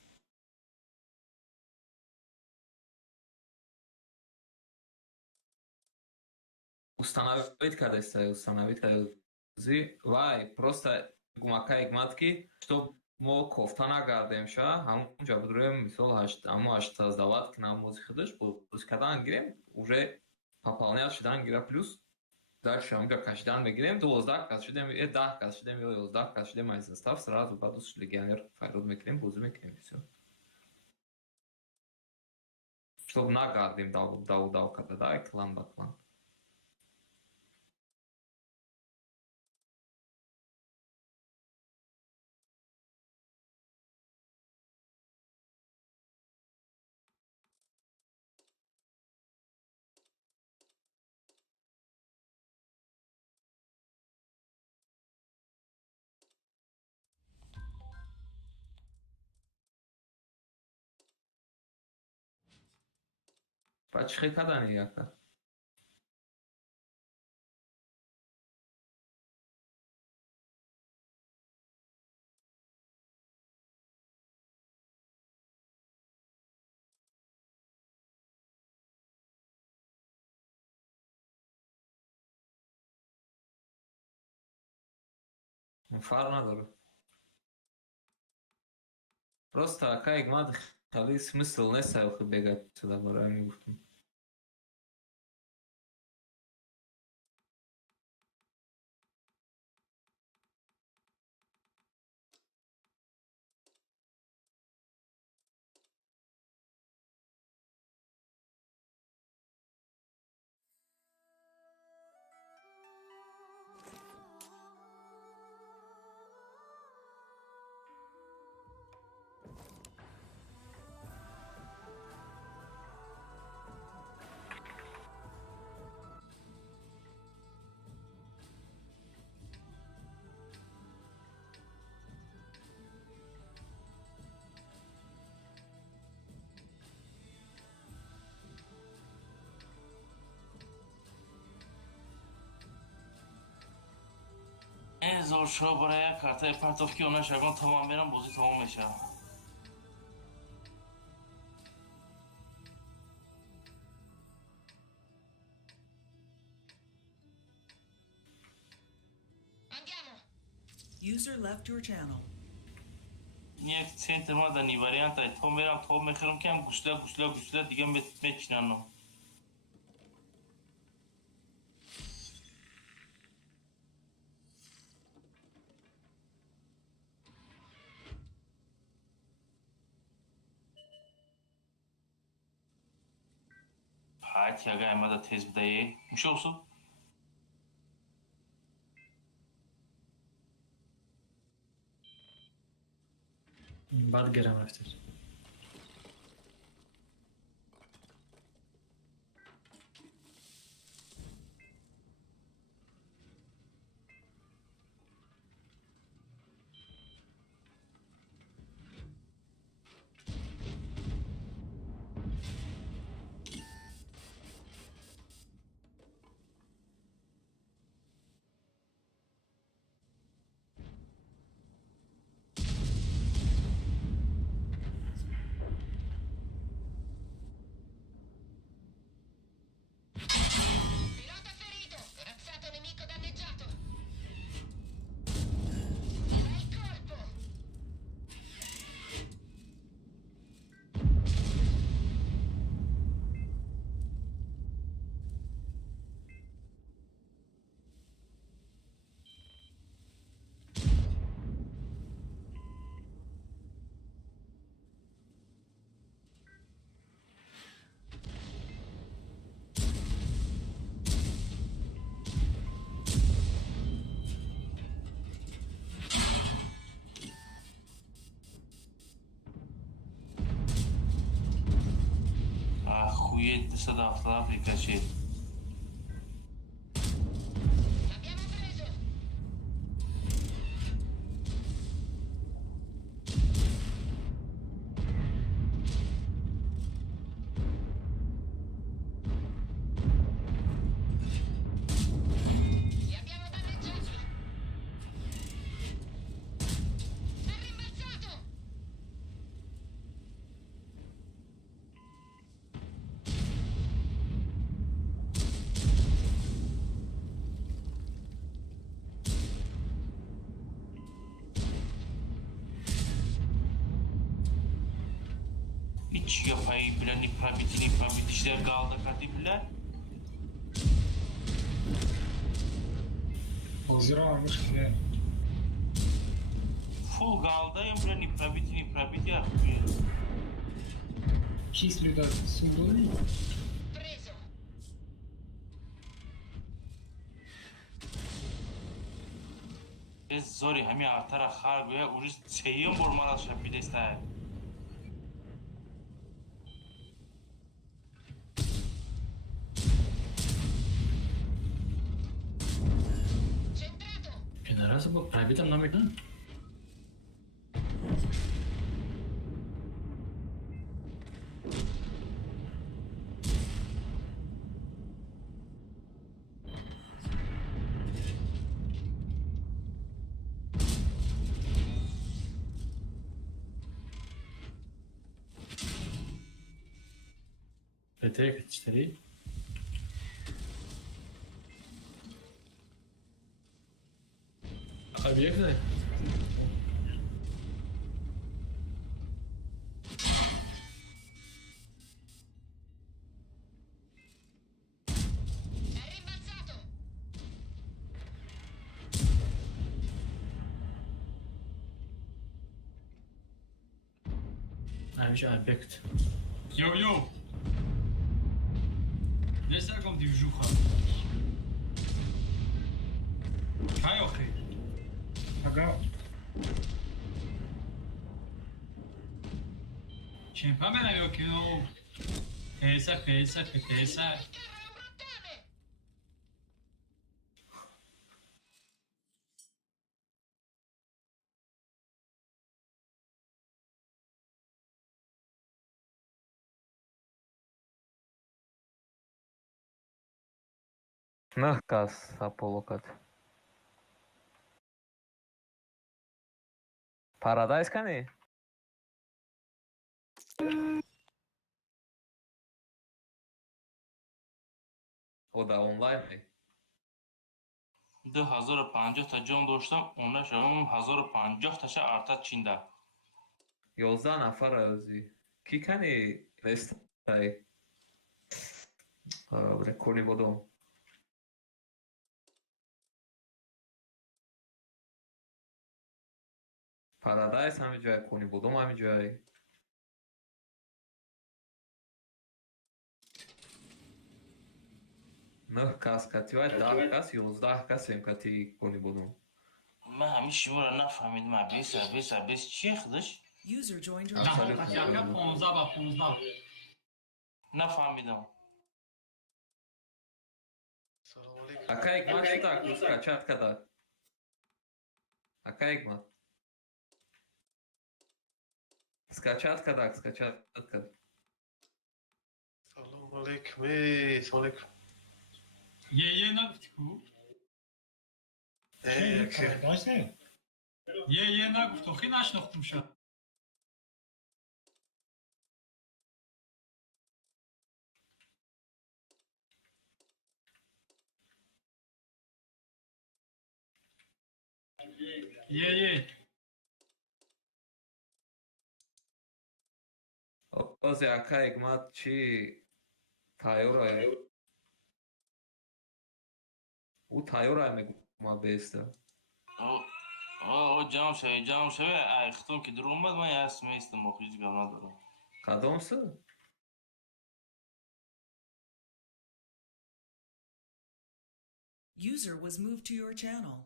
Установить, когда я ставил, установить, когда вай, просто гумака игматки, что мо кофтана гардемша, همونجا بدرویم مثال هشت، اما 8 к нам ходишь, плюс когда ангрем, уже пополнять шидан гира плюс, дальше мы как шидан мигрем, 12 кас шидем, 10 кас шидем, 11 кас шидем, а состав сразу падус легионер файрод мигрем, бузу мигрем, все. Чтобы на гардем дал, когда да, и клан баклан. Почти когда не яка. فرق نداره. Просто такая игма خیلی смысл نیست که بگه سودا برای میگفتم. هزار شاه برای یک کارتای پرتاف که اونش اگه تمام برم بازی تمام میشه. Andiamo! User left your channel. یک سنت ما در نیوریانت های تمام برم تمام میخورم که هم گوشله دیگه میچینم. حتی اگه امده تیز بدهی میشه اصول؟ بعد گرم رفتید. او 770 آفریقاچی. L'abbiamo preso! Li abbiamo danneggiati! S'è rimbalzato! Hiç yapayı bilen iprabitini işler kaldı katipler. Позировал мышки. Full kaldayım bilen iprabiti yapıyor. Числю так сундуки. Preso! Biz zori hemi artarak harbiye ucuz seyyin vurmalar şabi desteği. Centrato! Generalse bu private am namik na? Petek çtiri. Объекты? È rimbalzato! Abi объект. Yo. Laisse comme du jour. Kayoke. Ага. C'è pas mal avec no. Pesa. Il carro è un rottame! Nahkas apolokat. Paradise kani? O da online mi? 1050 تا جان داشتم اونها شما 1050 تاشه ارتا چینده. 11 نفر ازی. کی کنی رستای؟ کنی بودم. Paradise همه جای کنی بودم همه جای. نه کس کتی وای 10 کس 11 کس هم کتی کنی بودم. من همین شما رو نفهمیدم. بیس چی خودش؟ User joined your Absolutely. channel. Yapıya 15 bak 15. نفهمیدم. Акай гмат что так скачат когда? Акай гмат. Скачат когда? سلام علیکم. سلام علیکم. Ye nagufti ku. Продаж не? Ye nagufti. Xi nashnoxtum sha. Ye. Oze Акай гмат чи тайора. او تایورا میگم بیسته. او جام شوی ایختون که در اومد من اسم ایست مخریج گم ندارم. کدامسه؟ User was moved to your channel.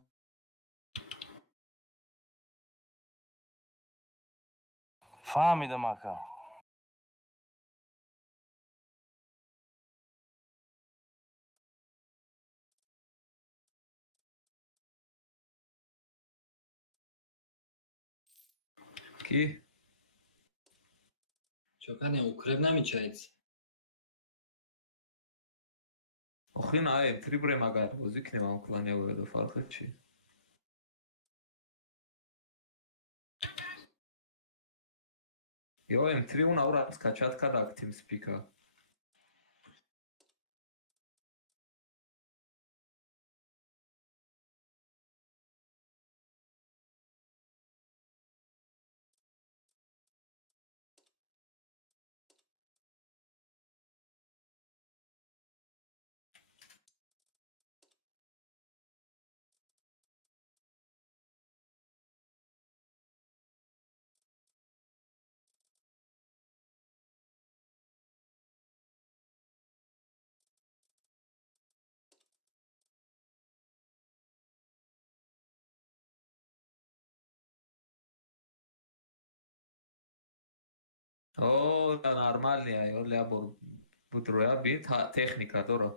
فهمیدم اکا. Ки? Чокане, укреп намичается. Охин ай, трибре магар бозӣ кунем ам клан явояду фарқи чи? Ё М3 он авра скачат кард TeamSpeak-а. О, нормальный, ё ля будроя би техника дора.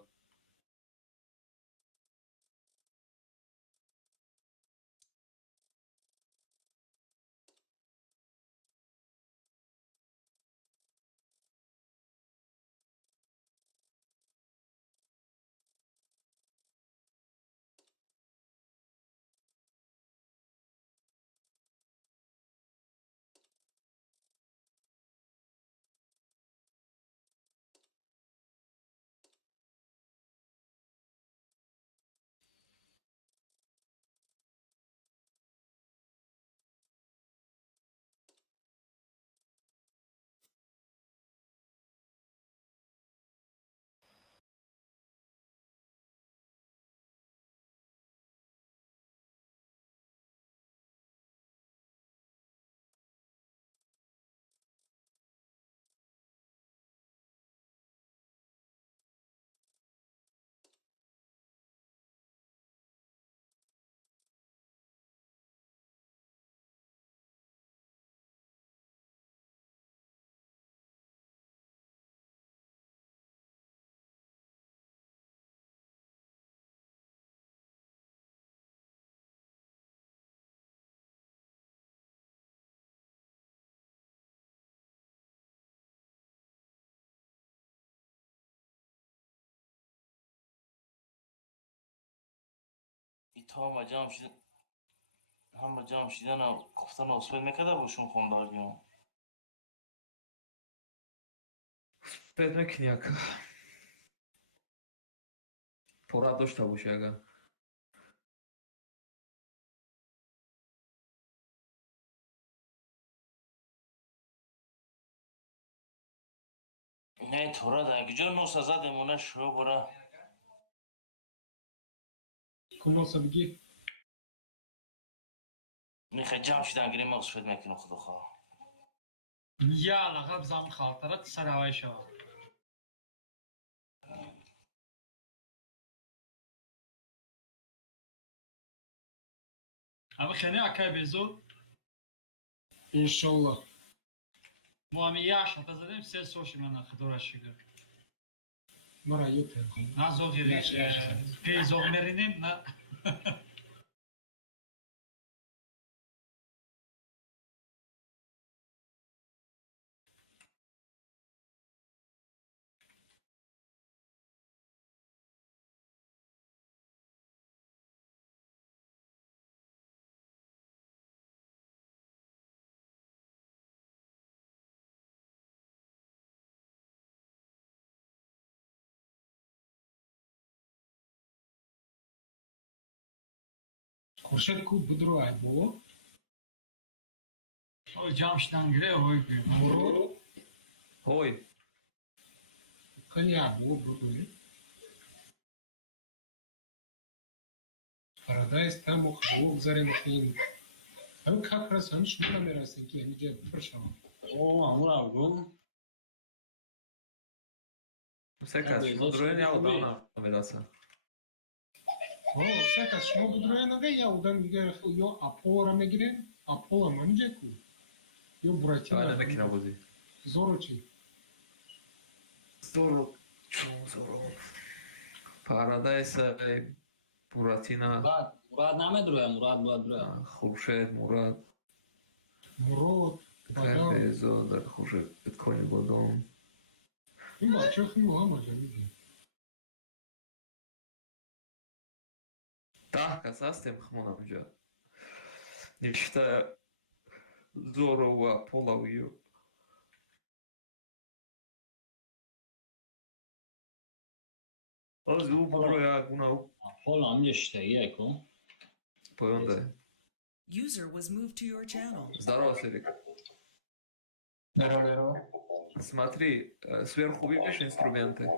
ایتا همه جمع شدن و گفتن اصفید میکرده باشون خون برگیم بدون کنیاکا پورا داشته باشه اگر نه تورا در کجا نوسا زدمونه شو برا کنوسا بگی میخوای جمع شدن گریم اصفید میکنه خدا خواه یالا غب زم خاطرت سر هوای شو اما خیلی اکای بیزو انشالله ما هم یاش تا زدیم سه سوشی من خدورا شگر مرا یه تلخون نه زوغی پی زوغ مرینیم نه خورشید کو بدرو ای بو او جام شدن گره هوی بیم برو هوی خیلی ابو بدوی پارادایس там خو گذاریم خیلی هم کاپرس هم شما میرسین که اینجا برشم او امور ابگو Секас, будроен я удана мераса. О, секас, шмо будроен нага я удан диге ё апола мегирем, апола манжеку. Ё братина. Айна мекина бузи. Зорочи. Зоро. Зоро. Paradise Буратина. Мурад намедроя, Мурад. Хуршед, Мурад. Мурод. эпизода хуже какой-нибудь дом. има, чох има, може види. Так, састем хмонамжа. Не считая здорово половью. Az újbójágunak. Hol amgyeste ilyeko? Поёнда. User was moved to your channel. Здорово, Серик. Здорово. Смотри, сверху видишь инструменты?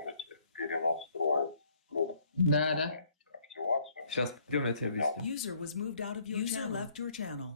Да. Сейчас пойдем, я тебе объясню. User was moved out of your channel. User left your channel.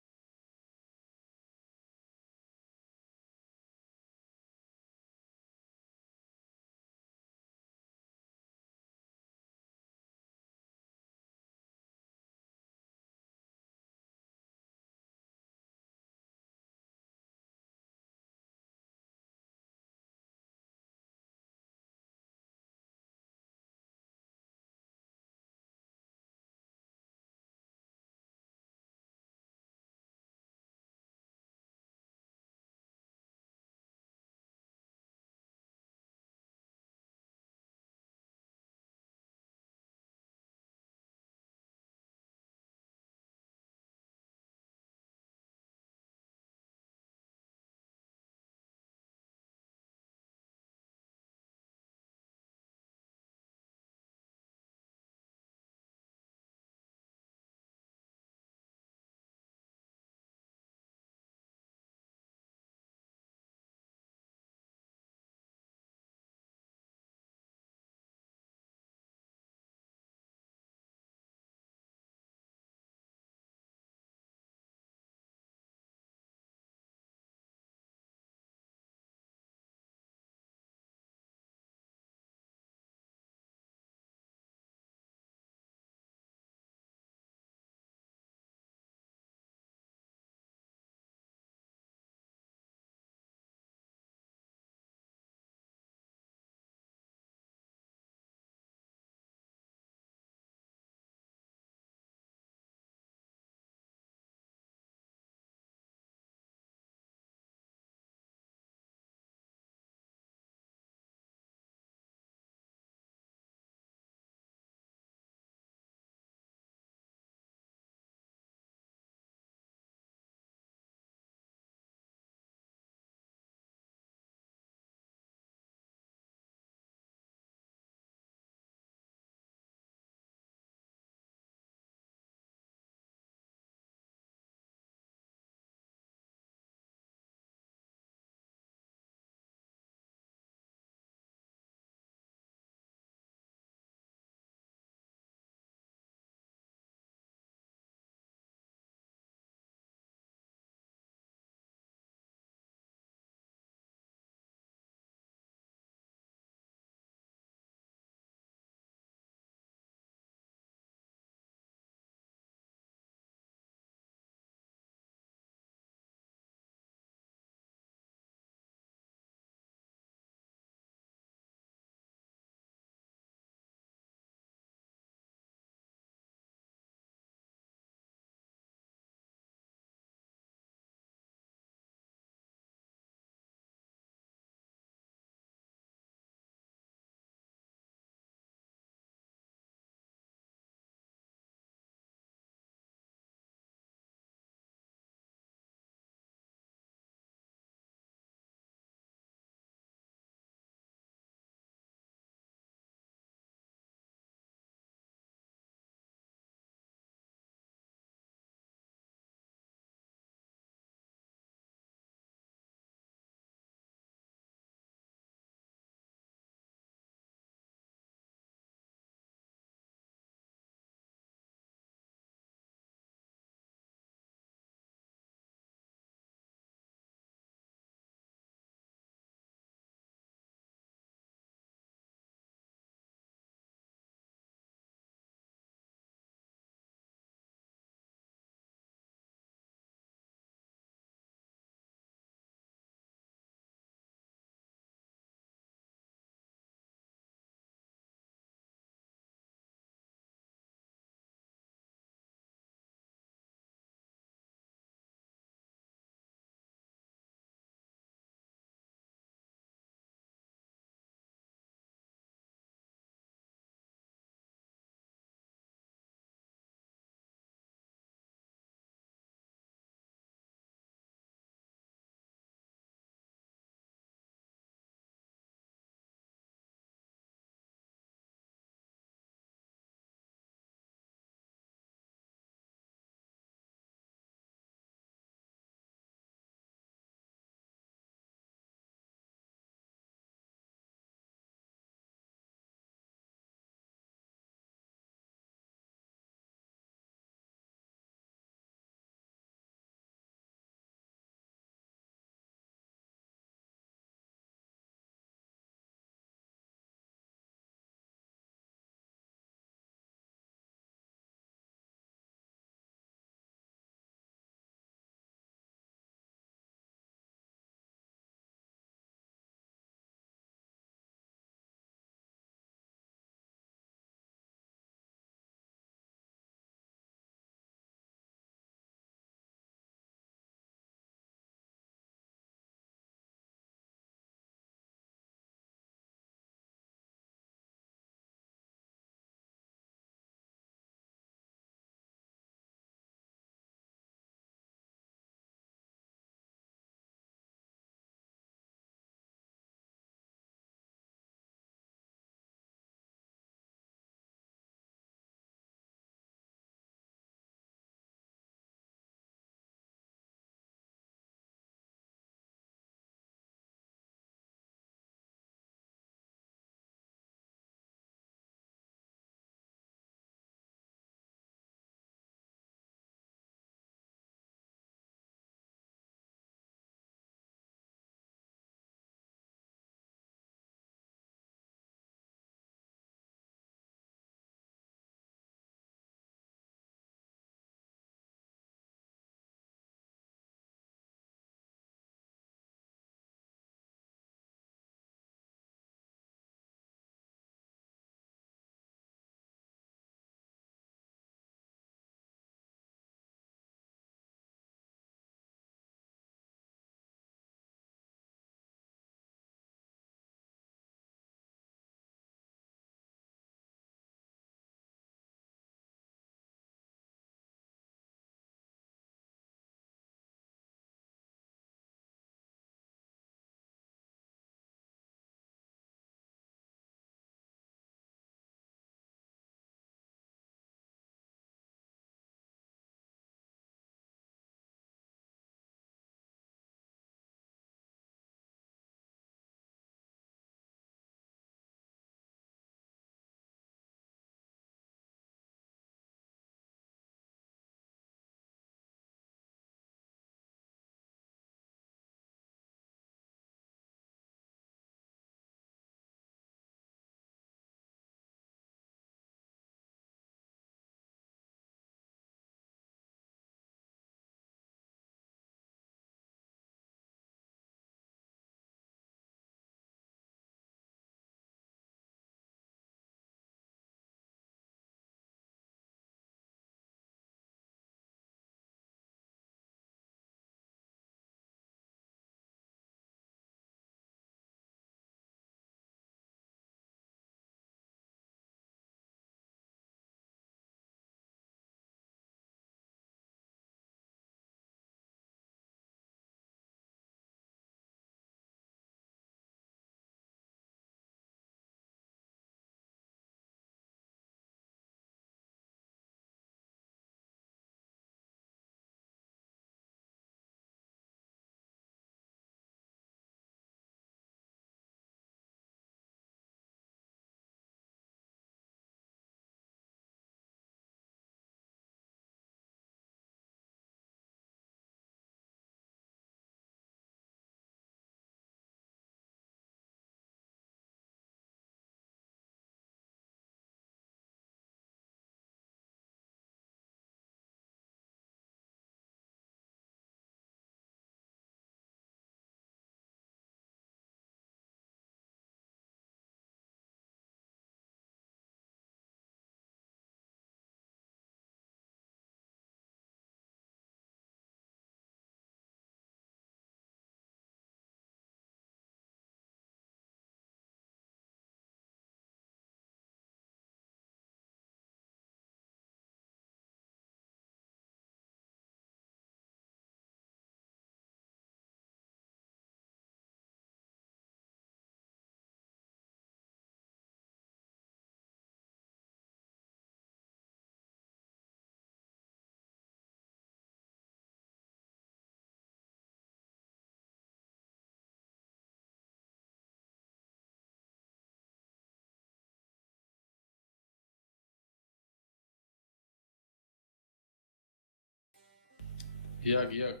Як. Як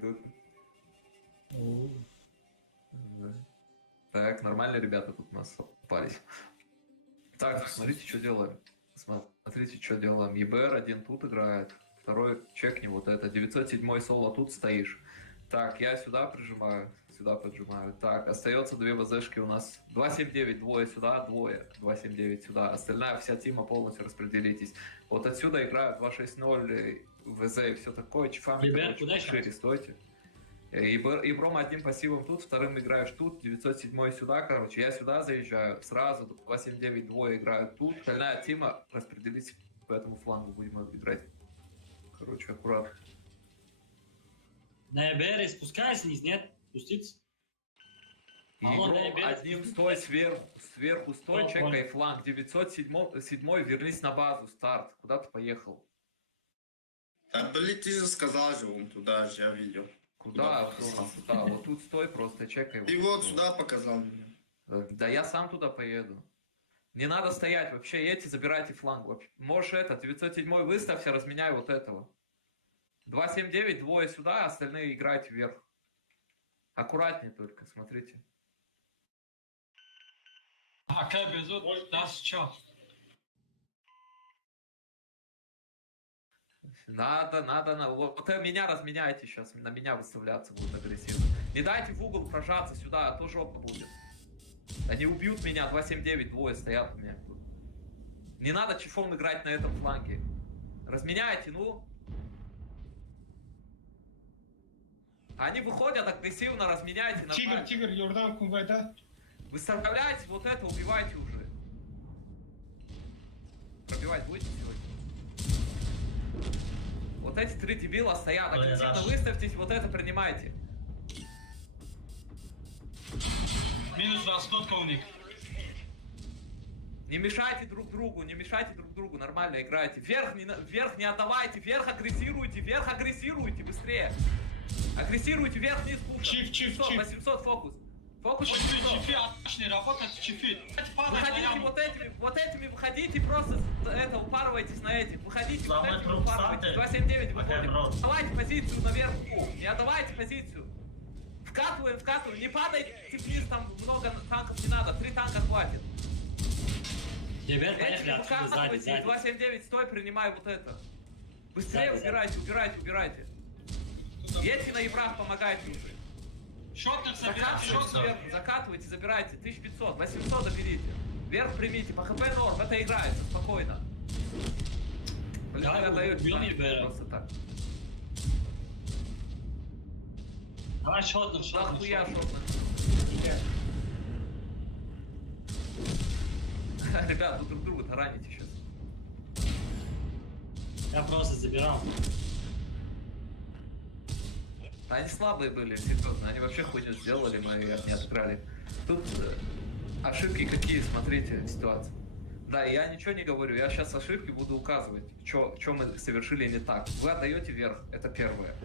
тут? Да. Так, нормально ребята тут у нас попались. Так, смотрите, что делаем. Смотрите, что делаем. ЕБР один тут играет, второй чекни вот это. 907 соло тут стоишь. Так, я сюда прижимаю, сюда поджимаю. Так, остается две ВЗшки у нас. 279, двое сюда, двое. 279 сюда. Остальная вся тима полностью распределитесь. Вот отсюда играют 260, ВЗ и все такое. Чифами, короче, шире стойте. И Бром одним пассивом тут, вторым играешь тут, 907 сюда, короче, я сюда заезжаю, сразу 279 двое играют тут, остальная тима распределись по этому флангу, будем играть. Короче, аккуратно. На ЕБР спускайся вниз, нет? Спуститься? И Бром одним стой сверху стой, чекай фланг, 907 вернись на базу, старт, куда ты поехал? Да, блин, ты же сказал же, он туда же, я видел. Куда? Сюда. Вот тут стой просто, чекай. Ты вот сюда показал мне. Да я сам туда поеду. Не надо стоять, вообще едьте, забирайте фланг. Можешь это, 907 выставься, разменяй вот этого. 279, двое сюда, остальные играйте вверх. Аккуратнее только, смотрите. АК безут, даст чё? Надо. Вот меня разменяйте сейчас, на меня выставляться будут агрессивно. Не дайте в угол прожаться сюда, а то жопа будет. Они убьют меня, 279, двое стоят у меня тут. Не надо чифом играть на этом фланге. Разменяйте, ну. Они выходят агрессивно, разменяйте. Тигр, Йордан, Кунгайда. Выставляйте вот это, убивайте уже. Пробивать будете сегодня? Вот эти три дебила стоят, агрессивно выставьтесь, вот это принимайте. Минус расход у них. Не мешайте друг другу, нормально играйте. Вверх не отдавайте, вверх агрессируйте, быстрее. Агрессируйте, вверх, вниз, пушка. Чиф. 800 фокус. Фокус 800. Чифи отличный, работает чифи. Выходите вот этими, выходите, просто это, упарывайтесь на этих. Выходите вот этими, упарывайтесь. 279 выходим. Давайте позицию наверху, не отдавайте позицию. Вкатываем, не падайте вниз, там много танков не надо, 3 танка хватит. ЕБР поехали отсюда, сзади. 279, стой, принимай вот это. Быстрее убирайте. Едьте на Еврах, помогайте уже. Шотных собираем, Закатывайте, забирайте. 1500, 800 заберите. Вверх примите, по хп норм, это играется, спокойно. Блин, Давай, даете убьем ЕБР. просто так. Давай шотных. Хуя шотных. Ребят, вы друг друга-то раните сейчас. Я просто забирал. Они слабые были, серьезно. Они вообще хуйню сделали, мы их не отыграли. Тут ошибки какие, смотрите, ситуация. Да, я ничего не говорю, я сейчас ошибки буду указывать, что мы совершили не так. Вы отдаете вверх, это первое.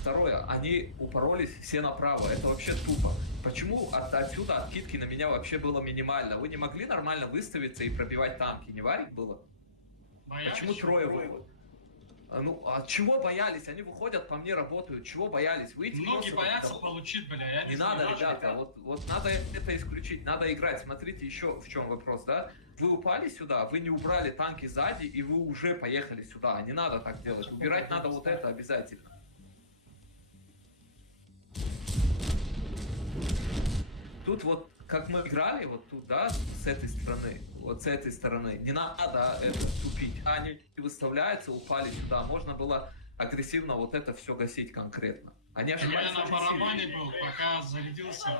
Второе, они упоролись все направо, это вообще тупо. Почему отсюда откидки на меня вообще было минимально? Вы не могли нормально выставиться и пробивать танки, не варить было? Почему трое вы? Ну, от чего боялись? Они выходят, по мне работают. Чего боялись? Выйти многие просто, боятся получить, бля. Не надо, ребята, вот надо это исключить, надо играть. Смотрите, еще в чем вопрос, да? Вы упали сюда, вы не убрали танки сзади, и вы уже поехали сюда. Не надо так делать. Убирать надо вот это обязательно. Тут вот, как мы играли, вот тут, да, с этой стороны, не надо это тупить. Они выставляются, упали сюда. Можно было агрессивно вот это все гасить конкретно. Они ошибались. Я на барабане был, пока зарядился.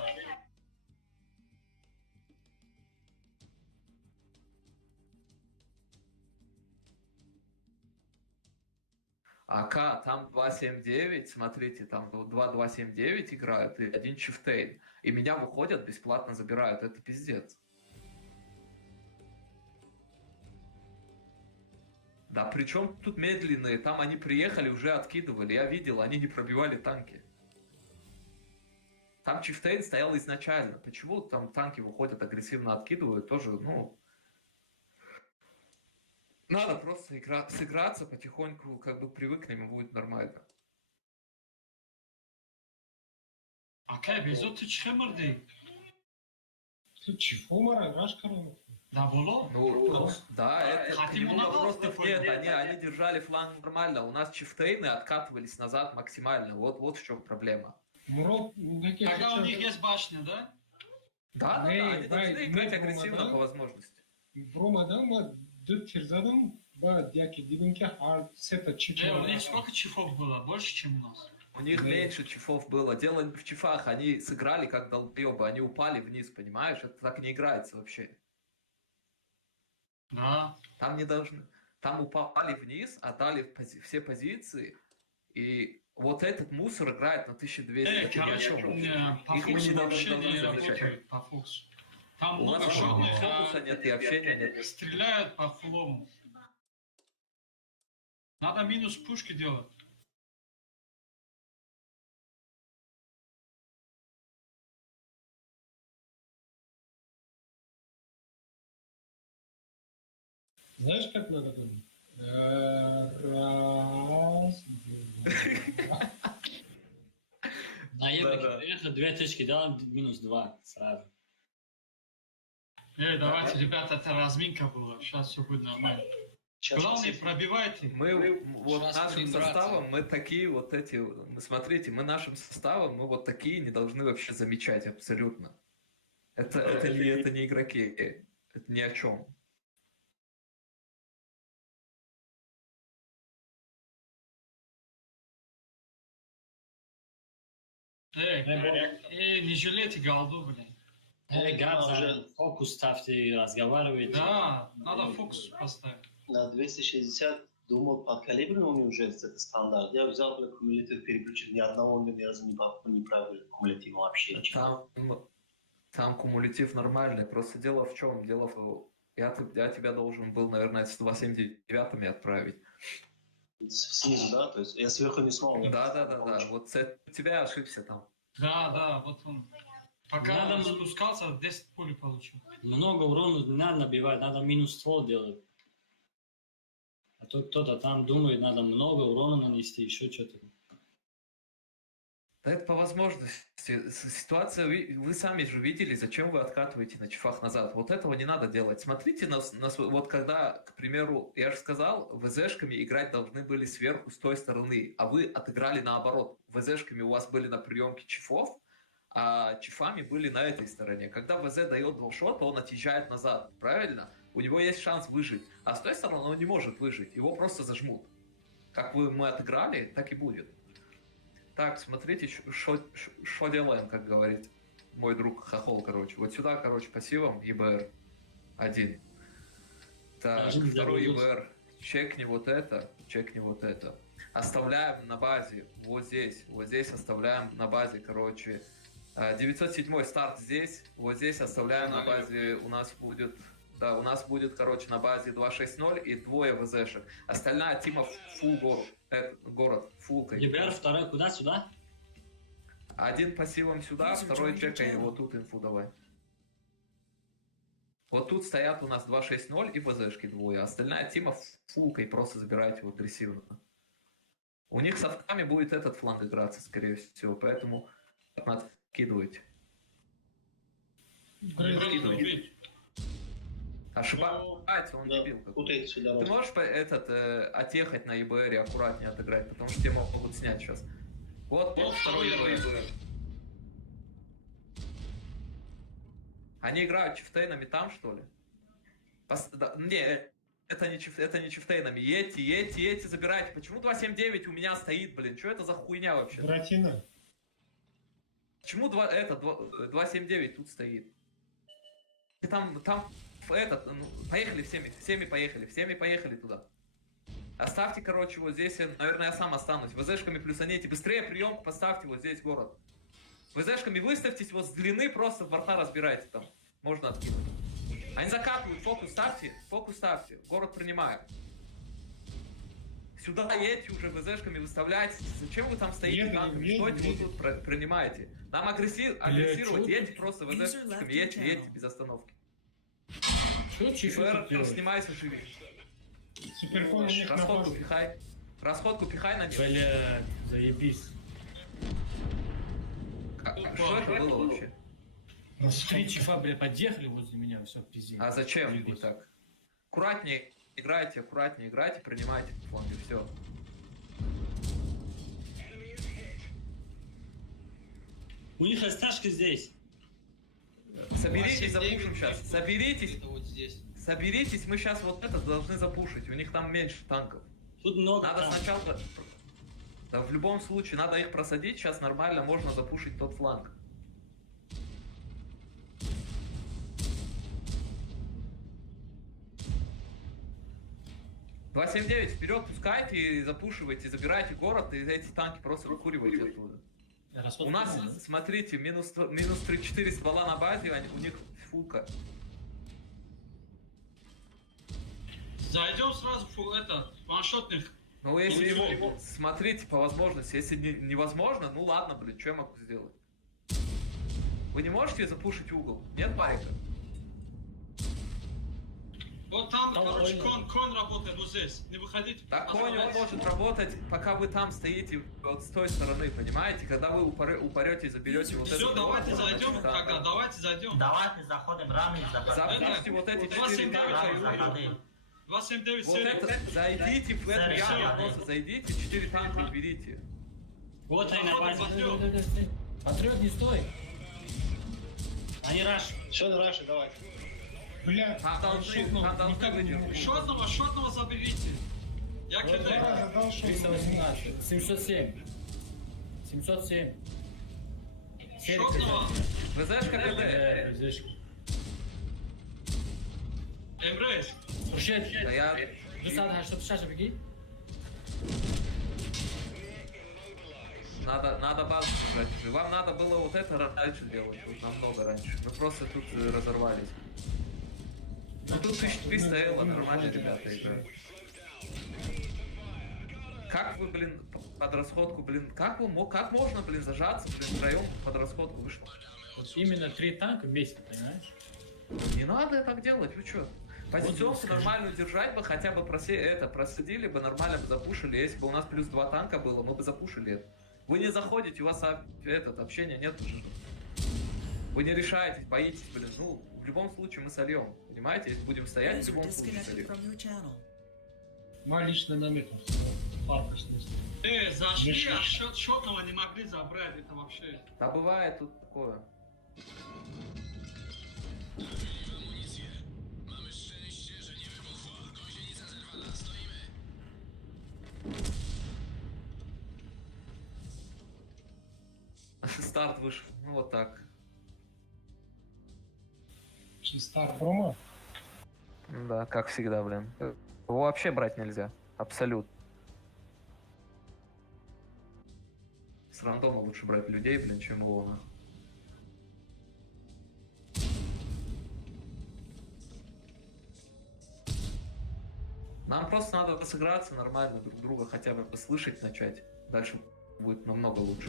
АК, там 279, смотрите, там 279 играют и 1 чифтейн. И меня выходят, бесплатно забирают. Это пиздец. Да, причем тут медленные. Там они приехали, уже откидывали. Я видел, они не пробивали танки. Там чифтейн стоял изначально. Почему там танки выходят, агрессивно откидывают? Тоже, ну... Надо просто сыграться потихоньку, как бы привыкнем, и будет нормально. Окей, безо ты чемерди. Ты чего, Мара, Рашкаров? Да, было? Ну, да, это к Хотим нему на вопросов воздух, нет, да. они держали фланг нормально, у нас чифтейны откатывались назад максимально, вот в чем проблема. Мурод, Тогда у них есть башня, да? Да, они должны играть агрессивно по возможности. Бромадан, ду тирзадам, ба дяки дибинки, а сета У чипа. них сколько чифов было? Больше, чем у нас. У них меньше чифов было. Дело не в чифах, они сыграли как долбоебы, они упали вниз, понимаешь? Это так не играется вообще. Да. Там не должны. Там упали вниз, отдали все позиции, и вот этот мусор играет на 1200. Это ни о Короче, чем вообще. по Их мы фокусу не вообще должны не замечать. работают, по фокусу. Там У много нас жёлтых, фокуса нет и общения нет. стреляют по фулому. Надо минус пушки делать. Знаешь, как надо говорить? Раз, два. На Ебеке Да-да. приехал, 2 точки дал, минус 2 сразу. Давайте, ребята, это разминка была. Сейчас все будет нормально. Главное, пробивайте. Мы вот Сейчас нашим будем драться. составом, мы такие вот эти, смотрите, мы нашим составом, мы вот такие не должны вообще замечать абсолютно. Это не игроки, это ни о чем. Не жалейте голду, блин. Габза, фокус ставьте, разговаривайте. Да, надо фокус поставить. На 260 думал, подкалибрный у него уже это стандарт. Я взял бы кумулятив, переключил, ни одного ни разу не правил кумулятив вообще. Там кумулятив нормальный, просто дело в чем? Дело в... Я тебя должен был, наверное, с 279 отправить. Снизу, да? То есть я сверху не смог. Да. Вот у тебя ошибся там. Да, вот он. Пока Надо он спускался, 10 пуль получил. Много урона не надо набивать, надо минус 100 делать. А то кто-то там думает, надо много урона нанести, еще что-то. Да это по возможности. Ситуация, вы сами же видели, зачем вы откатываете на чифах назад. Вот этого не надо делать. Смотрите на вот когда, к примеру, я же сказал, ВЗшками играть должны были сверху с той стороны, а вы отыграли наоборот. ВЗшками у вас были на приемке чифов, а чифами были на этой стороне. Когда ВЗ дает двушот, он отъезжает назад, правильно? У него есть шанс выжить. А с той стороны он не может выжить, его просто зажмут. Как мы отыграли, так и будет. Так, смотрите, что делаем, как говорит мой друг Хохол, короче. Вот сюда, короче, пассивом ЕБР 1. Так, второй ЕБР. Чекни вот это. Оставляем на базе вот здесь оставляем на базе, короче. 907 старт здесь, вот здесь оставляем на базе, у нас будет, короче, на базе 260 и двое ВЗшек. Остальная тима фул город, фулкой. ЕБР второй куда? Сюда? Один пассивом сюда, второй чекай, вот тут инфу давай. Вот тут стоят у нас 260 и ВЗшки двое. Остальная тима фулкой, просто забирайте его агрессивно. У них с совками будет этот фланг играться, скорее всего, поэтому откидывайте. Ошибается, он дебил. Ты можешь отъехать на ЕБР аккуратнее отыграть, потому что тебе могут снять сейчас. Вот второй ЕБР. Они играют чифтейнами там, что ли? Не, это не чифтейнами. Едьте, забирайте. Почему 279 у меня стоит, блин? Что это за хуйня вообще? Братина. Почему 279 тут стоит? Там поехали всеми поехали туда. Оставьте, короче, вот здесь, наверное, я сам останусь. ВЗшками плюсанете, быстрее прием поставьте вот здесь город. ВЗшками выставьтесь вот с длины, просто борта разбирайте там. Можно откинуть. Они закатывают, фокус ставьте, город принимают. Сюда едьте уже, ВЗшками выставляйте. Зачем вы там стоите? Что вы тут принимаете? Нам агрессировать, едьте просто ВЗшками, едьте без остановки. Что чифер снимайся, живи. Суперком у них на Расходку башне. пихай. Расходку пихай на них. Блядь, заебись. Что это было вообще? Три чифа, блядь, подъехали возле меня, все, пиздец. А зачем вы Заебись. так? Аккуратнее играйте, принимайте фланги, все. У них СТшки здесь. Соберитесь, запушим сейчас. Соберитесь, Это вот здесь. соберитесь, мы сейчас вот это должны запушить. У них там меньше танков. Тут много Надо там. сначала... Да, в любом случае, надо их просадить, сейчас нормально, можно запушить тот фланг. «279» вперед пускайте и запушивайте, забирайте город, и эти танки просто выкуривайте оттуда. У нас, смотрите, минус 3-4 ствола на базе, у них фулка. Зайдем сразу ваншотных. Ну, если его, смотрите по возможности, если невозможно, ну ладно, блин, что я могу сделать? Вы не можете запушить угол? Нет, Барика? Вот там, короче, кон работает вот здесь. Не выходите. Так конь он может работать, пока вы там стоите вот с той стороны, понимаете? Когда вы упорете и заберете вот это. Все, давайте зайдем, тогда, давайте зайдем. Давайте заходим, рамы Запушьте вот эти 4 танка и уберите. 279 Вот серия. это, зайдите, флэт просто зайдите, 4 танка уберите. Вот они на базе. Патриот, не стой. Они раш. Все, Раши, давай. Бля, Там должны выдержать. Шотного заберите. Я два кидаю. раза дал шот. 318, 707. 707. Шотного. ВЗшка КД. ВЗшка. Эмрейс. Слушай, Да я... Высада, что ты сейчас беги? Надо базу держать уже. Вам надо было вот это раньше делать, тут намного раньше. Мы просто тут разорвались. Ну тут 1300 элла, нормально ребята играют. Как вы, блин, под расходку, блин, как можно, блин, зажаться, блин, втроем под расходку? Вы что? Вот именно 3 танка вместе, понимаешь? Не надо так делать, вы что? Позиционку нормальную держать бы, хотя бы просадили бы, нормально бы запушили. Если бы у нас плюс 2 танка было, мы бы запушили это. Вы не заходите, у вас общения нет уже. Вы не решаетесь, боитесь, блин, ну, в любом случае мы сольем. Понимаете, если будем стоять, в User любом случае disconnected сольем. from your channel. Мой личный намек. Фарка снес. Зашли, а шотного не могли забрать. Это вообще... Да бывает тут такое. Старт вышел, ну вот так. Стар промо. Да, как всегда, блин. Его вообще брать нельзя. Абсолютно. С рандома лучше брать людей, блин, чем его. Нахуй. Нам просто надо сыграться нормально друг друга, хотя бы послышать начать. Дальше будет намного лучше.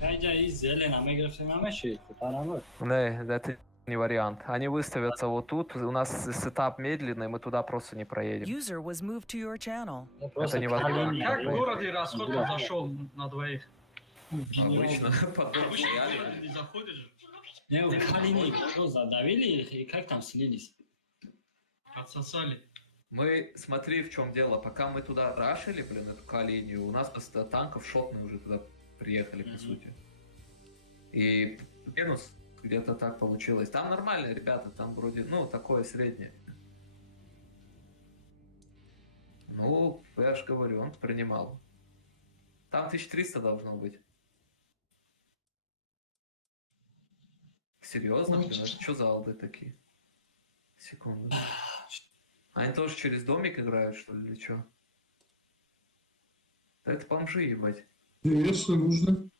Bence izleyelim ama grafik şey kurtaramıyor. Да, это не вариант. Они выставятся вот тут. У нас сетап медленный, мы туда просто не проедем. User was moved to your channel. Это невозможно. Как в городе расходка зашел на двоих? Обычно подбор Обычно в стояли. городе не заходишь же. Ne o Kalini что задавили и как там слились? Отсосали. Мы, смотри, в чем дело. Пока мы туда рашили, блин, эту К-линию, у нас просто танков шотные уже туда приехали, по сути. И минус где-то так получилось. Там нормально, ребята, там вроде, ну, такое среднее. Ну, я же говорю, он принимал. Там 1300 должно быть. Серьезно, блин, это что за алды такие? Секунду. Они тоже через домик играют, что ли, или что? Да это бомжи, ебать. Если нужно.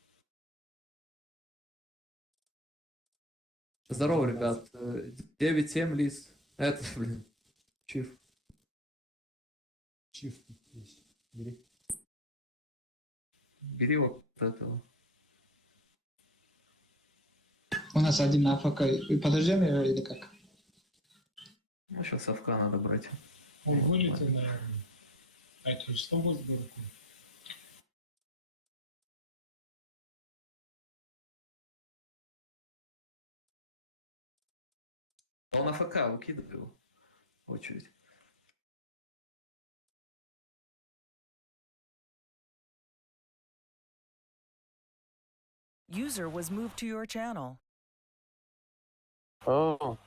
Здорово, ребят. 9-7 лист. Это, блин, чиф. Чиф есть. Бери. Бери вот этого. У нас один на АФК. Подождем его или как? Ну, сейчас совка надо брать. Он вылетел, наверное. А это что будет сборку? Он АФК выкидывал в очередь. User was moved to your channel. Oh.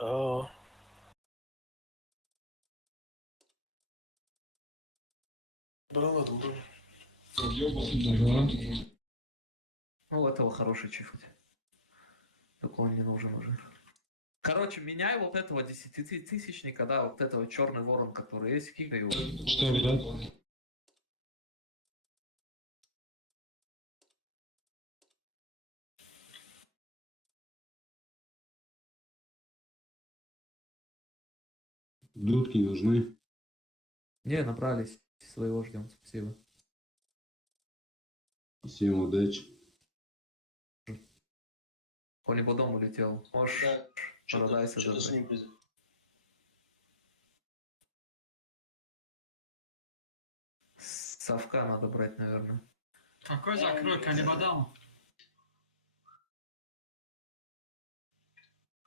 Oh. Было дурно. Ну, у этого хороший чифуть. Только он не нужен уже. Короче, меняй вот этого 10-тысячника, да, вот этого черный ворон, который есть, кикай его. Что, да? Блюдки нужны. Не, набрались. Своего ждем, спасибо. Всем удачи. Он по дому улетел. Можешь Да, Парадайса что-то с забрать. ним произошло. Совка надо брать, наверное. Какой закрой, Канибадам?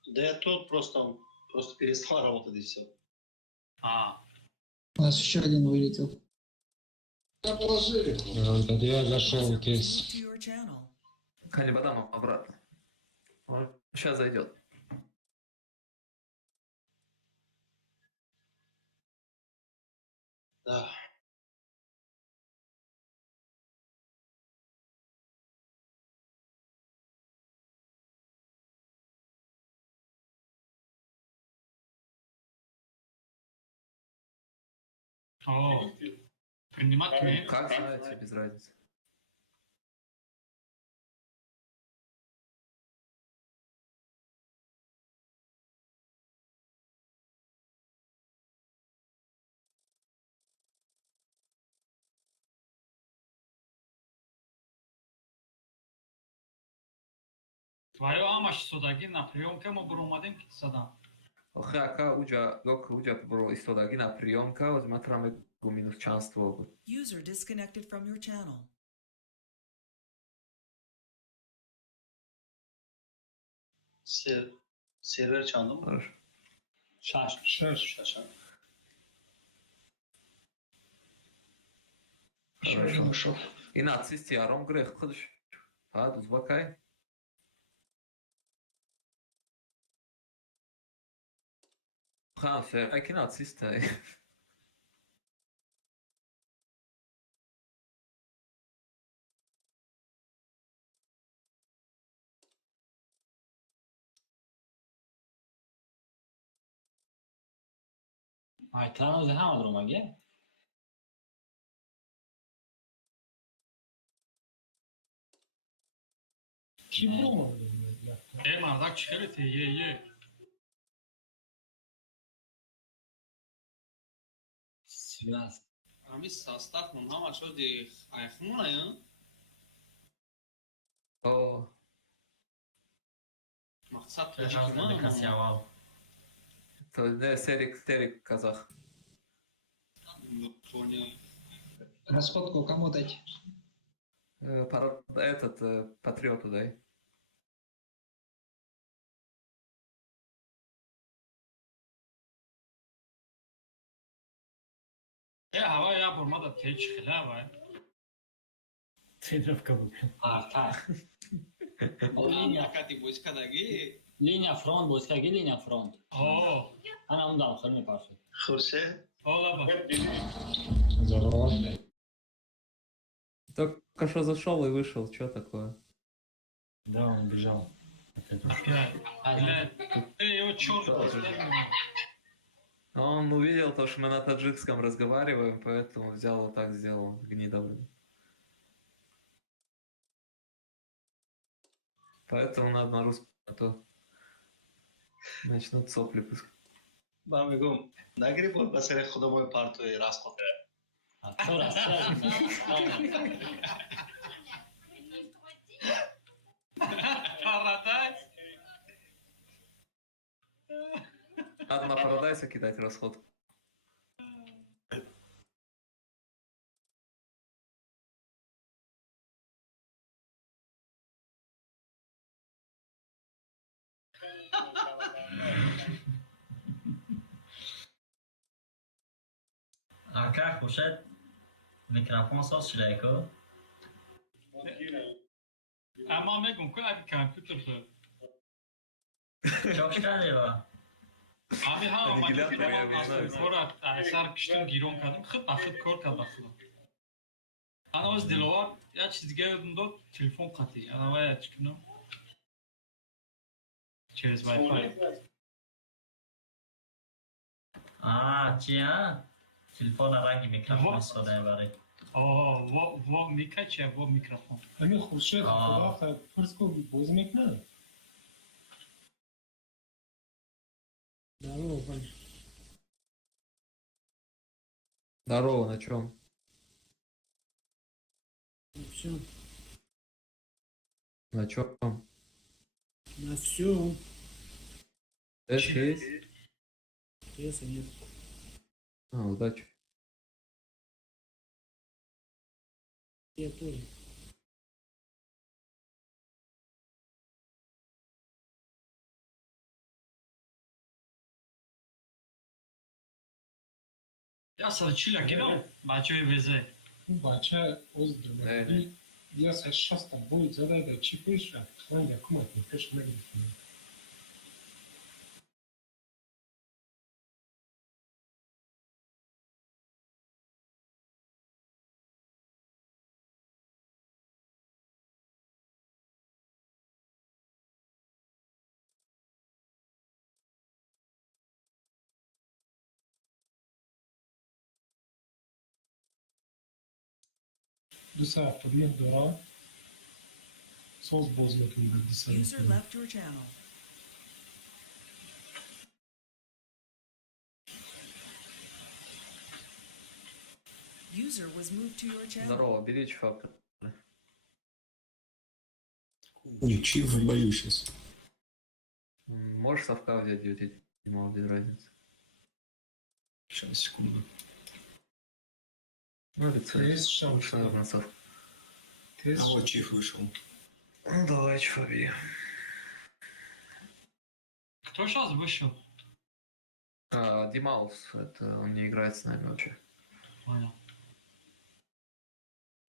Да я тут просто перестал работать и все. А, У нас еще один вылетел. Да положили. Тогда я зашел в User was кейс. moved to your channel. Канибадам обратно. Он сейчас зайдет. Да. о, принимать меня. Как знаете, без разницы. Твое амаш судаги на приемке мы бұрылмадым ки садам. Охе, ака уджа, гок уджа бро истодаги на приемка, возьматраме го минус чанство. User disconnected from your channel. Server çandım. Хорошо. Şaşan. Хорошо. И на цисти аром грех ходишь. А, узбакай. Ха, все, аки на цистай. Ai, tane de hamar duruma gel. Kim bu? Mardak çıkarıtı ye. Связь. Ami sastaq mı? Ama çok değil. Ayakmına ya. О, Maksat Ты же не косявал. то не серик казах. Понял. Расходку кому дать? Этот патриоту дай. Hava ya vurma da tek çıkıla var. Тренировка будет. А, так. Линия, Yakati boşka da gi. линия фронт, boşkagi линия фронт. Oo. Ana undan xilmi parça. Xurşe. Ola bak. Здорово. Только что зашел и вышел, что такое? Да, он бежал. Ya. Ey o çok. Он увидел то, что мы на таджикском разговариваем, поэтому взял вот так сделал, гнида, блин. Поэтому надо на русском, а то начнут сопли пускать. Ben begum. Nagri bol basere khudamoy partoy raskhot. Sonra Paradise. Надо на Парадайса кидать расход. Aka Khurshid, mikrofon sos shlayko. اما میگم که اگه کامپیوتر تو Çok şükür. امی ها من Аннигилятор, я که не знаю. کار سر کشتم گیرون کردم خود بخود کار کرد بخدا انا از دلوار یا چیز دیگه یادم داد تلفن قطعی انا باید چکنم через Wi-Fi چیه؟ تلفن رنگی میکروفون استفاده میبری. وا میکا چیه وا میکروفون همین خورشید خدا فرض کن بازی میکنه. Здорово, Вань. Здорово, на чем? На все. На чем? На все. Эш есть? Веса нет. Удачи. Я тоже. یا سر چی لگیدم بچه های وزه Бача оздравлен. Я се шаста бой за да чи пиша. Он я комат не пише не. Дуса подмет дора. Сос бозмекин да диса. User left your channel. User was moved to your channel. Здорово, бери фактор. Ничего в бою сейчас. Можешь совка взять, дьюти? Мало без разницы. Сейчас, секунду. Ну, лицо. Есть шанс. Что на совку? А вот чиф вышел. Ну, давай, чуваки. кто сейчас вышел? Димаус, это он не играет с нами вообще. Понял.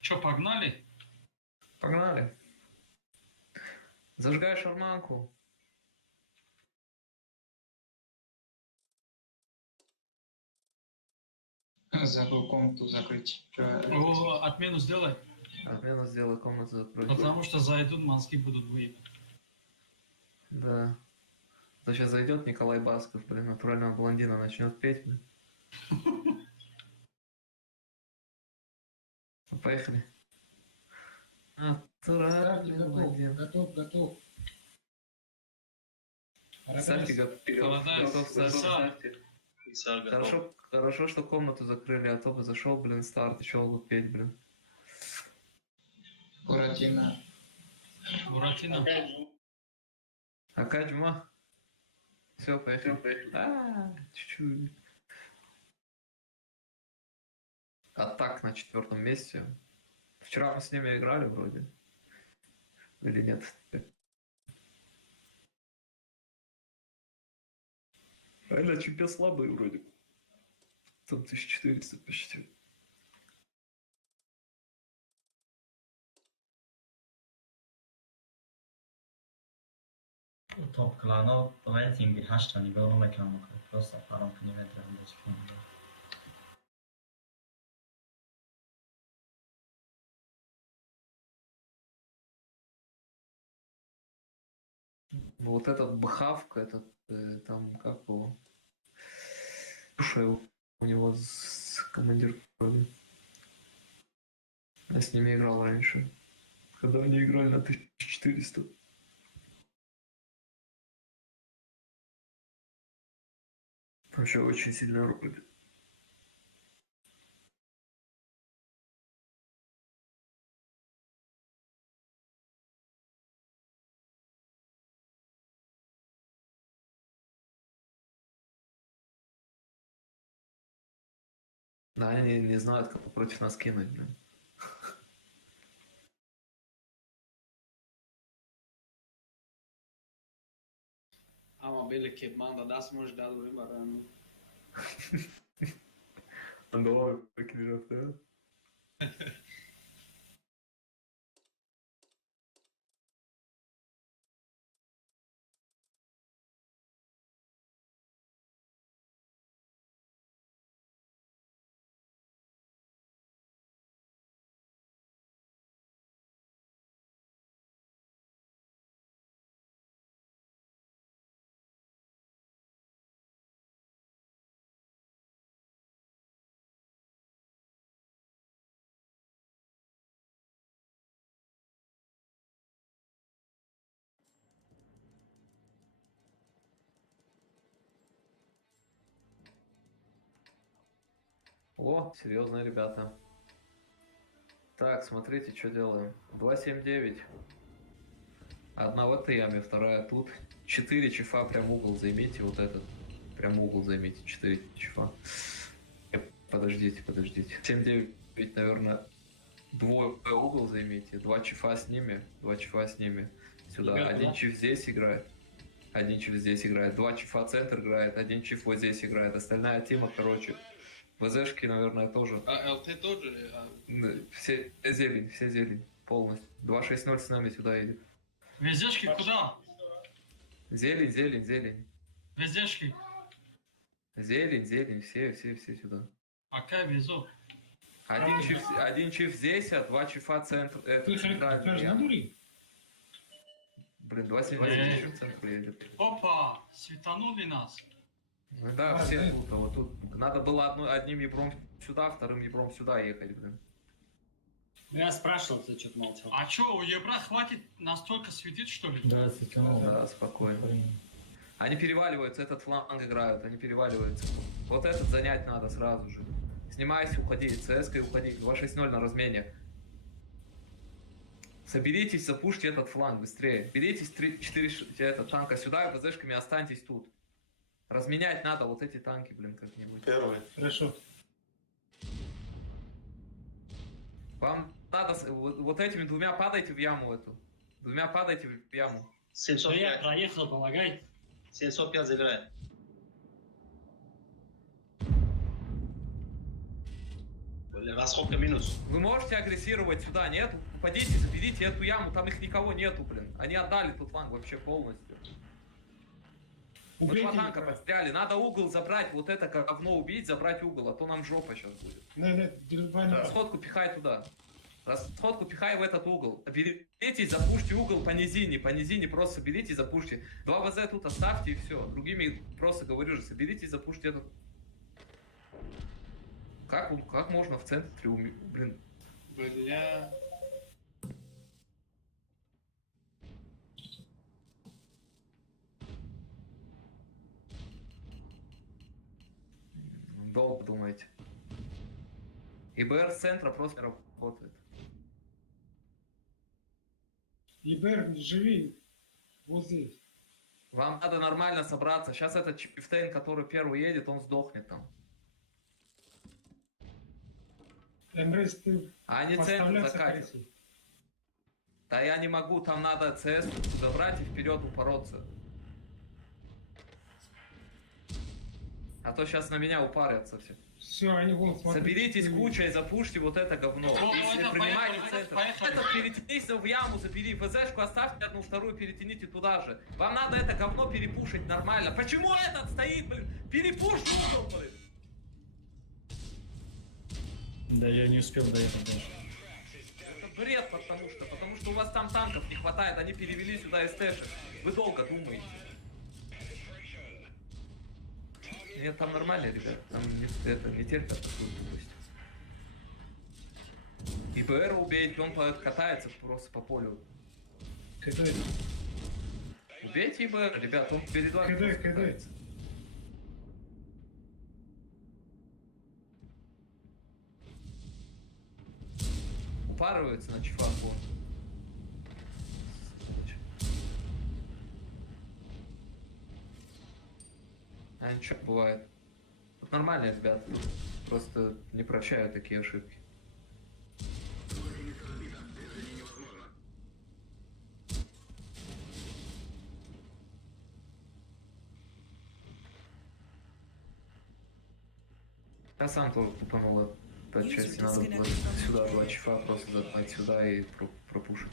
Че, погнали? Погнали. Зажигай шарманку. Забыл комнату закрыть. О, отмену сделай. Отмену сделай, комнату закрой. Потому что зайдут, мозги будут выебать. Да. То сейчас зайдет Николай Басков, блин, натурального блондина начнет петь, блин. Поехали. Натуральный блондин. Готов. Ставьте, готов, ставьте. Bilgisayar готов. Хорошо, что комнату закрыли, а то бы зашел, блин, старт, еще бы петь, блин. Буратино. Акаджма. Все, поехали. Чуть-чуть. Атак на 4-м месте. Вчера мы с ними играли вроде. Или нет? Реально, чемпион слабый вроде. Там 1400 почти. Top klano ratingi 8 nivou mekanı просто парам kilometre önde çıkıyor. Вот этот Бхавка, этот там как его? Шел у него командир вроде. Я с ними играл раньше. Когда они играли на 1400. Вообще очень сильно рубит. Да, они не знают, как против нас кинуть, блин. Ama bele que manda dá se mos dado o barano. Andou aquele jogando. О, серьезные ребята. Так, смотрите, что делаем. 279. Одна в этой яме, вторая тут. 4 чифа прям угол займите, вот этот. Прям угол займите, 4 чифа. Подождите. 7-9, наверное, двое угол займите. 2 чифа с ними. Сюда. Ребята, один да? чиф здесь играет. Один чиф здесь играет. 2 чифа центр играет. Один чиф вот здесь играет. Остальная тима, короче. ВЗшки, наверное, тоже. А ЛТ тоже? Все зелень. Полностью. 260 с нами сюда едет. Вездешки куда? Зелень. Вездешки. Зелень, все сюда. Ака везу. Один чиф здесь, а 2 чифа центр. Ты же на дури? Блин, 278 в центр приедет. Опа, светанули нас. Ну да, все тут, а вот тут. Надо было одним ебром сюда, вторым ебром сюда ехать, блин. Я спрашивал, ты что-то молчал. А чё, у Ебра хватит настолько светить, что ли? Да, светанул. Да, спокойно. Они переваливаются, этот фланг играют, они переваливаются. Вот этот занять надо сразу же. Снимайся, уходи, CS-кой уходи, 260 на размене. Соберитесь, запушьте этот фланг быстрее. Беритесь 3-4 танка сюда и ПЗшками останьтесь тут. Разменять надо вот эти танки, блин, как-нибудь. Первый. Хорошо. Вам надо вот этими двумя падайте в яму эту. Двумя падайте в яму. Ну, я 705. проехал, помогай. 705 заиграет. Блин, расходка минус. Вы можете агрессировать сюда, нет? Упадите, заберите эту яму, там их никого нету, блин. Они отдали тут фланг вообще полностью. Вот два танка подстряли. Надо угол забрать, вот это говно убить, забрать угол, а то нам жопа сейчас будет. Расходку пихай туда. Расходку пихай в этот угол. Берите, запушьте угол по низине просто берите и запушьте. 2 ВЗ тут оставьте и все. Другими просто говорю же, соберите и запушьте этот. Как можно в центре блин? Бля. Долго думаете. ИБР с центра просто не работает. ИБР, живи вот здесь. Вам надо нормально собраться. Сейчас этот Чифтейн, который первый едет, он сдохнет там. Эмрес, ты А они центр закатят. Да я не могу, там надо ЦС забрать и вперед упороться. А то сейчас на меня упарятся все. Все, они будут смотреть. Соберитесь кучей, запушьте вот это говно. Если принимайте центр. Этот перетянись в яму, забери. ВЗшку оставьте одну, вторую перетяните туда же. Вам надо это говно перепушить нормально. Почему этот стоит, блин? Перепуш угол, блин. Да я не успел доехать даже. Это бред, потому что у вас там танков не хватает, они перевели сюда СТшек. Вы долго думаете. Нет, там нормально, ребят, там не терпят такую глупость. ИБР убейте, он катается просто по полю. Кидай. Убейте ИБР, ребят, он перед вами Кидай. Упарывается на чифаку. А ничего, бывает. Тут нормально, ребят. просто не прощаю такие ошибки. Я сам тоже тупанул от части, надо было сюда 2 чифа просто загнать сюда и пропушить.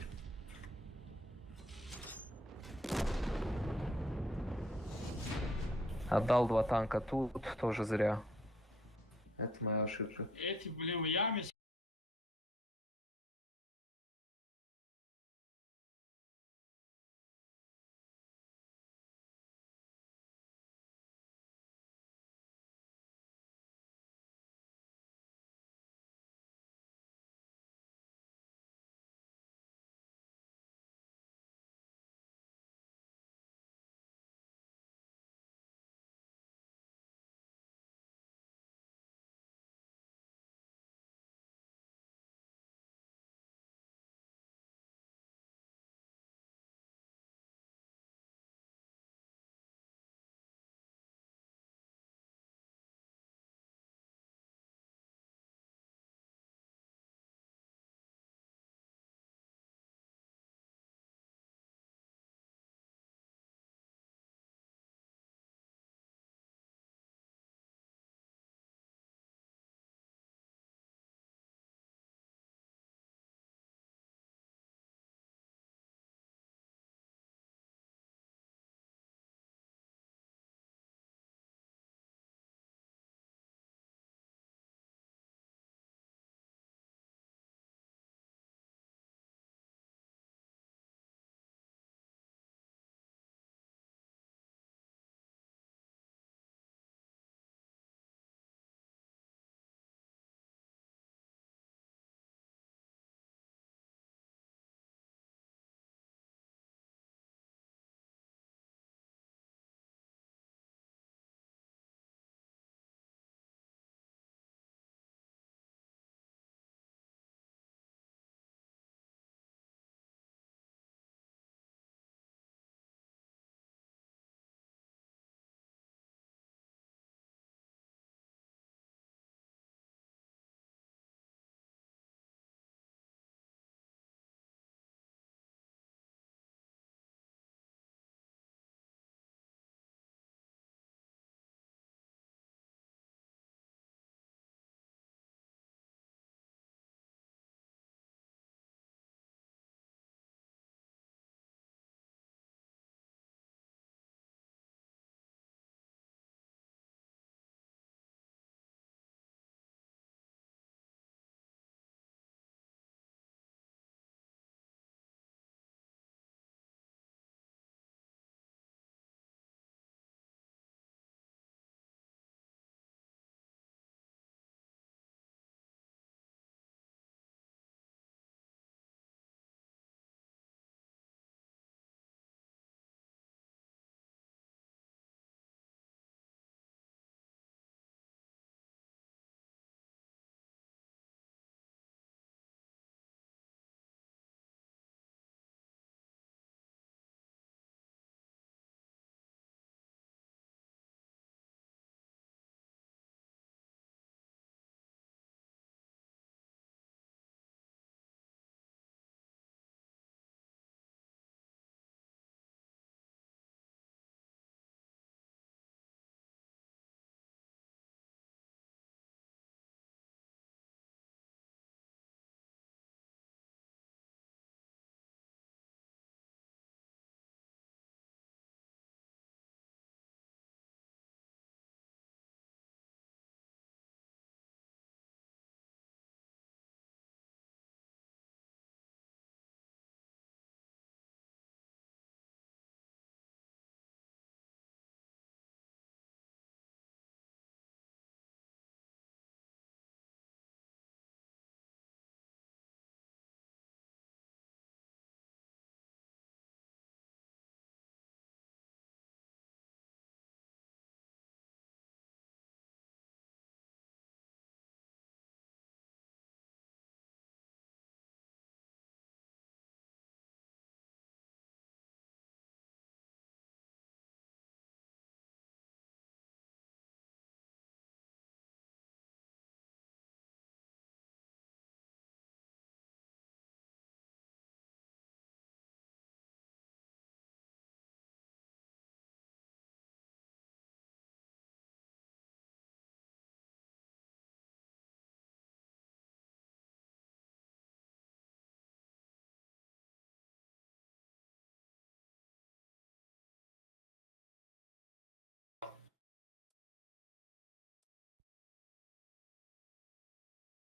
Отдал 2 танка тут, тоже зря. Это моя ошибка. Эти были в яме,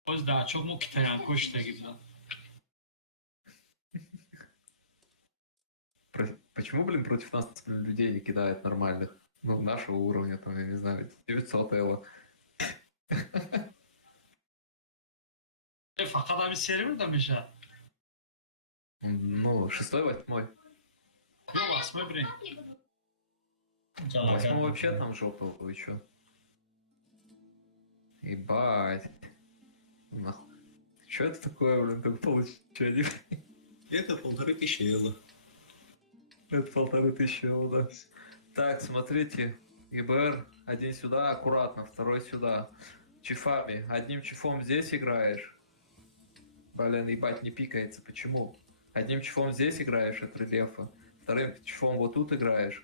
Oz daha çok mu kitayan koşta gidiyor. Почему, блин, против нас блин, людей не кидают нормальных? Ну, нашего уровня, там, я не знаю, 900 эво. Fakat abi server de mi şey? Ну, 6-8. Yok asma bre. 8 вообще там жопа, вы чё? Ебать. Нахуй. Чё это такое, блин, так получение? Это 1500 евро. Это 1500 евро, да. Так, смотрите. ЕБР, один сюда, аккуратно, второй сюда. Чифами. Одним чифом здесь играешь. Блин, ебать, не пикается. Почему? Одним чифом здесь играешь от рельефа. Вторым чифом вот тут играешь.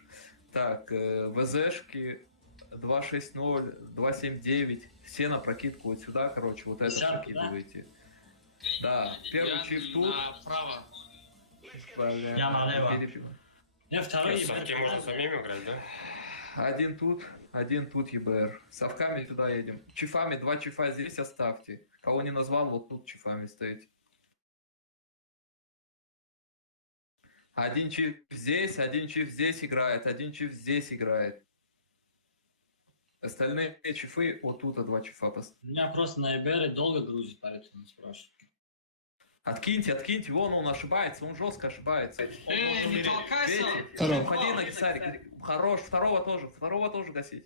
Так, ВЗшки 2.6.0, 2.7.9. Все на прокидку вот сюда, короче, вот это прокидываете. Да, первый чиф тут. Направо. Блин, Я налево. перепил. Не, второй Совки можно самим играть, да? Один тут ЕБР. Совками туда едем. Чифами, 2 чифа здесь оставьте. Кого не назвал, вот тут чифами стоите. Один чиф здесь играет, один чиф здесь играет. Остальные чифы вот тут, 2 чифа поставьте. Меня просто на ИБР долго грузит, поэтому спрашиваю. Откиньте, вон он ошибается, он жестко ошибается. Не толкайся. Ходи на гисарик. Хорош, второго тоже гасить.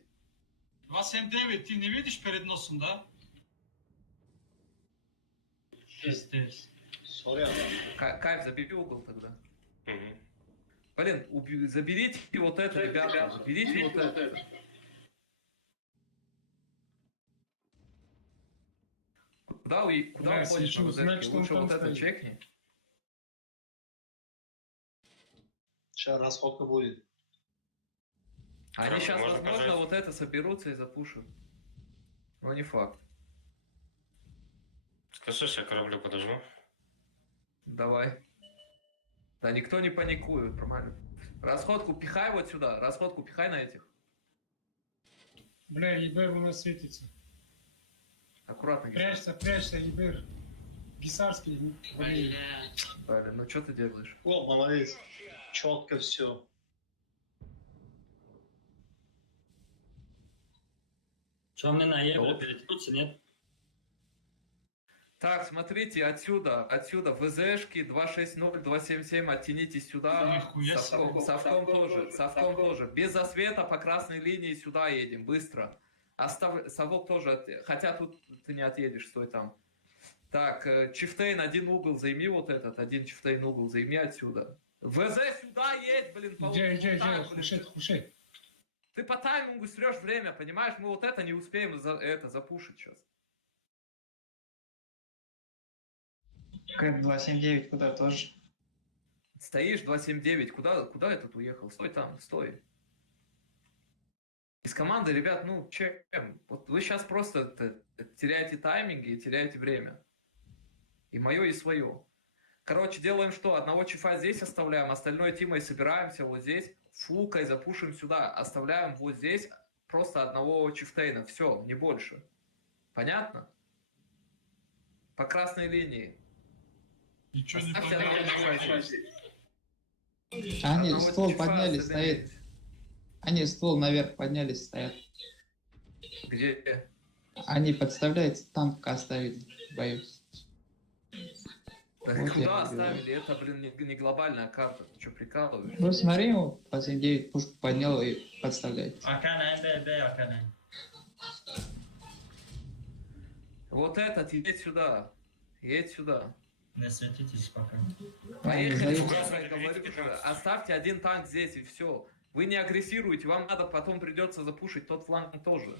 279, ты не видишь перед носом, да? Здесь. Кайф, забери угол тогда. Блин, заберите вот это, ребята, заберите вот это. Куда уходишь на ВЗшке? Лучше вот это чекни. Сейчас расходка будет. Они сейчас, можно возможно, пожать. вот это соберутся и запушат. Но не факт. Слышишь, я кораблю подожму. Давай. Да никто не паникует, нормально. Расходку пихай вот сюда, расходку пихай на этих. Бля, ЕБР у нас светится. Аккуратно, Гисар. Прячься, ЕБР. Гисарский. Блин. Блин, ну что ты делаешь? О, молодец. Четко все. Что, мне на ЕБР перетянуться, нет? Так, смотрите, отсюда, ВЗшки 2.6.0, 2.7.7, оттянитесь сюда. Совком тоже. Без засвета по красной линии сюда едем, быстро. Совок тоже, хотя тут ты не отъедешь, стой там. Так, Чифтейн, один угол займи вот этот, один Чифтейн угол займи отсюда. ВЗ сюда едь, блин, Хушей. Ты по таймингу срешь время, понимаешь? Мы вот это не успеем запушить сейчас. Кэп 279 куда тоже? Стоишь 279, куда этот уехал? Стой там, стой. Из команды, ребят, ну, чем? Вот вы сейчас просто теряете тайминги и теряете время. И мое, и свое. Короче, делаем что? Одного чифа здесь оставляем, остальное тимой собираемся вот здесь, фулкой запушим сюда, оставляем вот здесь просто одного чифтейна. Все, не больше. Понятно? По красной линии. Ничего не понятно. Они ствол подняли, стоят. Они ствол наверх поднялись, стоят. Где? Они подставляются, там пока оставили, боюсь. Да Вот куда я оставили? Это, блин, не глобальная карта. Ты что, прикалываешь? Ну смотри, ему 279 пушку поднял и подставляет. Вот этот, едь сюда. Едь сюда. Не светитесь пока. Поехали, я говорю, оставьте один танк здесь и все. Вы не агрессируете, вам надо потом придется запушить тот фланг тоже.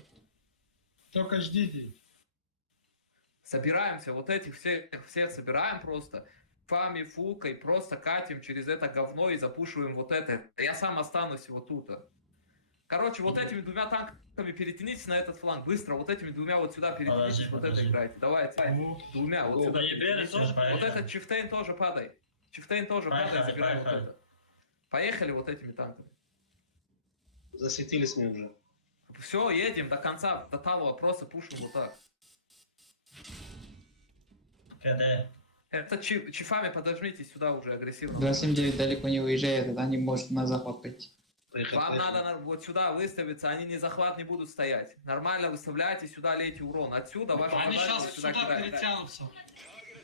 Только ждите. Собираемся, вот этих всех собираем просто. Фами, фулкой, просто катим через это говно и запушиваем вот это. Я сам останусь вот тут. Короче, вот этими двумя танками перетянитесь на этот фланг. Быстро, вот этими двумя вот сюда перетянитесь, вот это играйте. Давайте. Двумя, вот сюда. Вот этот Чифтейн тоже падай. Чифтейн тоже падай, забирай вот это. Поехали вот этими танками. Засветились мы уже. Все, едем до конца, до того вопроса пушим вот так. КД. Это чифами подожмите сюда уже агрессивно. 279 далеко не выезжает, тогда они могут на захват пойти. Вам надо вот сюда выставиться, они не захват не будут стоять. Нормально выставляйте, сюда лейте урон. Отсюда ваши Они подачи сейчас сюда сюда кидают. перетянутся.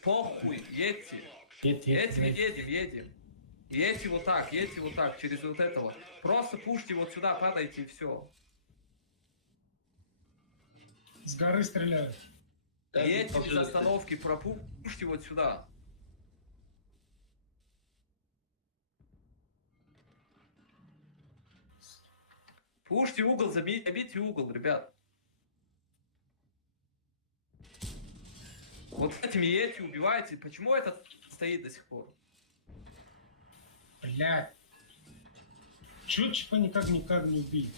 Похуй, едьте. Едем. Едьте вот так, через вот этого. Просто пушьте вот сюда, падайте и все. С горы стреляют. Едьте без остановки, пропушьте вот сюда. Пушьте угол, забейте угол, ребят. Вот этими едьте, убивайте. Почему этот стоит до сих пор? Блядь. Чё чипа никак не убили?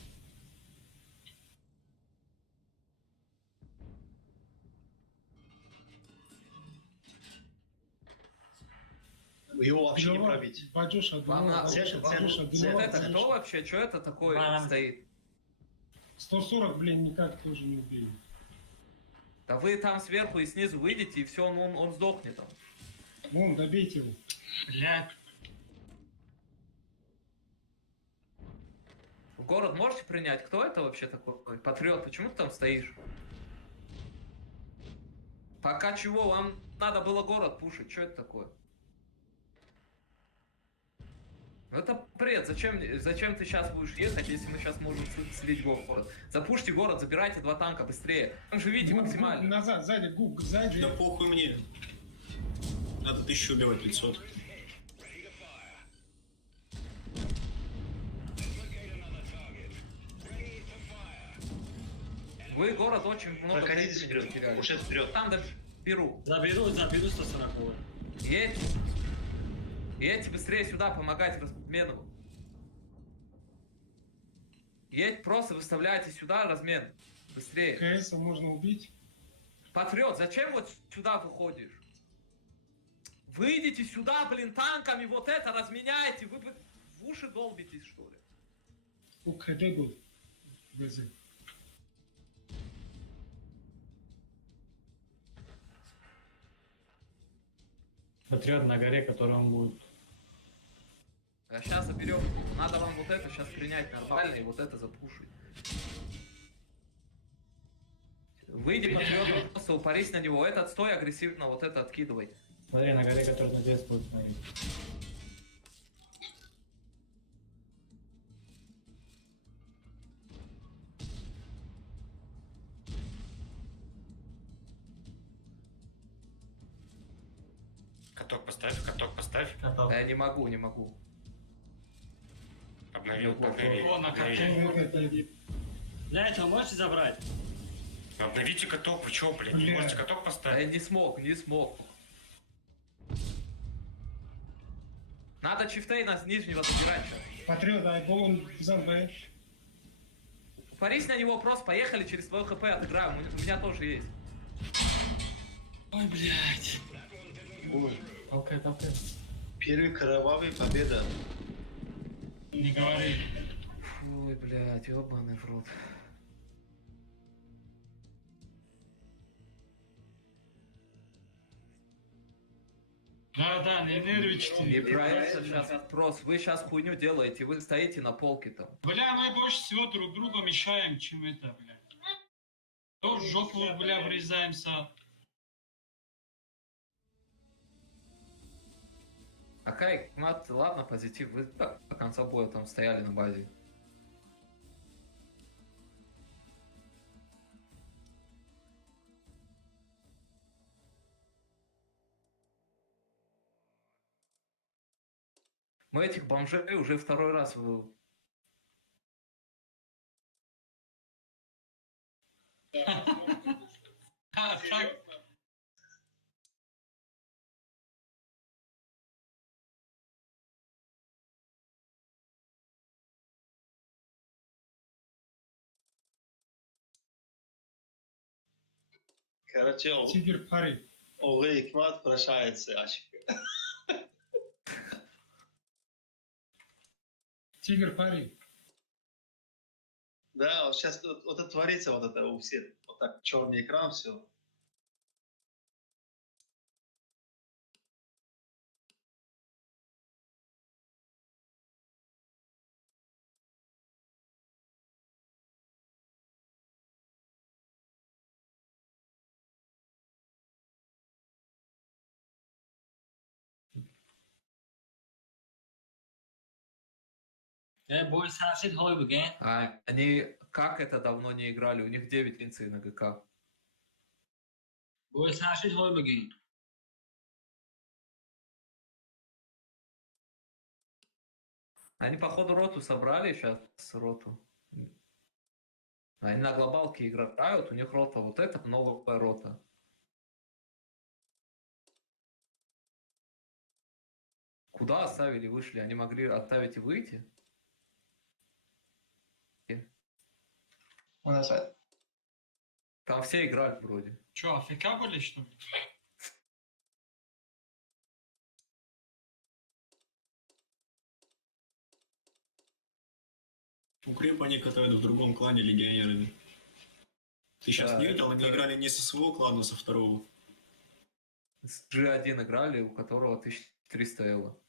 Его вообще не пробить. Бадюша, это кто вообще? Что это такое стоит? 140, блин, никак тоже не убили. Да вы там сверху и снизу выйдете, и все, он сдохнет там. Вон, добейте его. Блядь. В город можете принять? Кто это вообще такой? Патриот, почему ты там стоишь? Пока чего? Вам надо было город пушить. Что это такое? Ну это бред. Зачем ты сейчас будешь ехать, если мы сейчас можем слить город? Запушьте город, забирайте 2 танка быстрее. Там живите максимально. Назад, сзади, гук, сзади. Да похуй мне. Надо 1000 убивать 500. Вы город очень много Проходите вперед, потеряли. ушед вперед. Там доберу. Заберу 140. Едьте быстрее сюда, помогайте размену. Едь, просто выставляйте сюда размен. Быстрее. КС можно убить. Патриот, зачем вот сюда выходишь? Выйдите сюда, блин, танками вот это разменяйте. Вы в уши долбитесь, что ли? УКД был. ВЗ. Патриот на горе, который он будет. А сейчас заберем. Надо вам вот это сейчас принять нормально и вот это запушить. Выйди, патриот, просто упарись на него. Этот стой агрессивно, вот это откидывай. Смотри, на горе, который на 200 будет смотреть. Каток поставь. Да я не могу. Обновил. О, на Для этого можете забрать? Обновите каток, вы чё, блядь? Не можете каток Да поставить? я не смог. Надо чифтей нас нижнего забирать сейчас. Патриот, дай он Б. Упарись на него просто, поехали через твое хп отыграем. У меня тоже есть. Ой, блядь. Толкай. Первый кровавый победа. Не говори. Ой, блядь, ёбаный в рот. Да, не нервничайте. И про это сейчас вопрос. Вы сейчас хуйню делаете, вы стоите на полке там. Бля, мы больше всего друг другу мешаем, чем это, бля. То в жопу, бля, врезаемся. Акай, ладно, позитив. Вы до конца боя там стояли на базе. Мы этих бомжей уже второй раз Так. Короче, Тигр пари. Оғы Hikmat прощается, ачик. Тигр пари. Да, вот сейчас вот это творится, вот это у всех. Вот так, черный экран, все. Бой Сашид Хойбген. Они как это давно не играли? У них 9 линцей на ГК. Бой Сашид Хойбген. Они, походу, роту собрали сейчас, роту. Они на глобалке играют, у них рота вот эта, новая рота. Куда оставили, вышли? Они могли оставить и выйти? У нас Там все играли вроде. Че, АФК были, что ли? Укреп они катают в другом клане легионерами. Ты сейчас не видел? Они играли не со своего клана, а со второго. С G1 играли, у которого 1300 эло.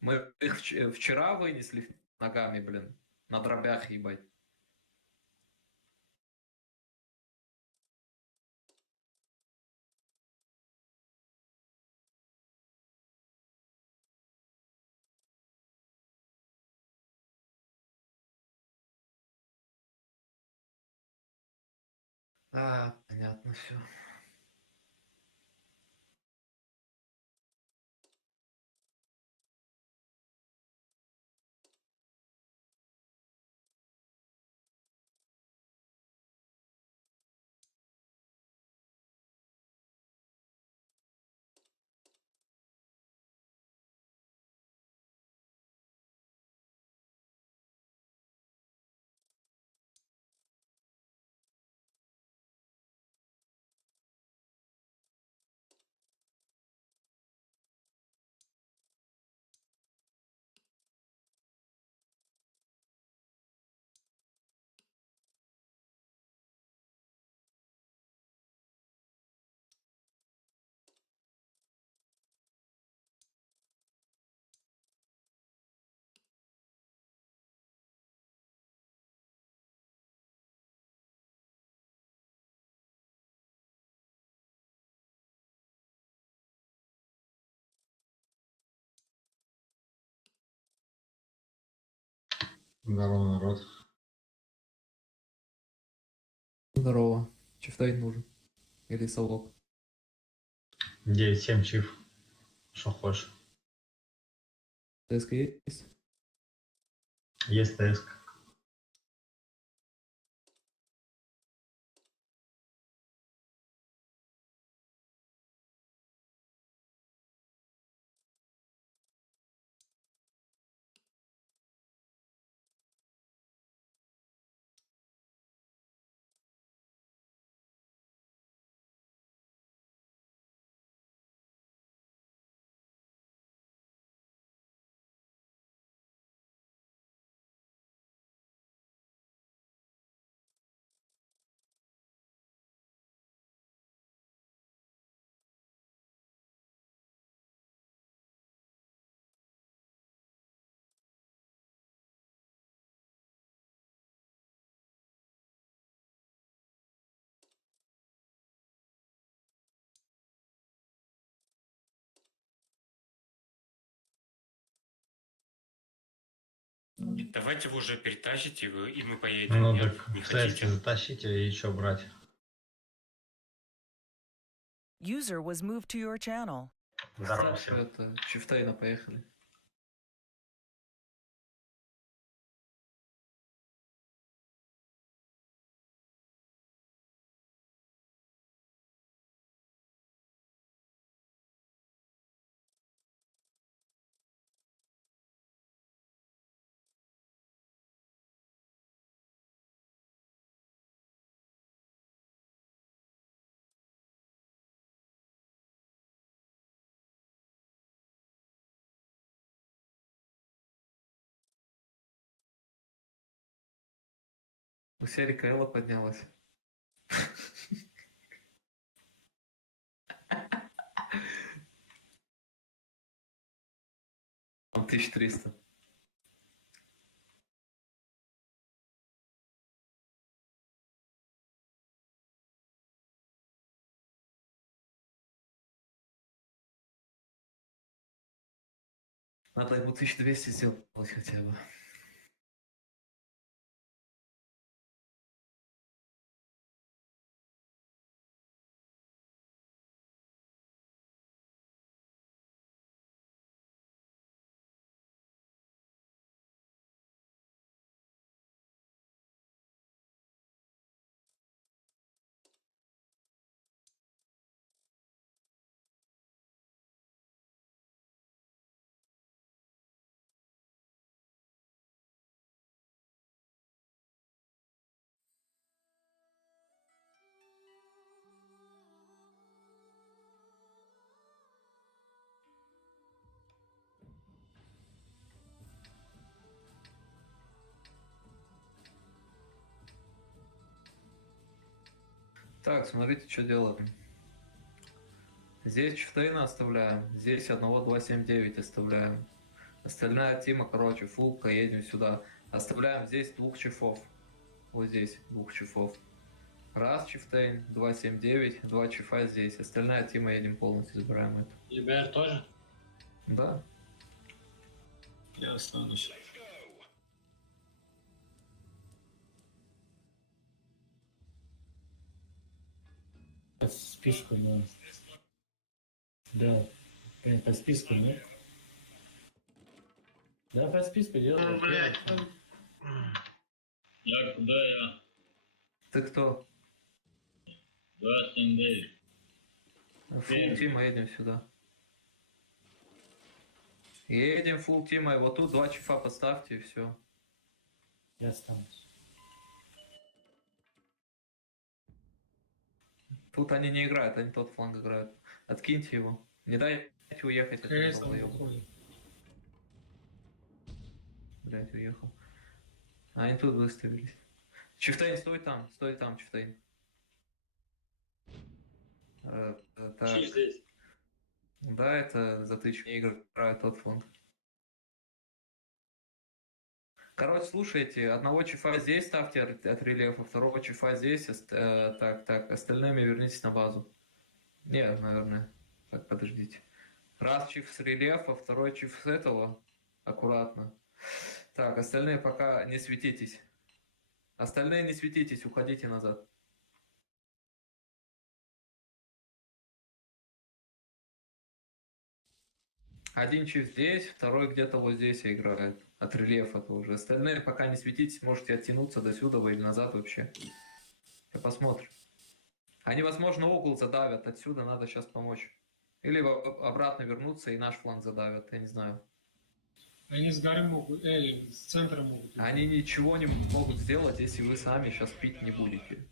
Мы их вчера вынесли ногами, блин. На дробях, ебать. А, понятно все. Здорово, народ. Здорово. Чифтай нужен. Или совок. 9-7 чиф. Что хочешь? ТСК есть? Есть ТСК. Давайте вы уже перетащите, и мы поедем. Ну Нет, так, не кстати, хотите? затащите и что брать? User was moved to your channel. Здорово Ставь всем. это, Чифтайна, поехали. У Серика Элла поднялась. Там 1300. Надо ему 1200 сделать хотя бы. Так, смотрите, что делаем. Здесь Чифтейна оставляем, здесь 1-2-7-9 оставляем. Остальная тима, короче, фулка, едем сюда. Оставляем здесь 2 чифов. Вот здесь 2 чифов. Раз Чифтейн, 2-7-9, 2 чифа здесь. Остальная тима едем полностью, забираем это. ЕБР тоже? Да. Я останусь. По списку, да. Да, по списку, да? Да, по списку делаем. Я куда я? Ты кто? 279. Фулл тима, едем сюда. Едем фулл тима, и вот тут 2 чифа поставьте и все. Я останусь. Тут они не играют, они тот фланг играют. Откиньте его. Не дайте уехать. от КС этого там долбоёба. уходит. Блять, уехал. А они тут выставились. Чифтейн, стой там, Чифтейн. Так. Чиф здесь. Да, это затычки играет тот фланг. Короче, слушайте, одного чифа здесь ставьте от рельефа, второго чифа здесь, так, остальными вернитесь на базу. Не, наверное. Так, подождите. Раз чиф с рельефа, второй чиф с этого. Аккуратно. Так, остальные пока не светитесь. Остальные не светитесь, уходите назад. Один чиф здесь, второй где-то вот здесь играет. От рельефа тоже. Остальные пока не светитесь, можете оттянуться до сюда или назад вообще. Посмотрим. Они, возможно, угол задавят. Отсюда надо сейчас помочь. Или обратно вернуться и наш фланг задавят. Я не знаю. Они с горы могут, с центра могут. Они ничего не могут сделать, если вы сами сейчас пить не будете.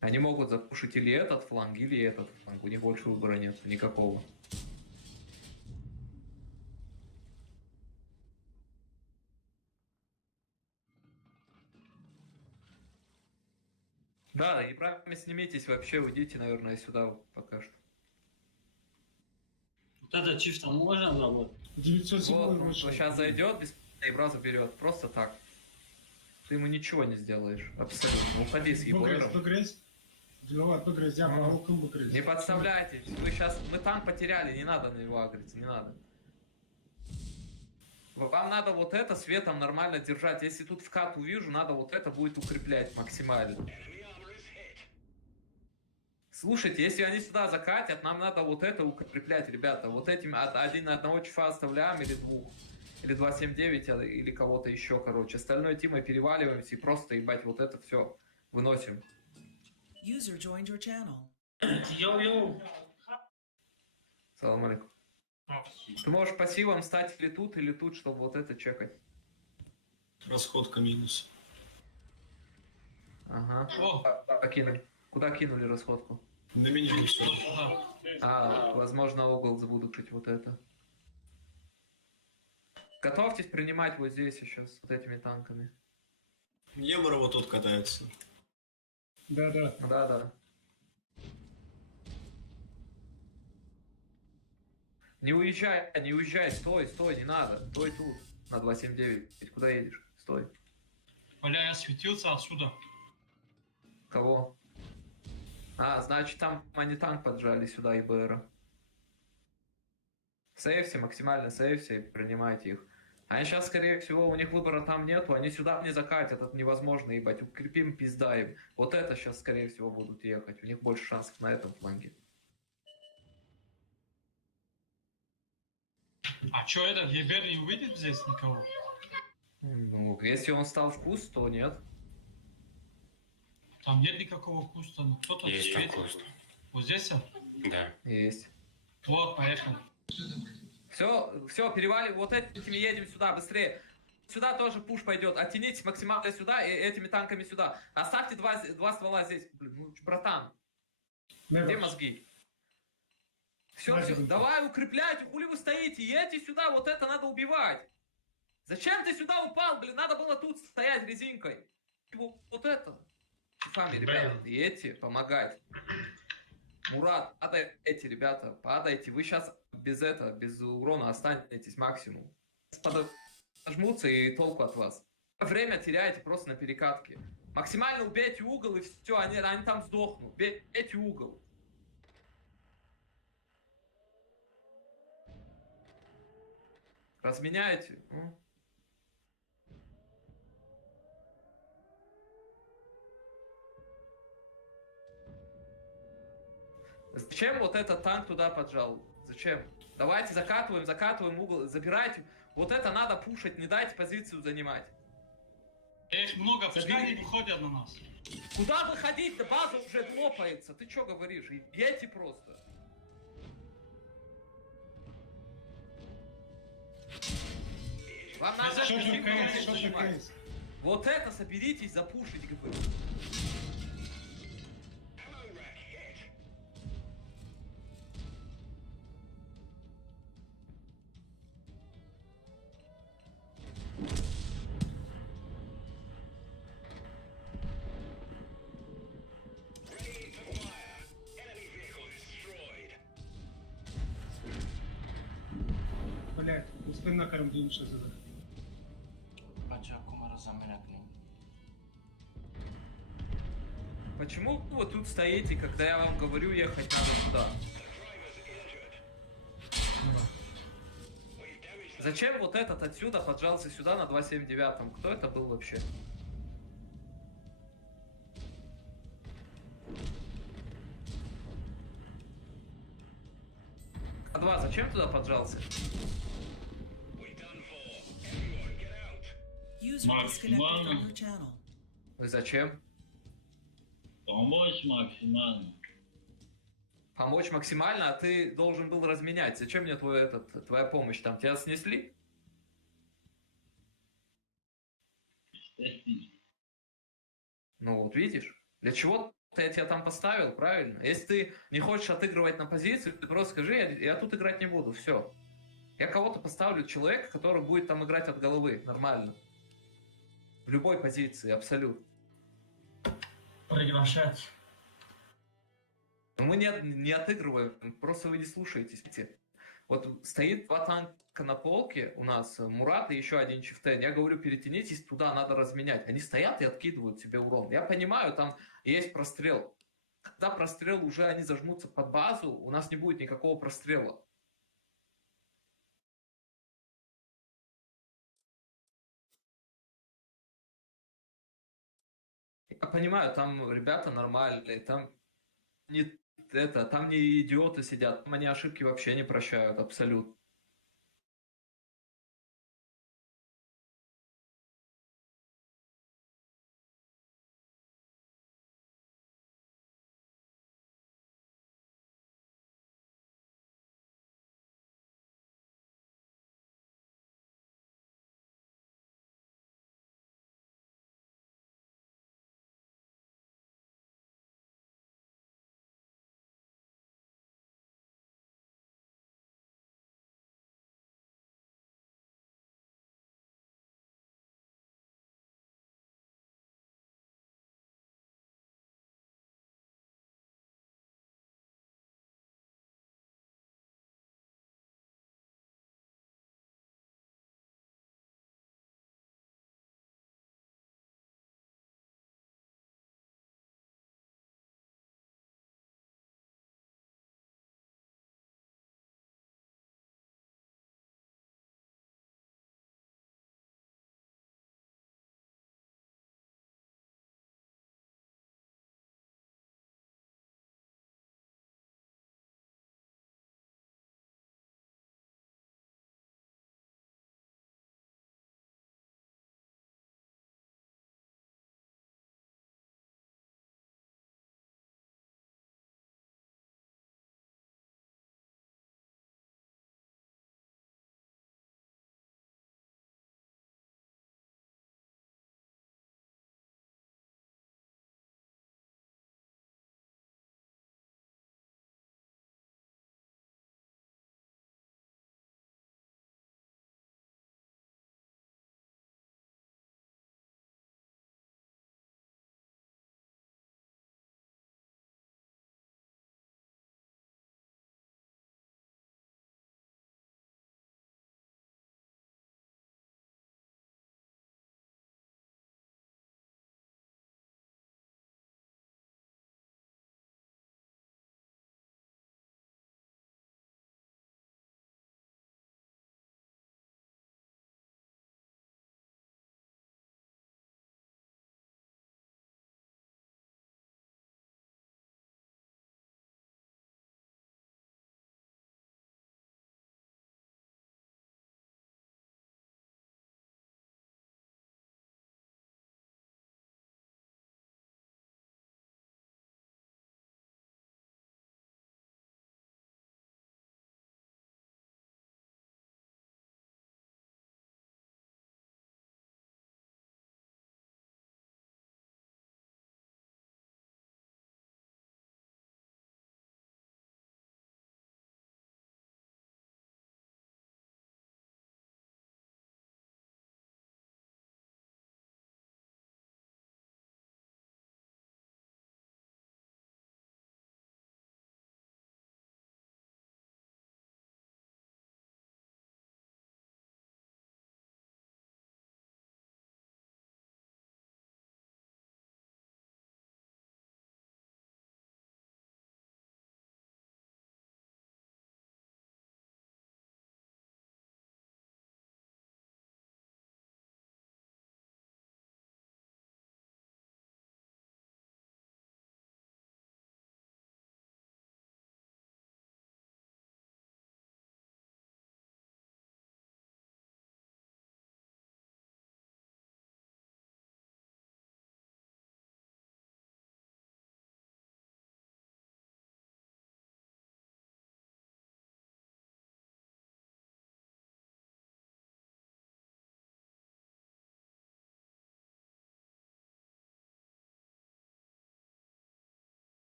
Они могут запушить или этот фланг, или этот фланг. У них больше выбора нет никакого. Да, и правильно снимитесь, вообще уйдите, наверное, сюда пока что. Вот этот чиф там можно обработать? 907 вот, он вышел. сейчас зайдет, без и браза берет, просто так. Ты ему ничего не сделаешь, абсолютно. Уходи с ЕБРом. Не подставляйтесь, мы танк потеряли, не надо на него агриться, не надо. Вам надо вот это светом нормально держать. Если тут вкат увижу, надо вот это будет укреплять максимально. Слушайте, если они сюда закатят, нам надо вот это укреплять, ребята. Вот этим одного чифа оставляем или 2. Или 279, или кого-то еще, короче. Остальной тимой переваливаемся и просто, ебать, вот это все выносим. User joined your channel. Йоу-йоу. Салам алейкум. Ты можешь пассивом стать или тут, чтобы вот это чекать. Расходка минус. Ага. Кинули. Куда кинули расходку? На меня все. Возможно, угол буду крыть вот это. Готовьтесь принимать вот здесь сейчас, с вот этими танками. Ебра вот тут катается. Да. Не уезжай, стой, не надо. Стой тут, на 279. Куда едешь? Стой. Бля, я светился отсюда. Кого? Значит, там они танк поджали сюда, ИБР. Сейвсе, максимально сейвсе и принимайте их. Они сейчас, скорее всего, у них выбора там нету, они сюда не закатят, это невозможно, ебать. Укрепим, пиздаем. Вот это сейчас, скорее всего, будут ехать. У них больше шансов на этом фланге. А чё этот ЕБР не увидит здесь никого? Ну, если он стал в куст, то нет. Там нет никакого куста, но кто-то Есть там светит. куст. Вот здесь? Да. Есть. Вот, поехали. Все, переваливаем, вот этими едем сюда, быстрее. Сюда тоже пуш пойдет. Оттянитесь максимально сюда и этими танками сюда. Оставьте два ствола здесь. Блин, ну, братан. Где мозги? Все, давай укрепляйте, хули вы стоите, едьте сюда, вот это надо убивать. Зачем ты сюда упал, блин, надо было тут стоять резинкой. Вот это. Шифами, ребята, и эти помогать. Мурат, падайте, ребята, падайте. Вы сейчас без урона останетесь максимум. Подожмутся и толку от вас. Время теряете просто на перекатке. Максимально убейте угол и все, они там сдохнут. Бейте угол. Разменяете. Зачем вот этот танк туда поджал? Зачем? Давайте закатываем угол, забирайте. Вот это надо пушить, не дайте позицию занимать. Есть много, пускай они выходят на нас. Куда выходить-то? База уже лопается. Ты что говоришь? Бейте просто. Вам надо занимать. Вот это соберитесь, запушить, говорю. Блять, успей накарм дымше задать. Почему вы тут стоите, когда я вам говорю ехать надо сюда? Зачем вот этот отсюда поджался сюда на 279? Кто это был вообще? А2, зачем туда поджался? User disconnected from your channel. Зачем? Помочь максимально. Помочь максимально, а ты должен был разменять. Зачем мне твоя помощь? Там тебя снесли? Ну вот видишь? Для чего я тебя там поставил, правильно? Если ты не хочешь отыгрывать на позицию, ты просто скажи, я тут играть не буду, все. Я кого-то поставлю, человека, который будет там играть от головы, нормально. В любой позиции, абсолютно. Приглашать. Мы не отыгрываем, просто вы не слушаетесь. Вот стоит 2 танка на полке у нас, Мурат и еще один Чифтен. Я говорю, перетянитесь туда, надо разменять. Они стоят и откидывают себе урон. Я понимаю, там есть прострел. Когда прострел уже они зажмутся под базу, у нас не будет никакого прострела. Я понимаю, там ребята нормальные, там не идиоты сидят, там они ошибки вообще не прощают, абсолютно.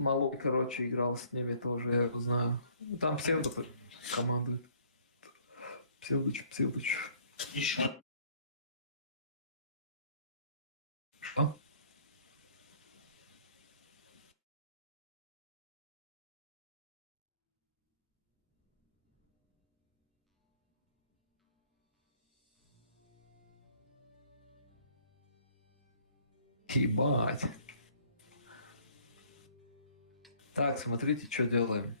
Малой, короче, играл с ними тоже, я его знаю. Там псевдо командует. Псевдоч. Еще. Что? Ебать. Так, смотрите, что делаем.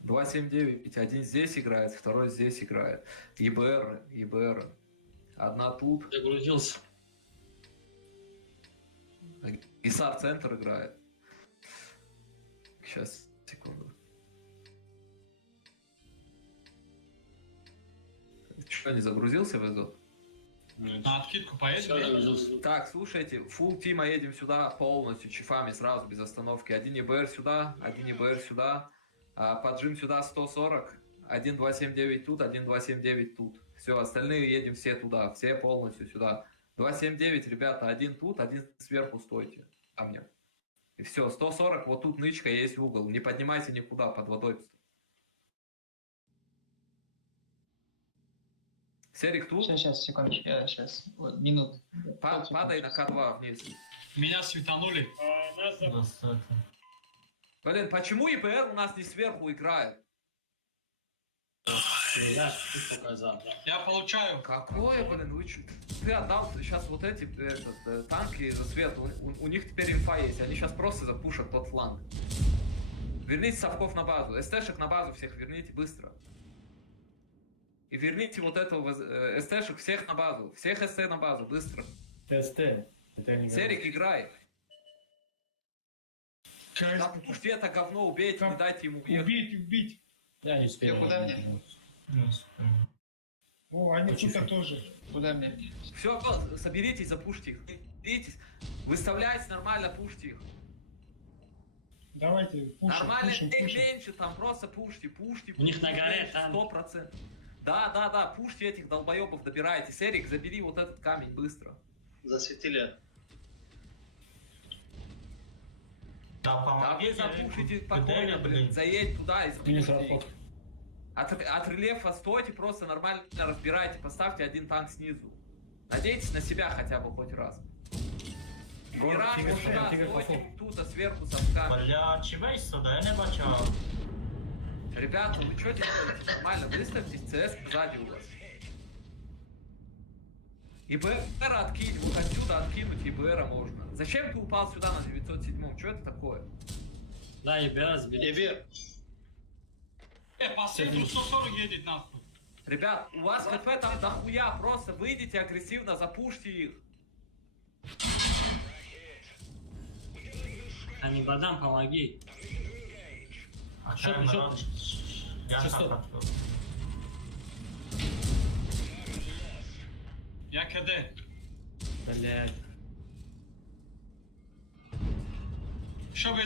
279, один здесь играет, второй здесь играет. ЕБР. Одна тут. Загрузился. Гисар центр играет. Сейчас, секунду. Что, не загрузился в ИЗО? На откидку поедем? Так, слушайте, фулл тима едем сюда полностью, чифами сразу, без остановки. Один ЕБР сюда, один ЕБР сюда. Поджим сюда 140, 1279 тут, 1279 тут. Все, остальные едем все туда, все полностью сюда. 279, ребята, один тут, один сверху стойте. Ко мне. И все, 140, вот тут нычка есть в угол. Не поднимайте никуда, под водой. Серик тут? Сейчас, секундочку, я сейчас. Вот, минут. Падай на К2 вниз. Меня светанули. Блин, почему ИПР у нас не сверху играет? Я получаю. Какое, блин, вы чё? Ты отдал сейчас вот эти танки за свет, у них теперь инфа есть, они сейчас просто запушат тот фланг. Верните совков на базу, СТшек на базу всех верните быстро. И верните вот этого СТшек всех на базу, всех СТ на базу, быстро. СТ. Серик, играй. Так, пусть это говно убейте, не дайте ему уехать. Убить. Я не успею. Куда мне? О, они тут тоже. Куда мне? Все, соберитесь, запушьте их. Соберитесь, выставляйте нормально, пушьте их. Давайте, пушим, Нормально, пушим. меньше, там просто пушьте. У них на горе там. 100%. Да, пушьте этих долбоебов, добирайте. Серик, забери вот этот камень быстро. Засветили. Да, помоги. Да, запушите спокойно, блин, заедь туда и запушите их. От рельефа стойте, просто нормально разбирайте, поставьте один танк снизу. Надейтесь на себя хотя бы хоть раз. Не раз сюда, стойте тут, а сверху совками. Бля, чего есть сюда? Я не бачал. Ребята, вы что делаете? Нормально, выставьтесь, ЦС сзади у вас. ИБР откинь, вот отсюда откинуть ИБР можно. Зачем ты упал сюда на 907-м? Что это такое? Да, ЕБР сбили. По центру 140 едет нахуй. Ребят, у вас ХП там дохуя, просто выйдите агрессивно, запушьте их. Они бадам, помоги. Что? Я КД. Блядь. Что вы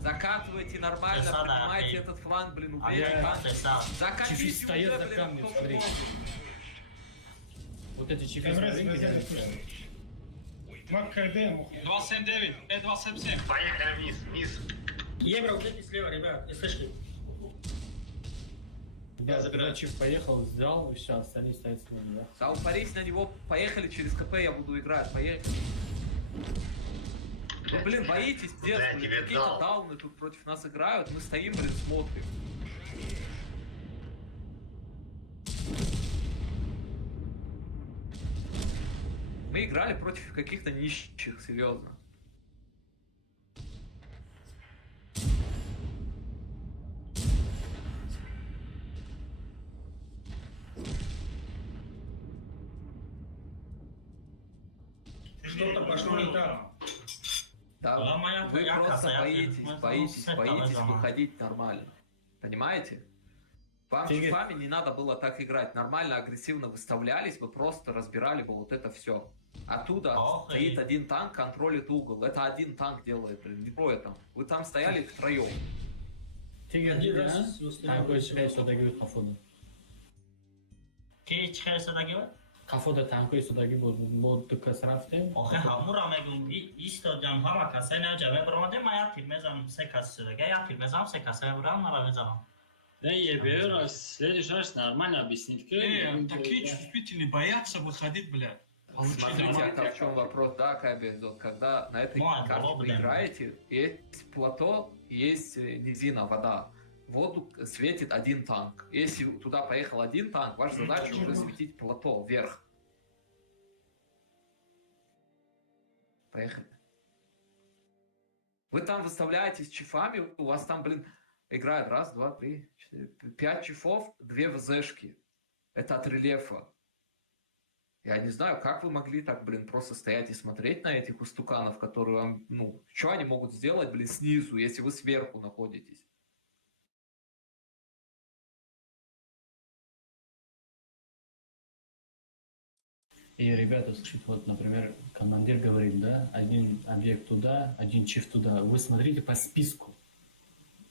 Закатывайте нормально, принимайте этот фланг, блин, убейте танк. Закатите стоят уже, за блин, камнем, кто смотри. может. Вот эти чифы, смотри, МакКД. 279, 277. Поехали вниз. Евро, вот эти слева, ребят, СТшки. Я забираю. Чиф поехал, взял, и все, остальные стоят с ним, да? Да, упарись на него, поехали через КП, я буду играть, поехали. Ну, блин, боитесь, пиздец, блин, какие-то дауны тут против нас играют, мы стоим, блин, смотрим. Мы играли против каких-то нищих, серьезно. Что-то пошло не так. Да, вы просто боитесь выходить нормально. Понимаете? Вам чифами не надо было так играть. Нормально, агрессивно выставлялись, вы просто разбирали бы вот это все. Оттуда стоит один танк, контролит угол. Это один танк делает, блин, не трое там. Вы там стояли втроем. Один раз. Какой чихай сюда говорит по фону. Ки чихай сюда говорит? Кафода танкои судаги бо дукас рафтем. آخه همون میگم ایستا جان همه کسایی نه جواب برآمده من یک تیر میزنم سه کس دیگه یک تیر میزنم се کسایی برام مرا میزنم. Да, ебер, следующий раз нормально объяснить. Такие чувствительные боятся выходить, блядь. Смотрите, а в чем вопрос, да, Каби, вот когда на этой карте вы играете, есть плато, есть низина, вода. В воду светит один танк. Если туда поехал один танк, ваша задача уже светить плато вверх. Поехали. Вы там выставляетесь чифами, у вас там, блин, играет раз, два, три, четыре, 5 чифов, 2 ВЗшки. Это от рельефа. Я не знаю, как вы могли так, блин, просто стоять и смотреть на этих устуканов, которые вам, ну, что они могут сделать, блин, снизу, если вы сверху находитесь? И, ребята, слушайте, вот, например, командир говорит, да, один объект туда, один чиф туда. Вы смотрите по списку.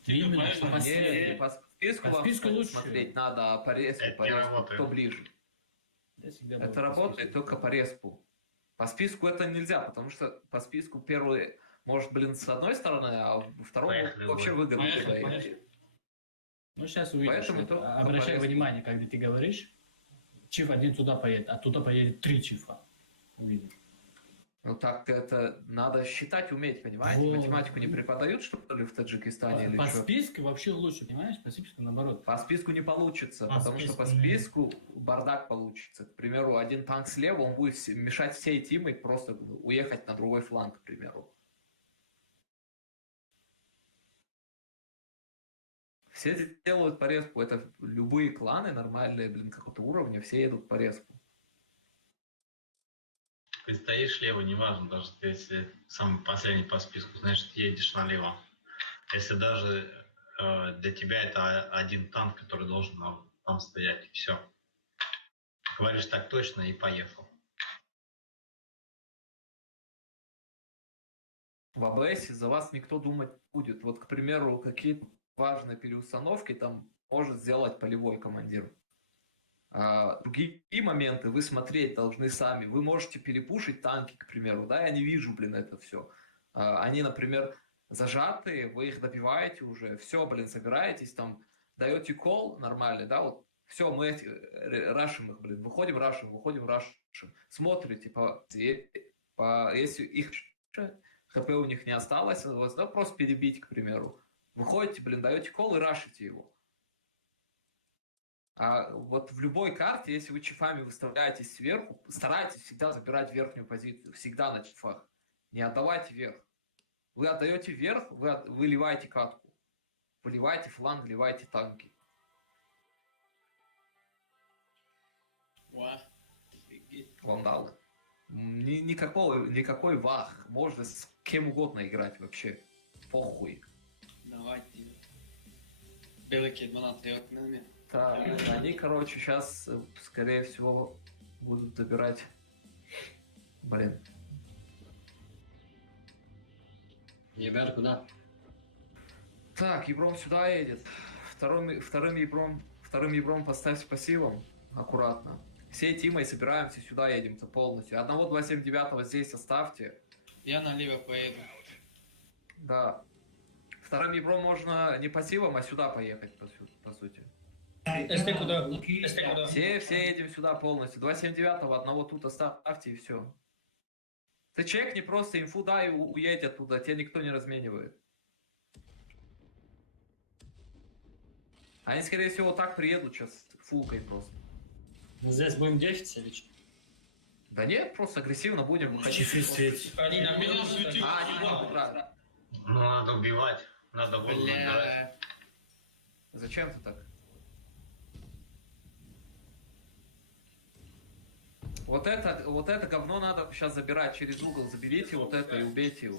Именно, что по Не по списку, по списку лучше смотреть надо, а по респу, кто ближе. Это работает только по респу. По списку это нельзя, потому что по списку первый может, блин, с одной стороны, а второй вообще выгодно туда идти. Ну, сейчас увидишь. Поэтому Вот, обращай внимание, когда ты говоришь, чиф один туда поедет, а туда поедет 3 чифа. Увидишь. Ну так это надо считать уметь, понимаете? Вот. Математику не преподают, что ли, в Таджикистане или По что? списку вообще лучше, понимаешь? По списку наоборот. По списку не получится, потому что по списку бардак получится. К примеру, один танк слева, он будет мешать всей тимой просто уехать на другой фланг, к примеру. Все делают по респу. Это любые кланы нормальные, блин, какого-то уровня, все едут по респу. Ты стоишь лево, неважно, даже если самый последний по списку, значит, едешь налево. Если даже для тебя это один танк, который должен там стоять, и все. Говоришь так точно и поехал. В АБС за вас никто думать не будет. Вот, к примеру, какие-то важные переустановки там может сделать полевой командир. А другие моменты вы смотреть должны сами. Вы можете перепушить танки, к примеру, да, я не вижу, блин, это все. Они, например, зажатые, вы их добиваете уже, все, блин, собираетесь, там, даете кол нормальный, да, вот, все, мы рашим их, блин, выходим, рашим. Смотрите, если их хп у них не осталось, да, просто перебить, к примеру. Выходите, блин, даете кол и рашите его. А вот в любой карте, если вы чифами выставляетесь сверху, старайтесь всегда забирать верхнюю позицию, всегда на чифах. Не отдавайте вверх. Вы отдаете вверх, вы ливаете катку. Вы ливаете фланг, ливаете танки. Вандалы. Никакой вах. Можно с кем угодно играть вообще. Похуй. Давайте. Белки 12 окнами. Так, они, короче, сейчас, скорее всего, будут добирать... Блин. Ебер куда? Так, Ебром сюда едет. Вторым Ебром поставь пассивом. Аккуратно. Всей тимой собираемся, сюда едем-то полностью. Одного 279 здесь оставьте. Я налево поеду. Да. Вторым Ебром можно не пассивом, а сюда поехать, по сути. СТ куда? Все едем сюда полностью. 279 одного тут оставьте и все. Ты чекни просто инфу, дай и уедь оттуда, тебя никто не разменивает. Они, скорее всего, так приедут сейчас фулкой просто. Мы здесь будем дефиться или что? Да нет, просто агрессивно будем выходить. Они на минус Они будут играть. Ну, надо убивать. Надо воду набирать. Зачем ты так? Вот это говно надо сейчас забирать через угол. Заберите вот это и убейте его.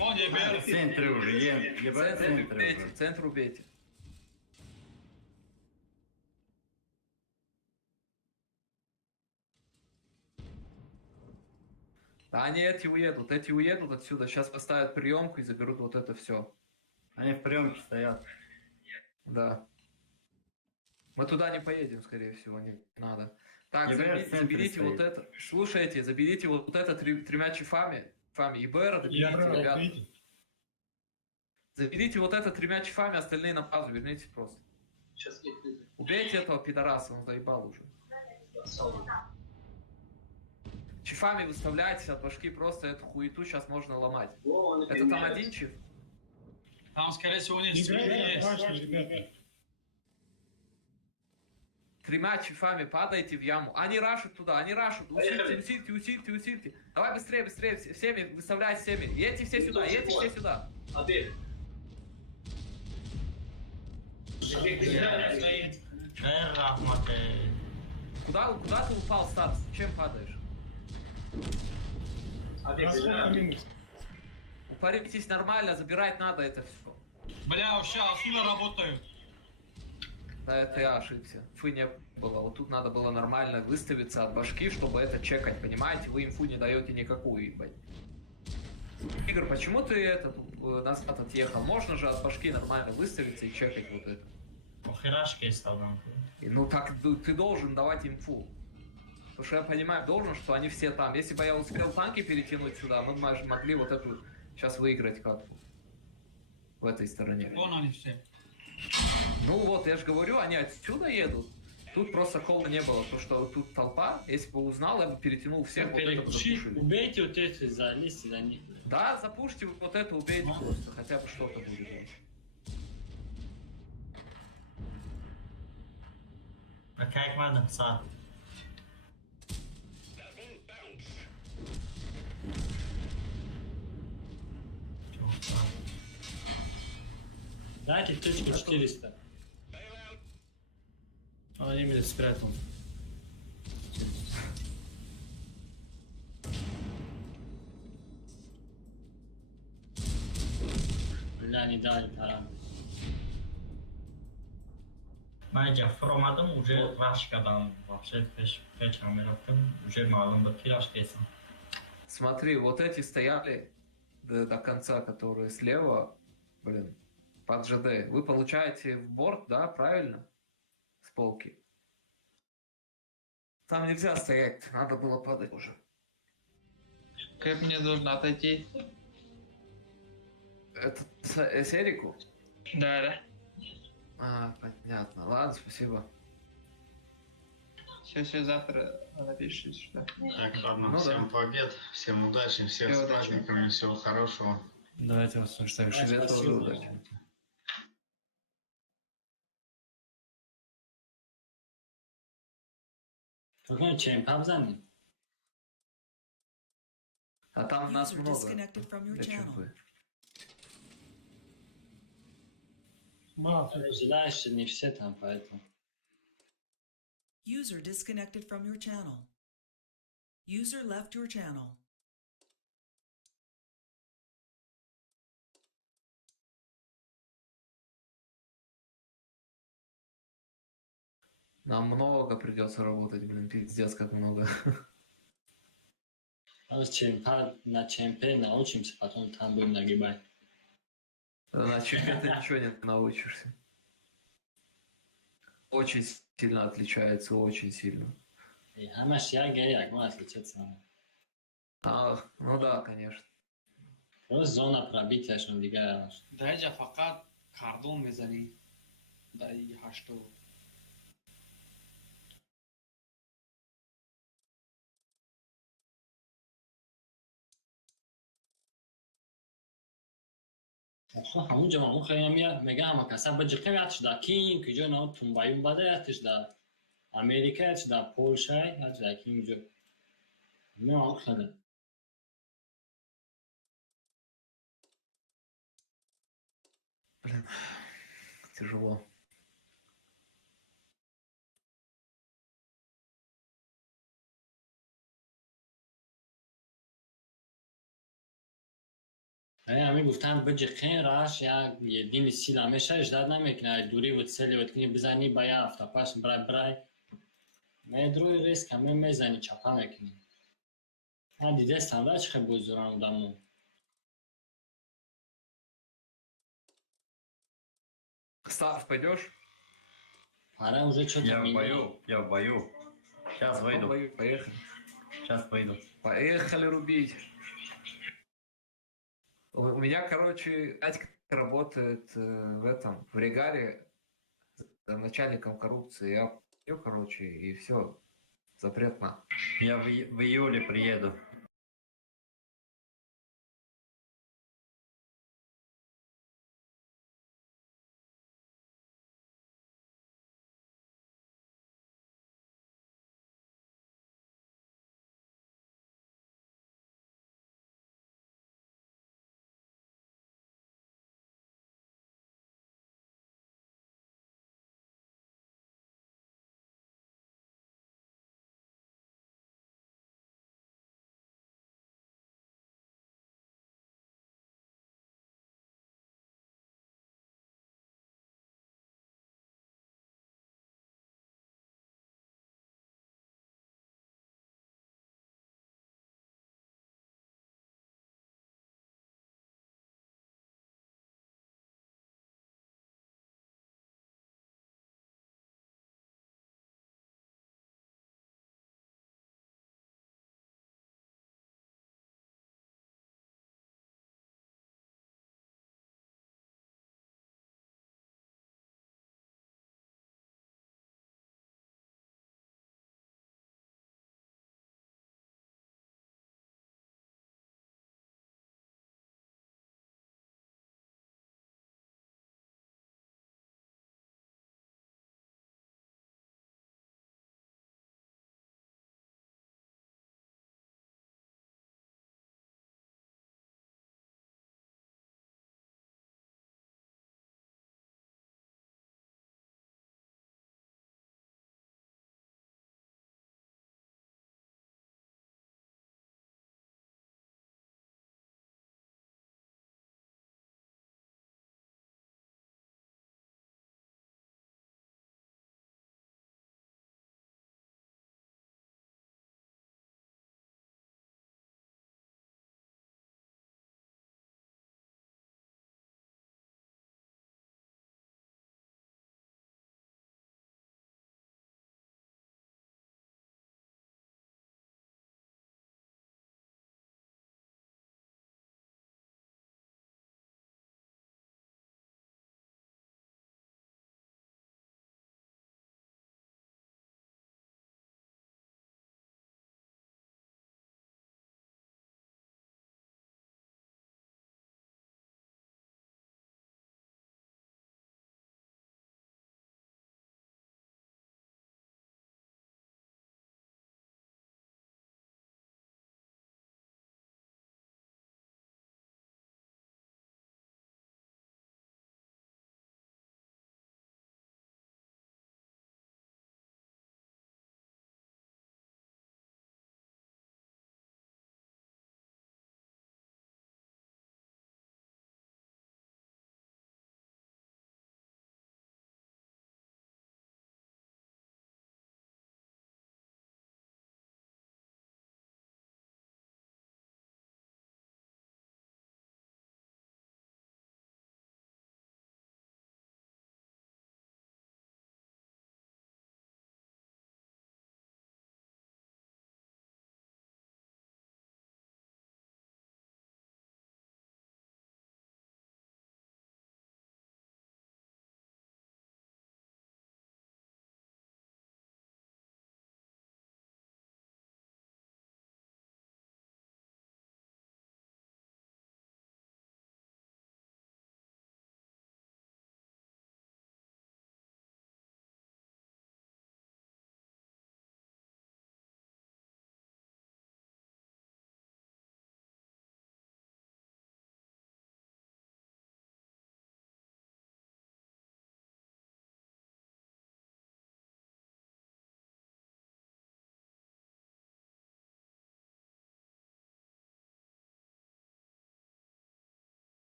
Он ебер. В центре уже, Центр убейте. Да они эти уедут отсюда. Сейчас поставят приемку и заберут вот это все. Они в приемке стоят. Да. Мы туда не поедем, скорее всего, не надо. Так, ЕБР в центре заберите вот стоит. это. Слушайте, заберите вот это тремя чифами. ЕБР, доберите, ребят. Заберите вот это 3 чифами, остальные на базу верните просто. Сейчас я приду. Убейте этого пидораса, он заебал уже. Чифами выставляйте от башки, просто эту хуету сейчас можно ломать. Это там один чиф? Там, скорее всего, у них Играйте есть. башню, ребята. 3 чифами падайте в яму. Они рашат туда, они рашат. Усильте. Давай быстрее, всеми, выставляй всеми. Едьте все сюда. Куда ты упал, Стас? Чем падаешь? Упаритесь нормально, забирать надо это все. Бля, вообще отсюда работают. Да, это я ошибся. Фы не было. Вот тут надо было нормально выставиться от башки, чтобы это чекать, понимаете? Вы инфу не даете никакую, ебать. Игорь, почему ты назад отъехал? Можно же от башки нормально выставиться и чекать вот это. Охерашки стал нам. Ну так ты должен давать инфу. Потому что я понимаю, должен, что они все там. Если бы я успел танки перетянуть сюда, мы бы могли вот эту сейчас выиграть катку. В этой стороне. Вон они все. Ну вот, я же говорю, они отсюда едут. Тут просто холда не было, потому что тут толпа. Если бы узнал, я бы перетянул всех, вот это бы запушили. Убейте вот эти за листья, за них. Да, запушьте вот это, убейте просто. Хотя бы что-то будет. А как надо, сад? Дайте птичку 400. Он именно спрятал. Бля, не дали таран. Майджа, фромадом уже рашкадан. Вообще, печамеротом уже малым бакирашкесом. Смотри, вот эти стояли до конца, которые слева, блин, под ЖД. Вы получаете в борт, да, правильно? С полки. Там нельзя стоять, надо было падать уже. Как мне должно отойти? Это с Эрику? Да. А, понятно. Ладно, спасибо. Все завтра напиши сюда. Так, ладно, Ну всем да. побед, всем удачи, всех Всего с праздниками, всего хорошего. Давайте вас оставим. Тебе тоже удачи. Какой чем пабзани? А там нас User много. disconnected from your Для channel. ЧП. Знаешь, не все там, поэтому. User disconnected from your channel. User left your channel. Нам много придется работать, блин, пиздец, как много. На чемпе научимся, потом там будем нагибать. На ЧП ты ничего не научишься. Очень сильно отличается, очень сильно. И хамаш я геяк, может отличаться. А, ну да, конечно. Просто зона пробития, что дига. Дайджа факат кардон мезани. Дай хашто. همون جمعه اون خیلی میگه همه کسا بجقه یادش دا کین که جو نه تنبایون بده یادش دا امریکا یادش دا پولشا یادش دا کین جو نه اون خیلی Блин, тяжело. همین گفتم بجقه راش یا یه دین سیلامش اجداد نمیکنه دوری و تسلی و تکنی بزنی با یا افتا پاس برای مدروی ریسک همه میزنی چپا میکنی من دیده استنده چه خیلی بزران دمو Став, пойдешь? آره уже что-то Я в бою. Сейчас выйду. Поехали. Сейчас выйду. Поехали рубить. У меня, короче, Адька работает в Регаре начальником коррупции. Я пью, короче, и все. Запретно. Я в июле приеду.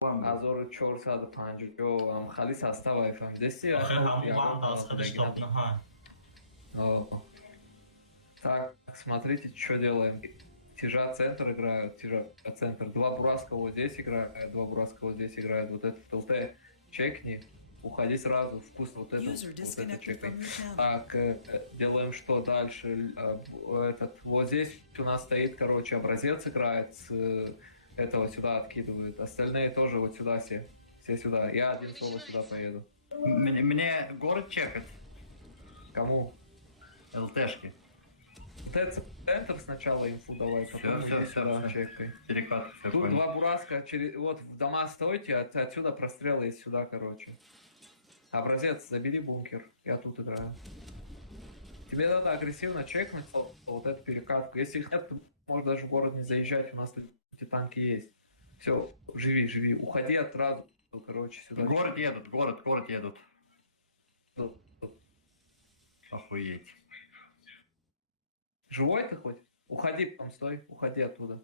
Azor Чорсад Панджо, Амхали состава FMDC. Так, смотрите, что делаем. Тяжа центр играют, тяжа центр. Два Бураска вот здесь играют, два Бураска вот здесь играют. Вот этот ЛТ чекни, уходи сразу, вкусно вот это чекай. Так, делаем что дальше? Этот, вот здесь у нас стоит, короче, образец играет, с этого сюда откидывает. Остальные тоже вот сюда все сюда. Я один соло сюда поеду. Мне город чекать. Кому? ЛТшки. Центр сначала инфу давай, потом все. чекай. Перекат, все Тут понял. два Бураска, вот в дома стойте, отсюда прострелы есть сюда, короче. Образец, забери бункер, я тут играю. Тебе надо агрессивно чекнуть вот эту перекатку. Если их нет, то можешь даже в город не заезжать, у нас тут эти танки есть. Все, живи, уходи от раду, короче, сюда. Город едут. Охуеть. Живой ты хоть? Уходи, там стой, уходи оттуда.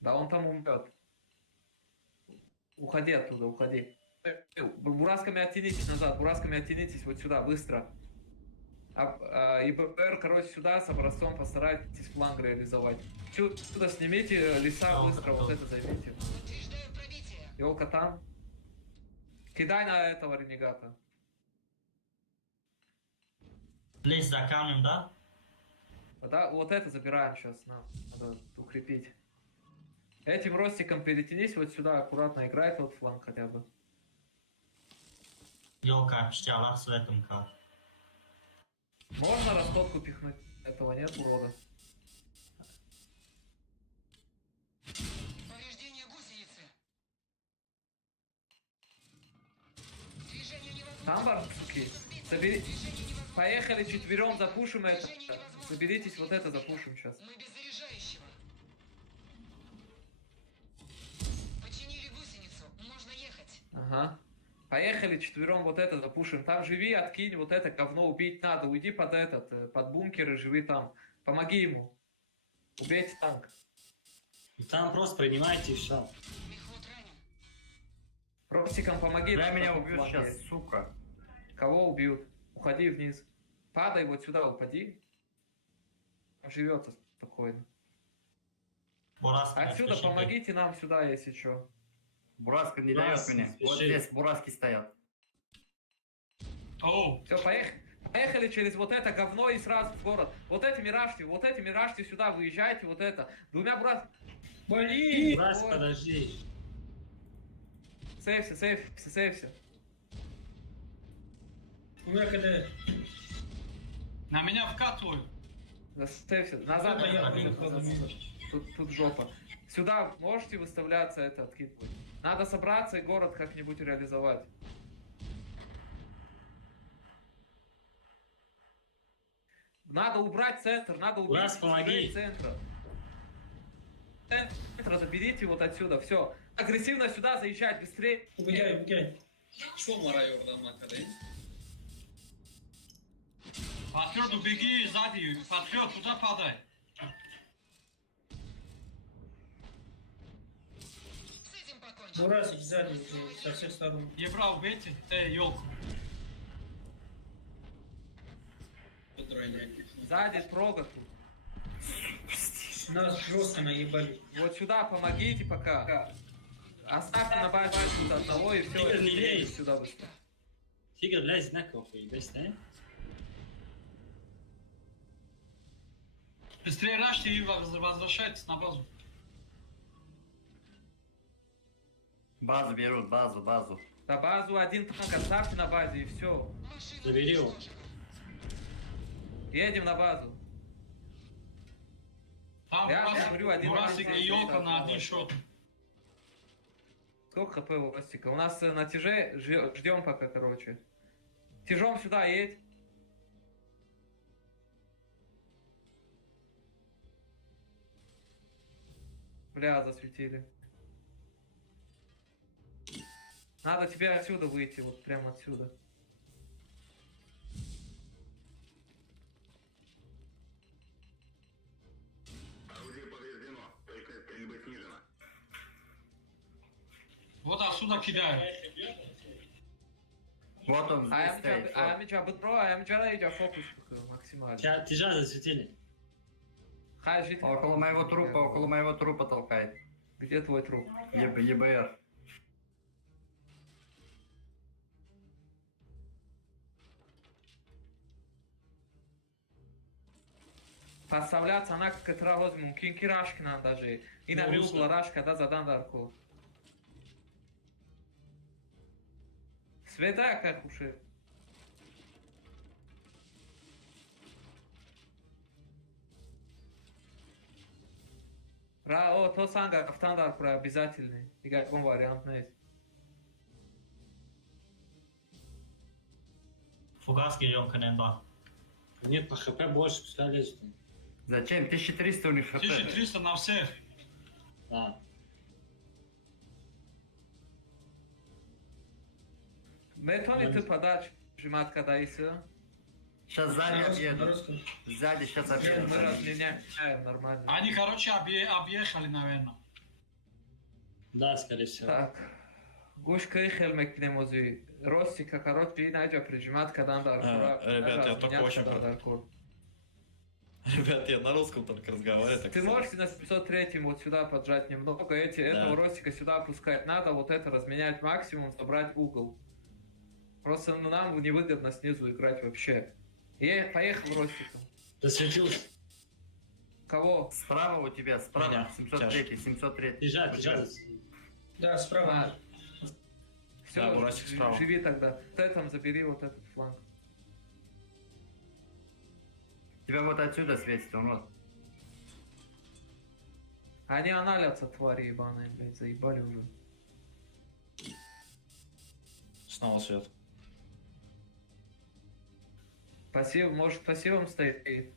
Да он там умрет. Уходи оттуда, уходи. Бурасками оттянитесь назад, бурасками оттянитесь вот сюда, быстро. И БПР, короче, сюда с образцом постарайтесь фланг реализовать. Сюда снимите леса быстро, вот это займите. Ёлка там. Кидай на этого ренегата. Лезь за камнем, да? Да, вот это забираем сейчас, надо укрепить. Этим ростиком перетянись вот сюда, аккуратно играй тот фланг хотя бы. Ёлка, пчела с этим как. Можно расходку пихнуть? Этого нет, урода. Повреждение гусеницы. Там барсуки. Забери. Поехали четвером, запушим это. Заберитесь, вот это запушим сейчас. Мы без заряжающего. Починили гусеницу, можно ехать. Ага. Поехали четвером, вот это запушим. Там живи, откинь, вот это говно убить надо. Уйди под этот, под бункер и живи там. Помоги ему. Убейте танк. Там просто принимайте и все. Ростиком помоги. Да, меня убьют сейчас, сука. Кого убьют? Уходи вниз. Падай вот сюда, упади. Живется спокойно. Отсюда помогите нам сюда, если что. Бураска не дает мне. Вот здесь бураски стоят. Все, поехали через вот это говно и сразу в город. Вот этими рашьте сюда, выезжайте, вот это. Двумя бурас... Блин! Бурас, подожди. Сейвся. Выходи. На меня вкатывают. Сейвся. Назад. Тут жопа. Сюда можете выставляться, это откидывать. Надо собраться и город как-нибудь реализовать. Надо убрать центр, надо убрать центр. Центр заберите вот отсюда, все. Агрессивно сюда заезжать, быстрее. Убегай. Что марайордан накады? Патриот, убеги сзади. Патриот, туда падай. Бурасик сзади со всех сторон. Евра, убейте. Ёлку. Сзади трога тут. Нас жестко наебали. Вот сюда помогите пока. Оставьте на базе тут одного и все. Тигр, не лезь. Сюда быстро. Тигр, лезь на кофе, да? Быстрее рашьте и возвращайтесь на базу. Базу берут, базу. На базу один танк оставьте на базе и все. Забери его. Едем на базу. Там Бурасик и Ёлка на один шот. Сколько хп у Ростика? У нас на тяже ждем пока, короче. Тяжом сюда едь. Бля, засветили. Надо тебе отсюда выйти, вот прямо отсюда. Орудие повреждено, только стрельба снижена. отсюда кидают. Вот он А здесь стоит. я меча бытро, а я меча идет фокус максимально. Тебя засветили. Хай жить. Около моего трупа толкает. Где твой труп? ЕБР. Подставляться она как это возьму. Кинки рашки нам даже. И на угла рашка, да, задан дарку. Святая как уши. О, то санга автандар про обязательный. И как он вариант есть. Фугас гелем каненда. Нет, по хп больше, пускай лезет. Зачем? 1300 у них хп. 1300 на всех. Да. Метони ты подачь, жимат когда есть. Сейчас сзади объедут. Сзади сейчас объедут. Мы разменяем нормально. Они, короче, объехали, наверное. Да, скорее всего. Так. Гуш Крихель Мекнемози. Ростика, короче, и найдя прижимат когда Ребят, я только очень... Ребят, я на русском только разговариваю. Ты можешь на 703 вот сюда поджать немного, этого ростика сюда опускать надо, вот это разменять максимум, собрать угол. Просто нам невыгодно снизу играть вообще. Поехал ростиком. Засветился. Кого? Справа у тебя, справа. 703. Лежат. Да, справа. Все, живи тогда. Ты там забери вот этот фланг. Тебя вот отсюда светит, он вот. Они аналятся, твари ебаные, блядь, заебали уже. Снова свет. Пассив, может пассивом стоит.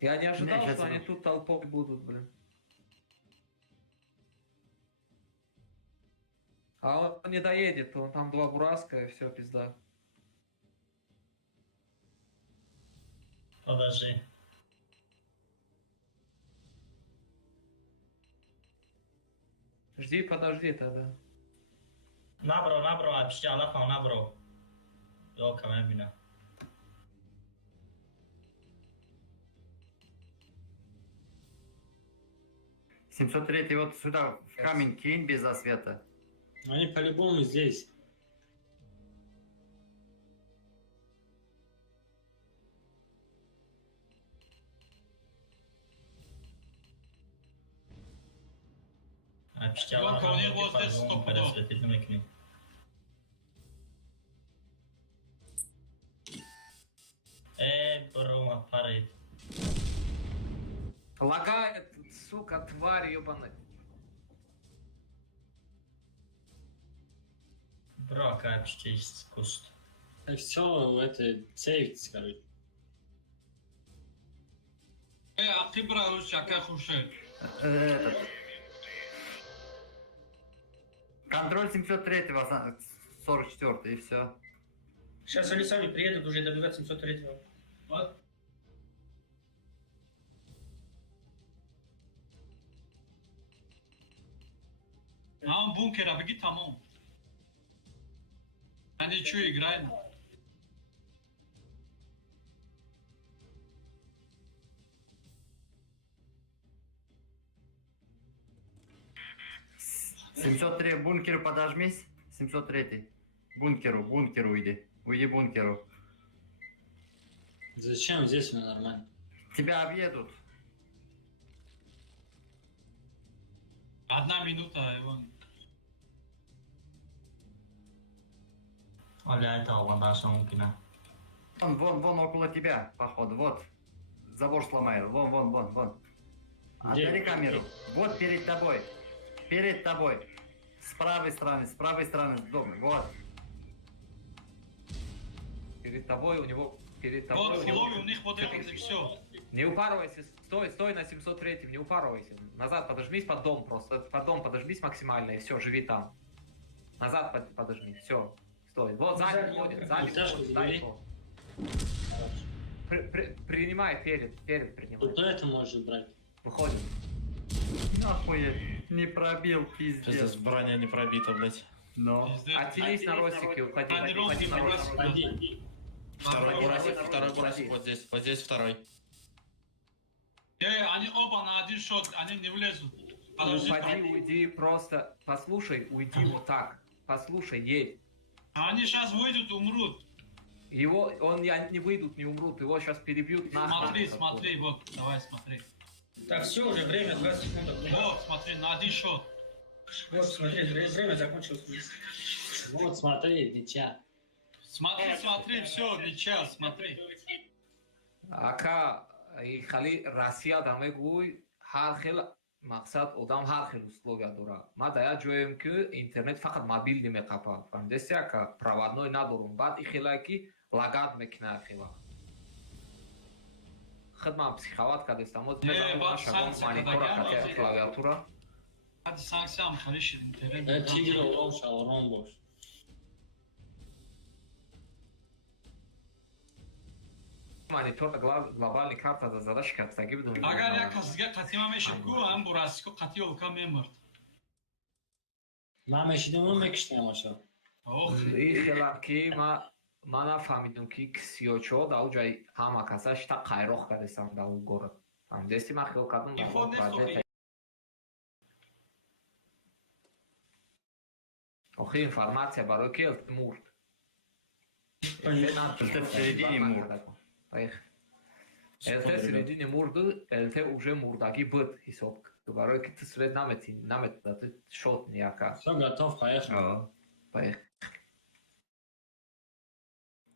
Я не ожидал, что они тут толпой будут, блин. А он не доедет, он там 2 бураска и все, пизда. Подожди. Жди, подожди тогда. Набро, обещал, набро. Ёлка, мебина. «703 вот сюда в камень кинь без освета. Они по-любому здесь. Обещал, Ёлка, у них вот здесь 100 пудов. Бро, парит. Лагает, сука, тварь ебаная. Бро, как честь куст. Все, это сейф, короче. А ты, брат, как уши? Контроль 703-го, 44 и все. Сейчас они сами приедут уже добивать 703-го. Вот. А он бункер, а беги там. Они что, играем? — 703 бункеру подожмись. 703. Бункеру иди. Уйди бункеру. Зачем? Здесь все нормально. Тебя объедут. 1 минута, Иван. Вон около тебя, походу. Вот. Забор сломает. Вон. Отвели камеру. Вот перед тобой. Перед тобой. С правой стороны дома. Вот. Перед тобой у него... Перед тобой Вот у него... флови, у них вот это и все. Не упарывайся, стой на 703, не упарывайся. Назад подожмись под дом просто. Под дом подожмись максимально и все, живи там. Назад подожми, все. Стой. Вот сзади ходит, дай его. Принимай перед принимай. Вот это можешь брать. Выходим. Нахуй. Не пробил, Пиздец, пиздец. броня не пробита, блядь. Но. Оттянись на ростике, уходи на ростик. Второй бурасик вот здесь. Вот здесь второй. Они оба на один шот, они не влезут. Подожди. Уходи, уйди, просто послушай, уйди вот так. Послушай, едь. Они сейчас выйдут, умрут. Не выйдут, не умрут, его сейчас перебьют нахуй. Смотри, вот, давай смотри. Так, все, уже время 20 секунд. Вот, смотри, на один шот. Вот, смотри, время закончилось. Вот, смотри, ничья. Смотри, все, ничья, смотри. Ака, и хали Россия дамегуй, хархел мақсад одам хархел условия дора. Ма дая ҷоем ки интернет фақат мобилни меқапад. Фаҳмидеси ака, проводной надорум. Баъд ихелаки лагат мекина ахила. Хидман психоват кадестам. Вот шагон монитора катя клавиатура. Hadi sanksiyam karışır internet. Tigr oran boş. Монитор глобальный карта за задачи как таки буду. Agar ya kasıga katıma meşgul hem burası ko katı olka memur. من مشیدم اون مکشتم آشا. ихелаки ма нафаҳмидам ки кисиёчо дар ҷай ҳама каса шта қайроқ кардесам дар город. Фаҳмидеси ман хиёл кардам охир информация барои ки мурд. В середине мурд. ЛТ в середине мурду, ЛТ уже мурдаги буд ҳисоб. Барои ки ту сурет наметуда, ту шот ниака. Всё, готов, поехали. Поехали.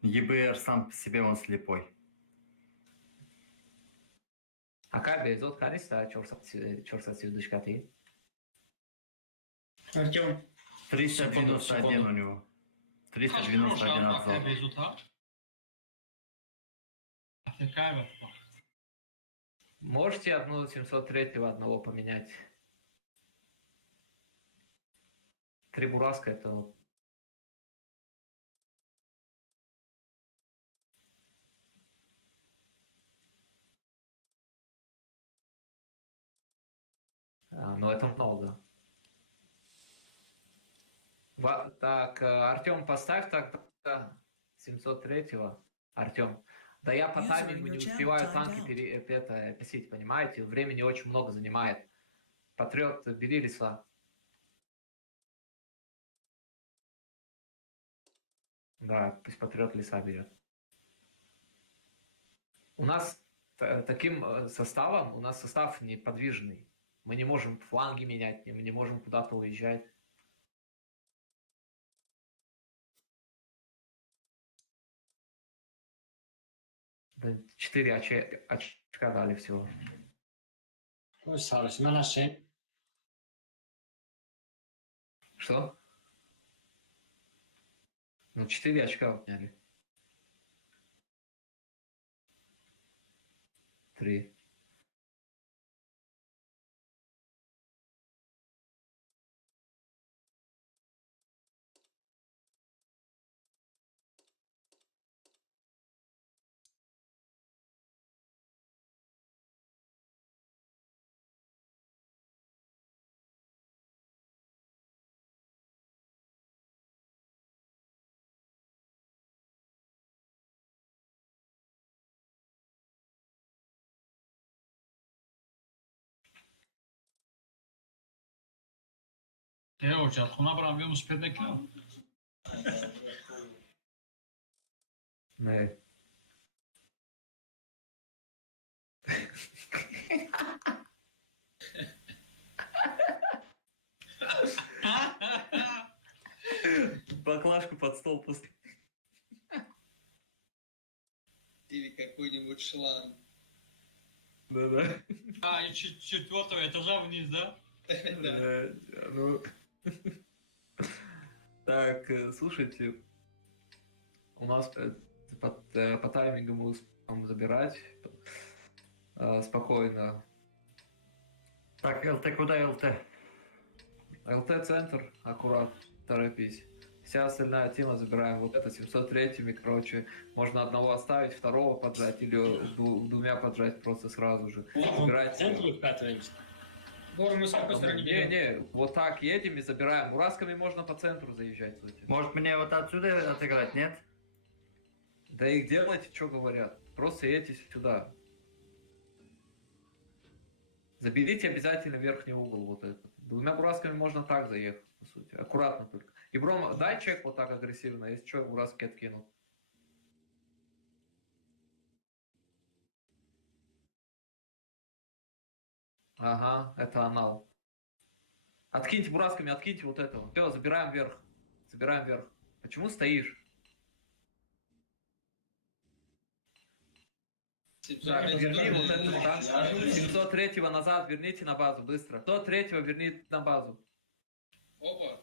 ЕБР сам по себе он слепой. А как безот каниста 400 дышкати? Артем. 391 у него. 391 обзор. Можете одну 703 одного поменять? 3 бураска это... но это много. Так, Артем, поставь так 703-го. Артем. Да я по таймингу не успеваю танки пересить, понимаете? Времени очень много занимает. Патриот, бери леса. Да, пусть Патриот леса берет. У нас таким составом, у нас состав неподвижный. Мы не можем фланги менять, мы не можем куда-то уезжать. Да, 4 очка дали всего. Ой, Сарыч, на 7. Что? Ну, 4 очка отняли. 3. Ocak, ona bırakmıyor musun perdeki mi? Ne? Баклажку под стол пусти. Или какой-нибудь шланг. Да-да. А, и 4-го этажа вниз, да? Да. Ну... Так, слушайте, у нас по таймингу мы успеем забирать спокойно. Так, ЛТ куда ЛТ? ЛТ центр, аккурат, торопись. Вся остальная тема забираем. Вот это 703-ми, короче, можно одного оставить, второго поджать или двумя поджать просто сразу же. Забирайте. Гору мы с какой стороны берем? Не, вот так едем и забираем. Бурасками можно по центру заезжать. Может мне вот отсюда отыграть, нет? Да их делайте, что говорят. Просто едьте сюда. Заберите обязательно верхний угол вот этот. Двумя бурасками можно так заехать, по сути. Аккуратно только. И Бром, дай чек вот так агрессивно, если что, бураски откинут. Ага, это анал. Откиньте бурасками, откиньте вот этого. Все, забираем вверх. Забираем вверх. Почему стоишь? Так, верни вот этот танк. 703-го назад верните на базу, быстро. 103-го верни на базу. Опа.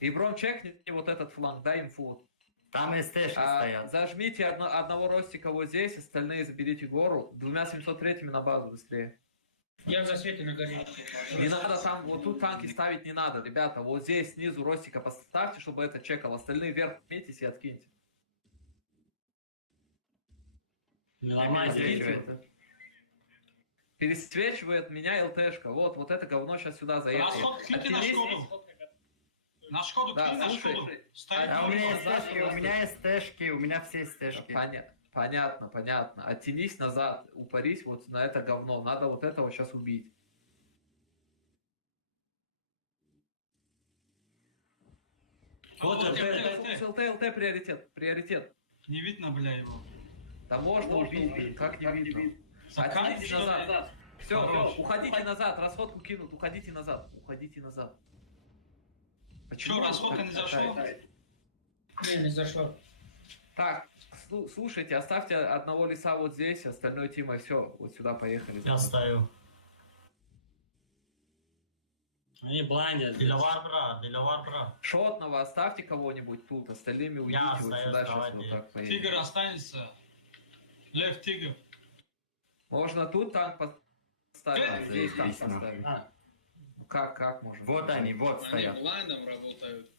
И Бром, чекните вот этот фланг, дай им фут. Там СТшки стоят. Зажмите одного ростика вот здесь, остальные заберите гору. Двумя 703-ми на базу быстрее. Я в засвете на горе. Не надо там, вот тут танки ставить не надо, ребята. Вот здесь снизу ростика поставьте, чтобы это чекал. Остальные вверх метите и откиньте. Не ломайте. Пересвечивает меня ЛТшка. Вот это говно сейчас сюда заехало. Расход клики на Шкоду. На Шкоду, Да, клики на слушай. Шкоду. А у меня СТшки, у меня СТшки, у меня все СТшки. Понятно. Оттянись назад, упарись вот на это говно. Надо вот этого сейчас убить. Вот ЛТ, приоритет. Не видно, бля, его. Да можно убить, блин, как не видно. Оттянитесь назад. Все, уходите назад, расходку кинут, уходите назад. Что, расходка не зашла? Не зашло. Так, слушайте, оставьте одного лиса вот здесь, остальной Тима, все, вот сюда поехали. Я ставил. Они блайндят. Для варбра. Шотного оставьте кого-нибудь тут, остальными уйдите вот сюда, сейчас вот так поедем. Тигр останется. Лев Тигр. Можно тут танк поставить, здесь танк поставить. Ну как можно? Вот они, вот стоят. Они блайндом работают.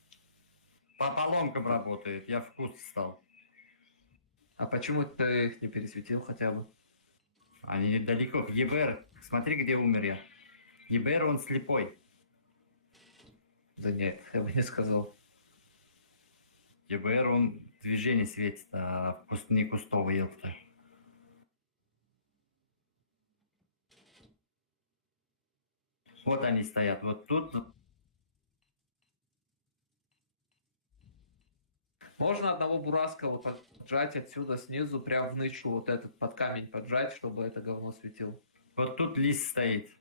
По поломкам работают, я в куст стал. А почему ты их не пересветил хотя бы? Они недалеко. ЕБР, смотри, где умер я. ЕБР, он слепой. Да нет, я бы не сказал. ЕБР, он движение светит, а не кустовый елка. Вот они стоят, вот тут. Можно одного бураского поджать отсюда снизу, прям в нычку, вот этот под камень поджать, чтобы это говно светил. Вот тут лист стоит.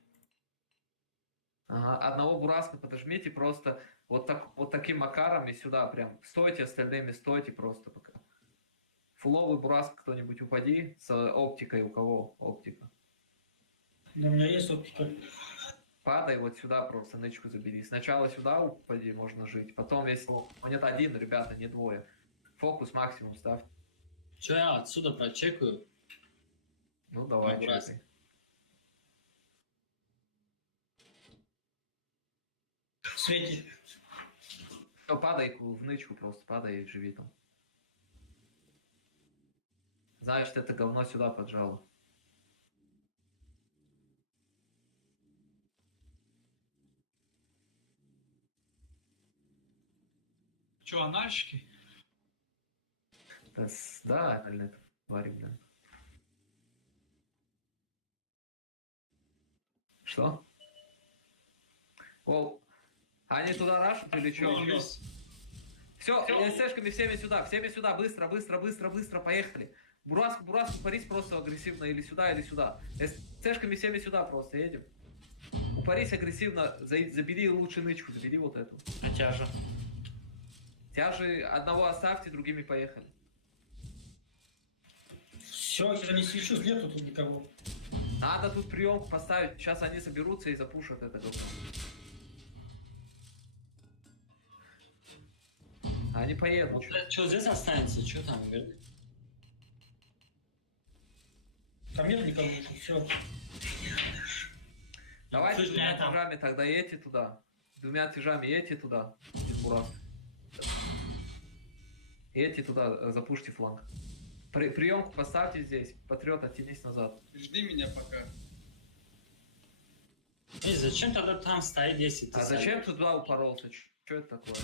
Ага, одного бураска подожмите просто вот таким макаром и сюда прям. Стойте, остальными стойте просто пока. Фуловый бураск кто-нибудь упади с оптикой, у кого оптика. Да, у меня есть оптика. Падай вот сюда просто, нычку забери. Сначала сюда упади, можно жить. Потом, если... Нет, один, ребята, не двое. Фокус максимум ставь. Че, я отсюда прочекаю? Ну, давай, чекай. Светит. Все, падай в нычку просто, падай и живи там. Значит, это говно сюда поджало. Че, анальщики? Да, это твари, блин. Что? О, они туда рашут или что? Все, ССшками всеми сюда, быстро, поехали. Бураску, упарись просто агрессивно или сюда. ССшками всеми сюда просто едем. Упарись агрессивно, забери лучше нычку, забери вот эту. А тяжа? Тяжи одного оставьте, другими поехали. Все, я не свечусь, нету тут никого. Надо тут приемку поставить, сейчас они соберутся и запушат это говно. Они поедут. Что здесь останется? Что там, говорит? Там нет никого, все. Давайте двумя тяжами тогда едьте туда. Двумя тяжами едьте туда. Едьте туда, запушьте фланг. Приемку поставьте здесь. Патриот, оттянись назад. Жди меня пока. Зачем тогда там стоит, если ты... А зачем ты туда упоролся? Что это такое?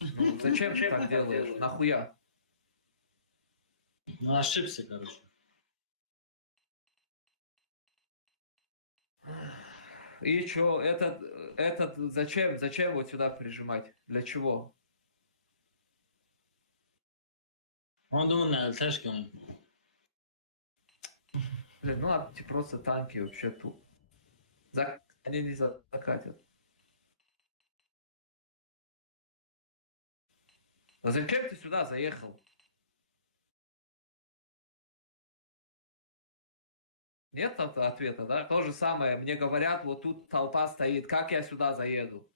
Ну, зачем ты так делаешь? Нахуя? Ну, ошибся, короче. И чё, этот зачем вот сюда прижимать? Для чего? Он думал на ЛТшке он. Блин, ну ладно, просто танки вообще тут. Они не закатят. А зачем ты сюда заехал? Нет ответа, да? То же самое, мне говорят, вот тут толпа стоит, как я сюда заеду?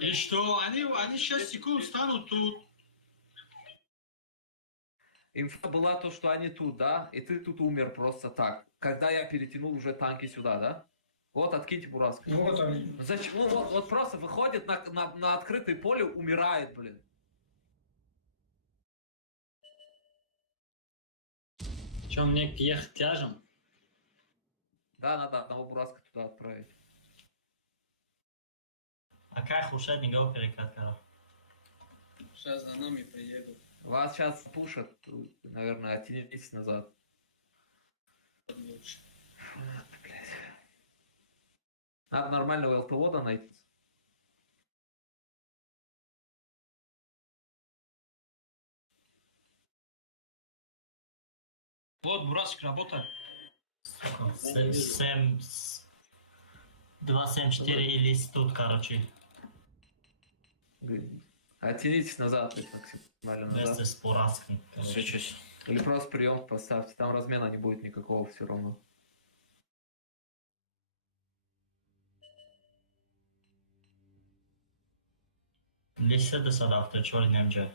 И что? Они сейчас секунд станут тут. Инфа была то, что они тут, да? И ты тут умер просто так. Когда я перетянул уже танки сюда, да? Вот, откиньте бураску. Вот они. Зачем? Вот просто выходит на открытое поле, умирает, блин. Че, мне ехать тяжем? Да, надо одного бураска туда отправить. А как ушать не го перекатка? Сейчас за нами приедут. Вас сейчас пушат, наверное, оттянитесь назад. Лучше. Блядь. Надо нормального ЛТО найти. Вот, Бурасик, работа. 274 или тут, короче. Оттянитесь назад, максимально назад. Вместе с Бураском. Или просто прием поставьте, там размена не будет никакого все равно. Lise de sadafta çol nemce.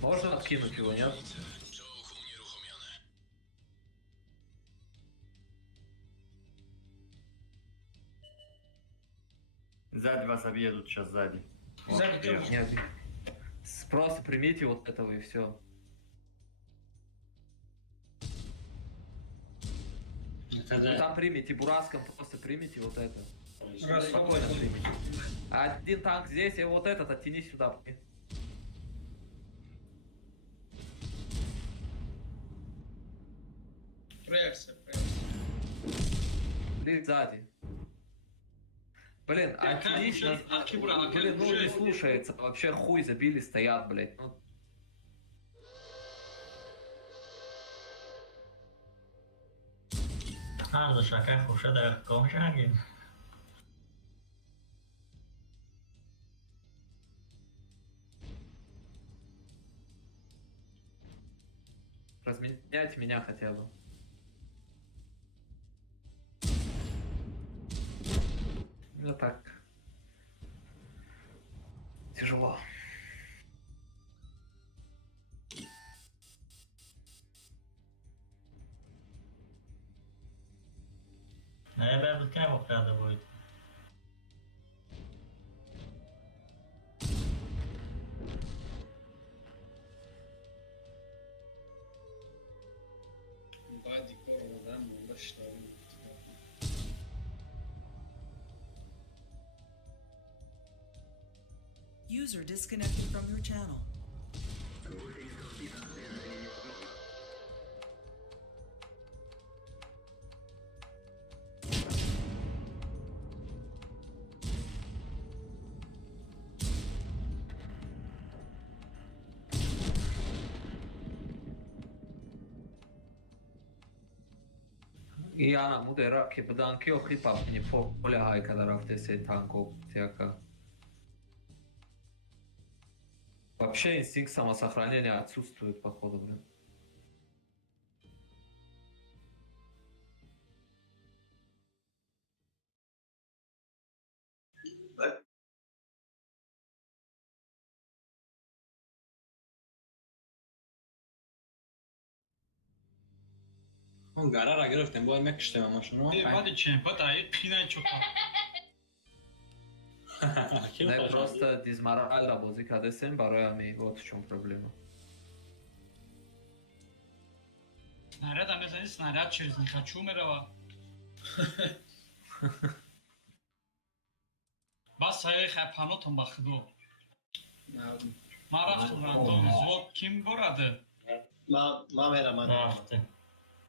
Можно откинуть его, нет? Сзади вас объедут сейчас, сзади. Сзади Вот, Нет. Просто примите вот этого и все. Вы там примите, бураском просто примите вот это. Раз, Спокойно примите. Один танк здесь, и вот этот оттяни сюда. Проекция. Блин, сзади. Блин, оттянись. Блин, ну не слушается. Вообще хуй забили, стоят, блядь. Ну, Kardeş şaka kuşa da konuşan gibi. разменяйте меня хотя бы. Ну так. Тяжело. Наверное, тут кем надо будет. Бади корова, да, ну что. User disconnected from your channel. И она мудера, ке бданки охипа не полягай, когда рафте сей танков всяко. Вообще инстинкт самосохранения отсутствует, походу, блин. Он гарара грифтен, бой мекштема машину. Hadi çen, pata ayet pina çok. Да, просто дизмораль работы, когда сын бароями, вот в чем проблема. Снаряд, а мне снаряд через не хочу умирала. Бас саёи хапанотон ба худо. Ма рафтум рандом звук ким бораде? Ман мерам. Рафтем.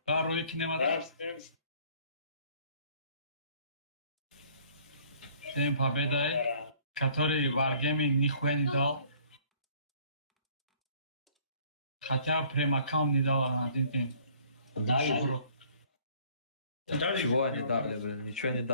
Ба рӯи ки немада? Тем победой, который Wargaming нихуя не дал. Хотя прем-аккаунт не дал на один день. Ничего они дали, блин, ничего не дали.